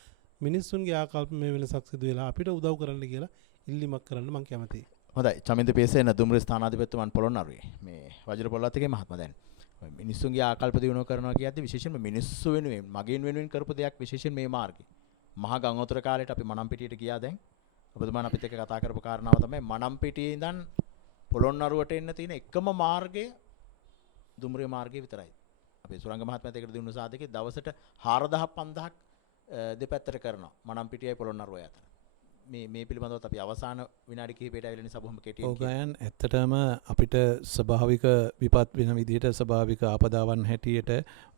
මිනිස්සුන්ගේ ආකල්ප මේ වෙනසක් සිදු වෙලා අපිට උදව් කරන්න කියලා ඉල්ලීමක් කරන්න මම කැමතියි. හොඳයි. චමින්ද පේසේන දුම්රිය ස්ථානාධිපතිතුමන් පොළොන්නරුවේ මේ වජිර පොළොන්නරුවේ මහත්මයා දැන් මිනිස්සුන්ගේ ආකල්ප දියුණුව කරනවා කියද්දි විශේෂයෙන්ම මිනිස්සු වෙනුවෙන් මගින් වෙනුවෙන් කරපු දෙයක් විශේෂයෙන් මේ මාර්ගේ. මහා ගංගොතර කාලේට අපි මනම්පිටියට ගියා දැන්. ඔබතුමාන් අපිත් එක්ක කතා කරපු කාරණාව තමයි මනම්පිටියේ ඉඳන් පොළොන්නරුවට එන්න තියෙන එකම මාර්ගය දුම්රිය මාර්ගය විතරයි. අපේ සුරංග මහත්මයාත් එක්ක දිනු සාධකේ දවසට 4000 5000ක් දෙපැත්තට කරනවා මනම්පිටියයි පොළොන්නරුව අතර. මේ පිළිබඳවත් අපි අවසාන විනාඩි කිහිපයකට ඇවිල්ලා නිසා බොහොම කෙටියෙන් ඕගයන් ඇත්තටම අපිට ස්වභාවික විපත් වෙන විදිහට ස්වභාවික ආපදාවන් හැටියට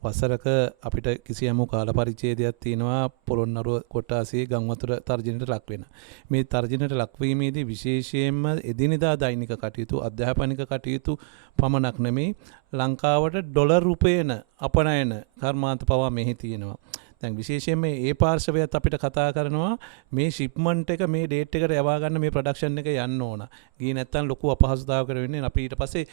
වසරක අපිට කිසියම් කාල පරිච්ඡේදයක් තියෙනවා පොළොන්නරුව කොට්ටාසියේ ගම්වතුර තර්ජනයට ලක් වෙන. මේ තර්ජනයට ලක්වීමේදී විශේෂයෙන්ම එදිනෙදා දෛනික කටයුතු අධ්‍යාපනික කටයුතු පමණක් නෙමෙයි ලංකාවට ඩොලර් රුපියන අපනයන කර්මාන්ත පවා මෙහි තියෙනවා. දැන් විශේෂයෙන්ම ඒ පාර්ශවයත් අපිට කතා කරනවා මේ ෂිප්මන්ට් එක මේ ඩේට් එකට යවා ගන්න මේ ප්‍රොඩක්ෂන් එක යන්න ඕන. ගියේ නැත්තම් ලොකු අපහසුතාවයකට වෙන්නේ. අපි ඊට පස්සේ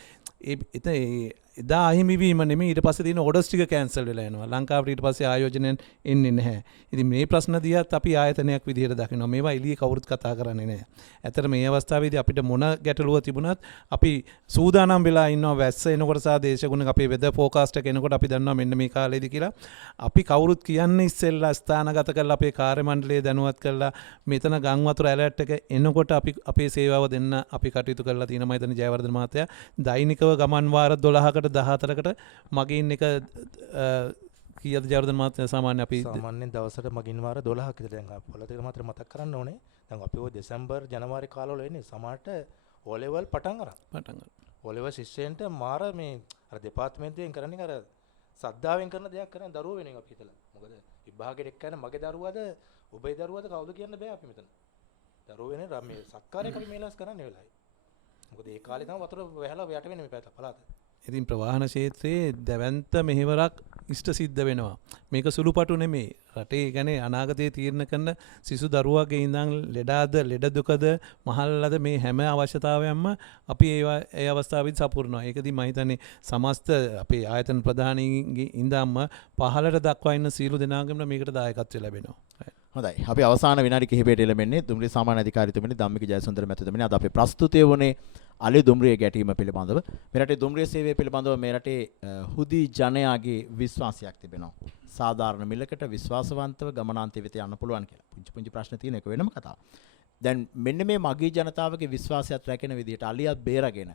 එදා අහිමිවීම නෙමෙයි ඊට පස්සේ තියෙන ඕඩර්ස් ටික කැන්සල් වෙලා යනවා. ලංකාවට ඊට පස්සේ ආයෝජනයෙන් එන්නේ නැහැ. ඉතින් මේ ප්‍රශ්න දිහාත් අපි ආයතනයක් විදිහට දකිනවා. මේවා එළියේ කවුරුත් කතා කරන්නේ නැහැ. ඇත්තට මේ අවස්ථාවේදී අපිට මොන ගැටලුව තිබුණත් අපි සූදානම් වෙලා ඉන්නවා වැස්ස එනකොට සහ දේශගුණ අපේ වෙදර් ෆෝකාස්ට් එක එනකොට අපි දන්නවා මෙන්න මේ කාලේදී කියලා. අපි කවුරුත් කියන්නේ ඉස්සෙල්ලා ස්ථානගත කරලා අපේ කාර්ය මණ්ඩලය දැනුවත් කරලා මෙතන ගම් වතුර ඇලර්ට් එක එනකොට අපි අපේ සේවාව දෙන්න අපි කටයුතු කරලා තියෙනවා. මම හිතන්නේ ජයවර්ධන මහත්තයා දෛනිකව ගමන් වාර 12කට 14කට මගින් එක කීයද ජයවර්ධන මහත්තයා සාමාන්‍ය අපි සාමාන්‍යයෙන් දවසට මගින් වාර 12ක විතර දැන් පොළොතේ මාත්‍ර මතක් කරන්න ඕනේ. දැන් අපි ඔය දෙසැම්බර් ජනවාරි කාලවල එන්නේ සමහරට O level පටන් අරන්. O level ශිෂ්‍යයන්ට මාර මේ අර දෙපාර්තමේන්තුවෙන් කරන්නේ අර සද්දාවෙන් කරන දෙයක් කරන දරුවෝ වෙනින් අපි හිතලා. මොකද විභාගෙට එක්කන මගේ දරුවාද ඔබේ දරුවාද කවුද කියන්න බෑ අපි මෙතන. දරුවෝ වෙනේ මේ සත්කාරයක් අපි මේලස් කරන්නේ වෙලාවයි. මොකද ඒ කාලේ තමයි වතුර වැහලා යට වෙන්නේ මේ පැත්ත පළාත. ඉතින් ප්‍රවාහන ක්ෂේත්‍රයේ දැවැන්ත මෙහෙවරක් ඉෂ්ට සිද්ධ වෙනවා. මේක සුළුපටු නෙමෙයි. රටේ කියන්නේ අනාගතයේ තීරණ කරන සිසු දරුවාගේ ඉඳන් ලෙඩාද ලෙඩ දුකද මහල්ලද මේ හැම අවශ්‍යතාවයක්ම අපි ඒ අවස්ථාවේදී සපුරනවා. ඒකදී මම හිතන්නේ සමස්ත අපේ ආයතන ප්‍රධානීන්ගේ ඉඳන්ම පහළට දක්වා ඉන්න සියලු දෙනාගේම මේකට දායකත්වය ලැබෙනවා. හොඳයි. අපි අවසාන විනාඩි කිහිපයට එළඹෙන්නේ දුම්රිය සාමාන්‍ය අධිකාරිතුමනි ධම්මික ජයසුන්දර මැතිතුමනි. අද අපේ ප්‍රස්තුතිය වුණේ අලි දුම්රිය ගැටීම පිළිබඳව. මේ රටේ දුම්රිය සේවය පිළිබඳව මේ රටේ හුදි ජනයාගේ විශ්වාසයක් තිබෙනවා. සාධාරණ මිලකට විශ්වාසවන්තව ගමනාන්තය වෙත යන්න පුළුවන් කියලා. පුංචි ප්‍රශ්න තියෙන එක වෙනම කතාවක්. දැන් මෙන්න මේ මගී ජනතාවගේ විශ්වාසයත් රැකෙන විදිහට අලියත් බේරගෙන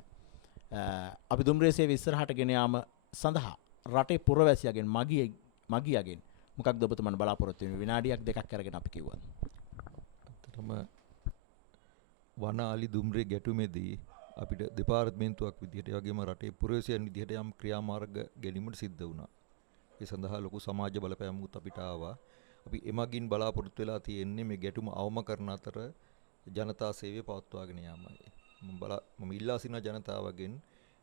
අපි දුම්රිය සේවය ඉස්සරහට ගෙන යාම සඳහා රටේ පුරවැසියගෙන් මගියගෙන් මොකක්ද ඔබතුමන් බලාපොරොත්තු වෙන්නේ? විනාඩියක් දෙකක් අරගෙන අපි කිව්වා. ඇත්තටම වනාලි දුම්රිය ගැටුමේදී අපිට දෙපාර්තමේන්තුවක් විදිහට ඒ වගේම රටේ පුරවැසියන් විදිහට යම් ක්‍රියාමාර්ග ගැනීමට සිද්ධ වුණා. ඒ සඳහා ලොකු සමාජ බලපෑමකුත් අපිට ආවා. අපි එමගින් බලාපොරොත්තු වෙලා තියෙන්නේ මේ ගැටුම අවම කරන අතර ජනතා සේවය පවත්වාගෙන යාමයි. මම ඉල්ලා සිටින ජනතාවගෙන්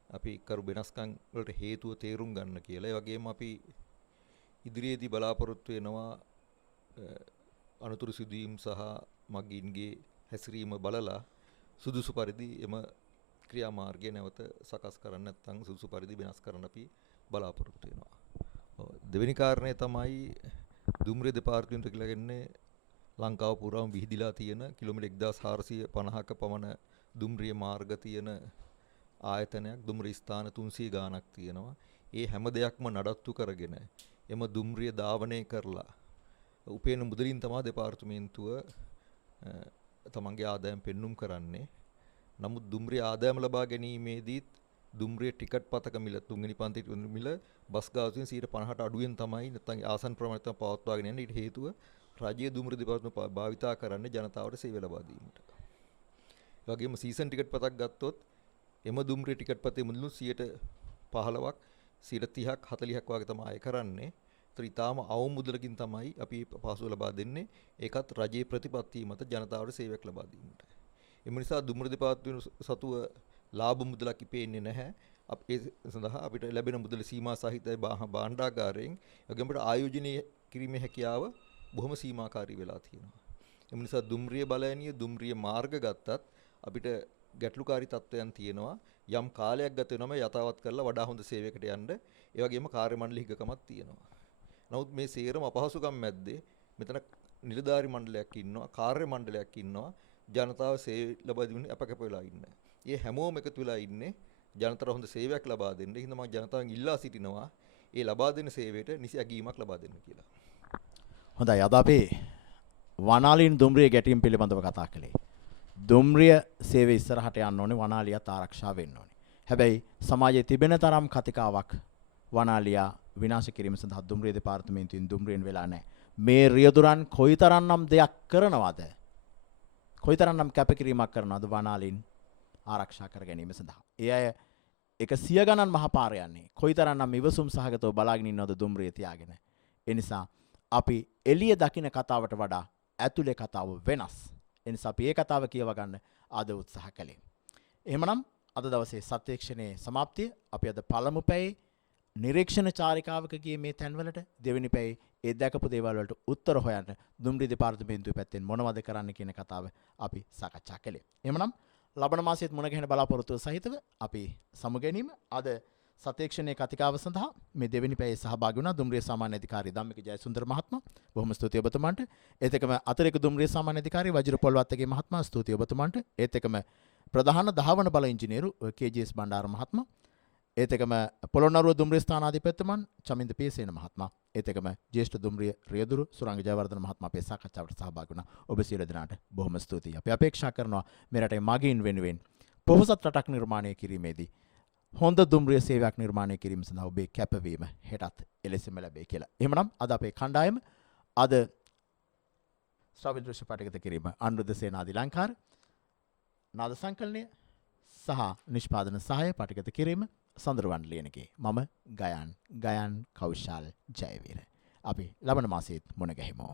අපි කරු වෙනස්කම් වලට හේතුව තේරුම් ගන්න කියලා. ඒ වගේම අපි ඉදිරියේදී බලාපොරොත්තු වෙනවා අනුතුරු සිදුවීම් සහ මගින්ගේ හැසිරීම බලලා සුදුසු පරිදි එම ක්‍රියාමාර්ගය නැවත සකස් කරන්න නැත්නම් සුදුසු පරිදි වෙනස් කරන්න අපි බලාපොරොත්තු වෙනවා. දෙවෙනි කාරණය තමයි දුම්රිය දෙපාර්තමේන්තුව කියලා කියන්නේ ලංකාව පුරාම විහිදිලා තියෙන කිලෝමීටර් 1450ක පමණ දුම්රිය මාර්ග තියෙන ආයතනයක්. දුම්රිය ස්ථාන 300 ගාණක් තියෙනවා. ඒ හැම දෙයක්ම නඩත්තු කරගෙන එම දුම්රිය ධාවනය කරලා උපයන මුදලින් තමයි දෙපාර්තමේන්තුව තමන්ගේ ආදායම් පෙන්눔 කරන්නේ. නමුත් දුම්රිය ආදායම ලබා ගැනීමේදී දුම්රිය ටිකට් පතක මිල තුන්වෙනි පන්ති මිල බස් ගාස්තුවෙන් 50% අඩුවෙන් තමයි නැත්නම් ආසන් ප්‍රමාණයට තමයි පවත්වාගෙන යන්නේ. ඊට හේතුව රාජ්‍ය දුම්රිය දෙපාර්තමේන්තුව භාවිතා කරන්නේ ජනතාවට සේවය ලබා දීමට. ඒ වගේම සීසන් ටිකට් පතක් ගත්තොත් එම දුම්රිය ටිකට් පතේ මුදලුත් 15ක් 30ක් 40ක් වගේ තමයි අය කරන්නේ. ඒතර ඊටාම අවම මුදලකින් තමයි අපි පහසුව ලබා දෙන්නේ. ඒකත් රජයේ ප්‍රතිපත්තිය මත ජනතාවට සේවයක් ලබා දීමට. එම නිසා දුම්රිය දෙපාර්තමේන්තුව සතුව ලාභ මුදලක් ඉපෙන්නේ නැහැ. ඒ සඳහා අපිට ලැබෙන මුදල සීමා සහිතයි භාණ්ඩාගාරයෙන් වගේම ආයෝජනය කිරීමේ හැකියාව බොහොම සීමාකාරී වෙලා තියෙනවා. එම නිසා දුම්රිය බලයනිය දුම්රිය මාර්ග ගත්තත් අපිට ගැටලුකාරී තත්ත්වයන් තියෙනවා. යම් කාලයක් ගත වෙනම යථාවත් කරලා වඩා හොඳ සේවයකට යන්න. ඒ වගේම කාර්ය මණ්ඩල හිගකමක් තියෙනවා. නමුත් මේ සේරම අපහසුකම් මැද්දේ මෙතන නිලධාරි මණ්ඩලයක් ඉන්නවා, කාර්ය මණ්ඩලයක් ඉන්නවා, ජනතාව සේවය ලබා දෙන්නේ අපකප වෙලා ඉන්න. ඒ හැමෝම එකතු වෙලා ඉන්නේ ජනතාවට හොඳ සේවයක් ලබා දෙන්න. ඒ හින්දා මම ජනතාවෙන් ඉල්ලා සිටිනවා ඒ ලබා දෙන සේවයට නිසි අගීමක් ලබා දෙන්න කියලා. හොඳයි. අද අපි වනාලීන් දුම්රිය ගැටීම් පිළිබඳව කතා කළේ. දුම්රිය සේවය ඉස්සරහට යන්න ඕනේ, වනාලියත් ආරක්ෂා වෙන්න ඕනේ. හැබැයි සමාජයේ තිබෙන තරම් කතිකාවක් වනාලියා විනාශ කිරීම සඳහා දුම්රිය දෙපාර්තමේන්තුවෙන් දුම්රියෙන් වෙලා නැහැ. මේ රියදුරන් කොයිතරම්නම් දෙයක් කරනවද? කොයිතරම්නම් කැපකිරීමක් කරනවද වනාලීන් ආරක්ෂා කර ගැනීම සඳහා? ඒ අය 100 ගණන් මහපාර යන්නේ. කොයිතරම්නම් ඉවසුම් සහගතව බලාගෙන ඉන්නවද දුම්රිය තියාගෙන? ඒ නිසා අපි එළිය දකින්න කතාවට වඩා ඇතුලේ කතාව වෙනස්. ඒ නිසා අපි මේ කතාව කියව ගන්න ආද උත්සාහ කළේ. එහෙමනම් අද දවසේ සත්‍යක්ෂණයේ સમાප්තිය. අපි අද පළමු පැයේ නිරීක්ෂණ චාරිකාවක ගියේ මේ තැන්වලට, දෙවෙනි පැයේ ඒ දැකපු දේවල් වලට උත්තර හොයන්න දුම්රිය දෙපාර්තමේන්තුවේ පැත්තෙන් මොනවද කරන්න කියන කතාව අපි සාකච්ඡා කළේ. එහෙමනම් ලබන මාසෙත් මුණ ගැහෙන බලාපොරොත්තුව සහිතව අපි සමුගැනීම අද සතේක්ෂණයේ කතිකාව සඳහා මේ දෙවෙනි පැයේ සහභාගී වුණා දුම්රිය සාමාන්‍ය අධිකාරී ධම්මික ජයසුන්දර මහත්මයා. බොහොම ස්තුතියි ඔබතුමාට. ඒත් එක්කම අතිරේක දුම්රිය සාමාන්‍ය අධිකාරී වජිර පොල්වත්තගේ මහත්මයා ස්තුතියි ඔබතුමාට. ඒත් එක්කම ප්‍රධාන දහවන බල ඉංජිනේරු KGS බණ්ඩාර මහත්මයා. ඒත් එක්කම පොළොන්නරුව දුම්රිය ස්ථානාධිපතිතුමන් චමින්ද පියසේන මහත්මයා. ඒත් එක්කම ජ්‍යෙෂ්ඨ දුම්රිය රියදුරු සුරංග ජයවර්ධන මහත්මයා අපේ සාකච්ඡාවට සහභාගී වුණා. ඔබ සියලු දෙනාට බොහොම ස්තුතියි. අපි අපේක්ෂා කරනවා මේ රටේ මගීන් වෙනුවෙන් පොහොසත් රටක් නිර්මාණය කිරීමේදී හොඳ දුම්රිය සේවයක් නිර්මාණය කිරීම සඳහා ඔබේ කැපවීම හෙටත් එලෙසම ලැබේ කියලා. එහෙමනම් අද අපේ කණ්ඩායම අද ශ්‍රාව්‍ය දෘශ්‍ය පටගත කිරීම අනුරුද්ධ සේනාධි ලංකාර නාද සංකලනය සහ නිෂ්පාදන සහාය පටගත කිරීම සඳරුවන් ලියනගේ මම ගයන් කෞශල් ජයවීර. අපි ලබන මාසෙත් මුණ ගැහිමු.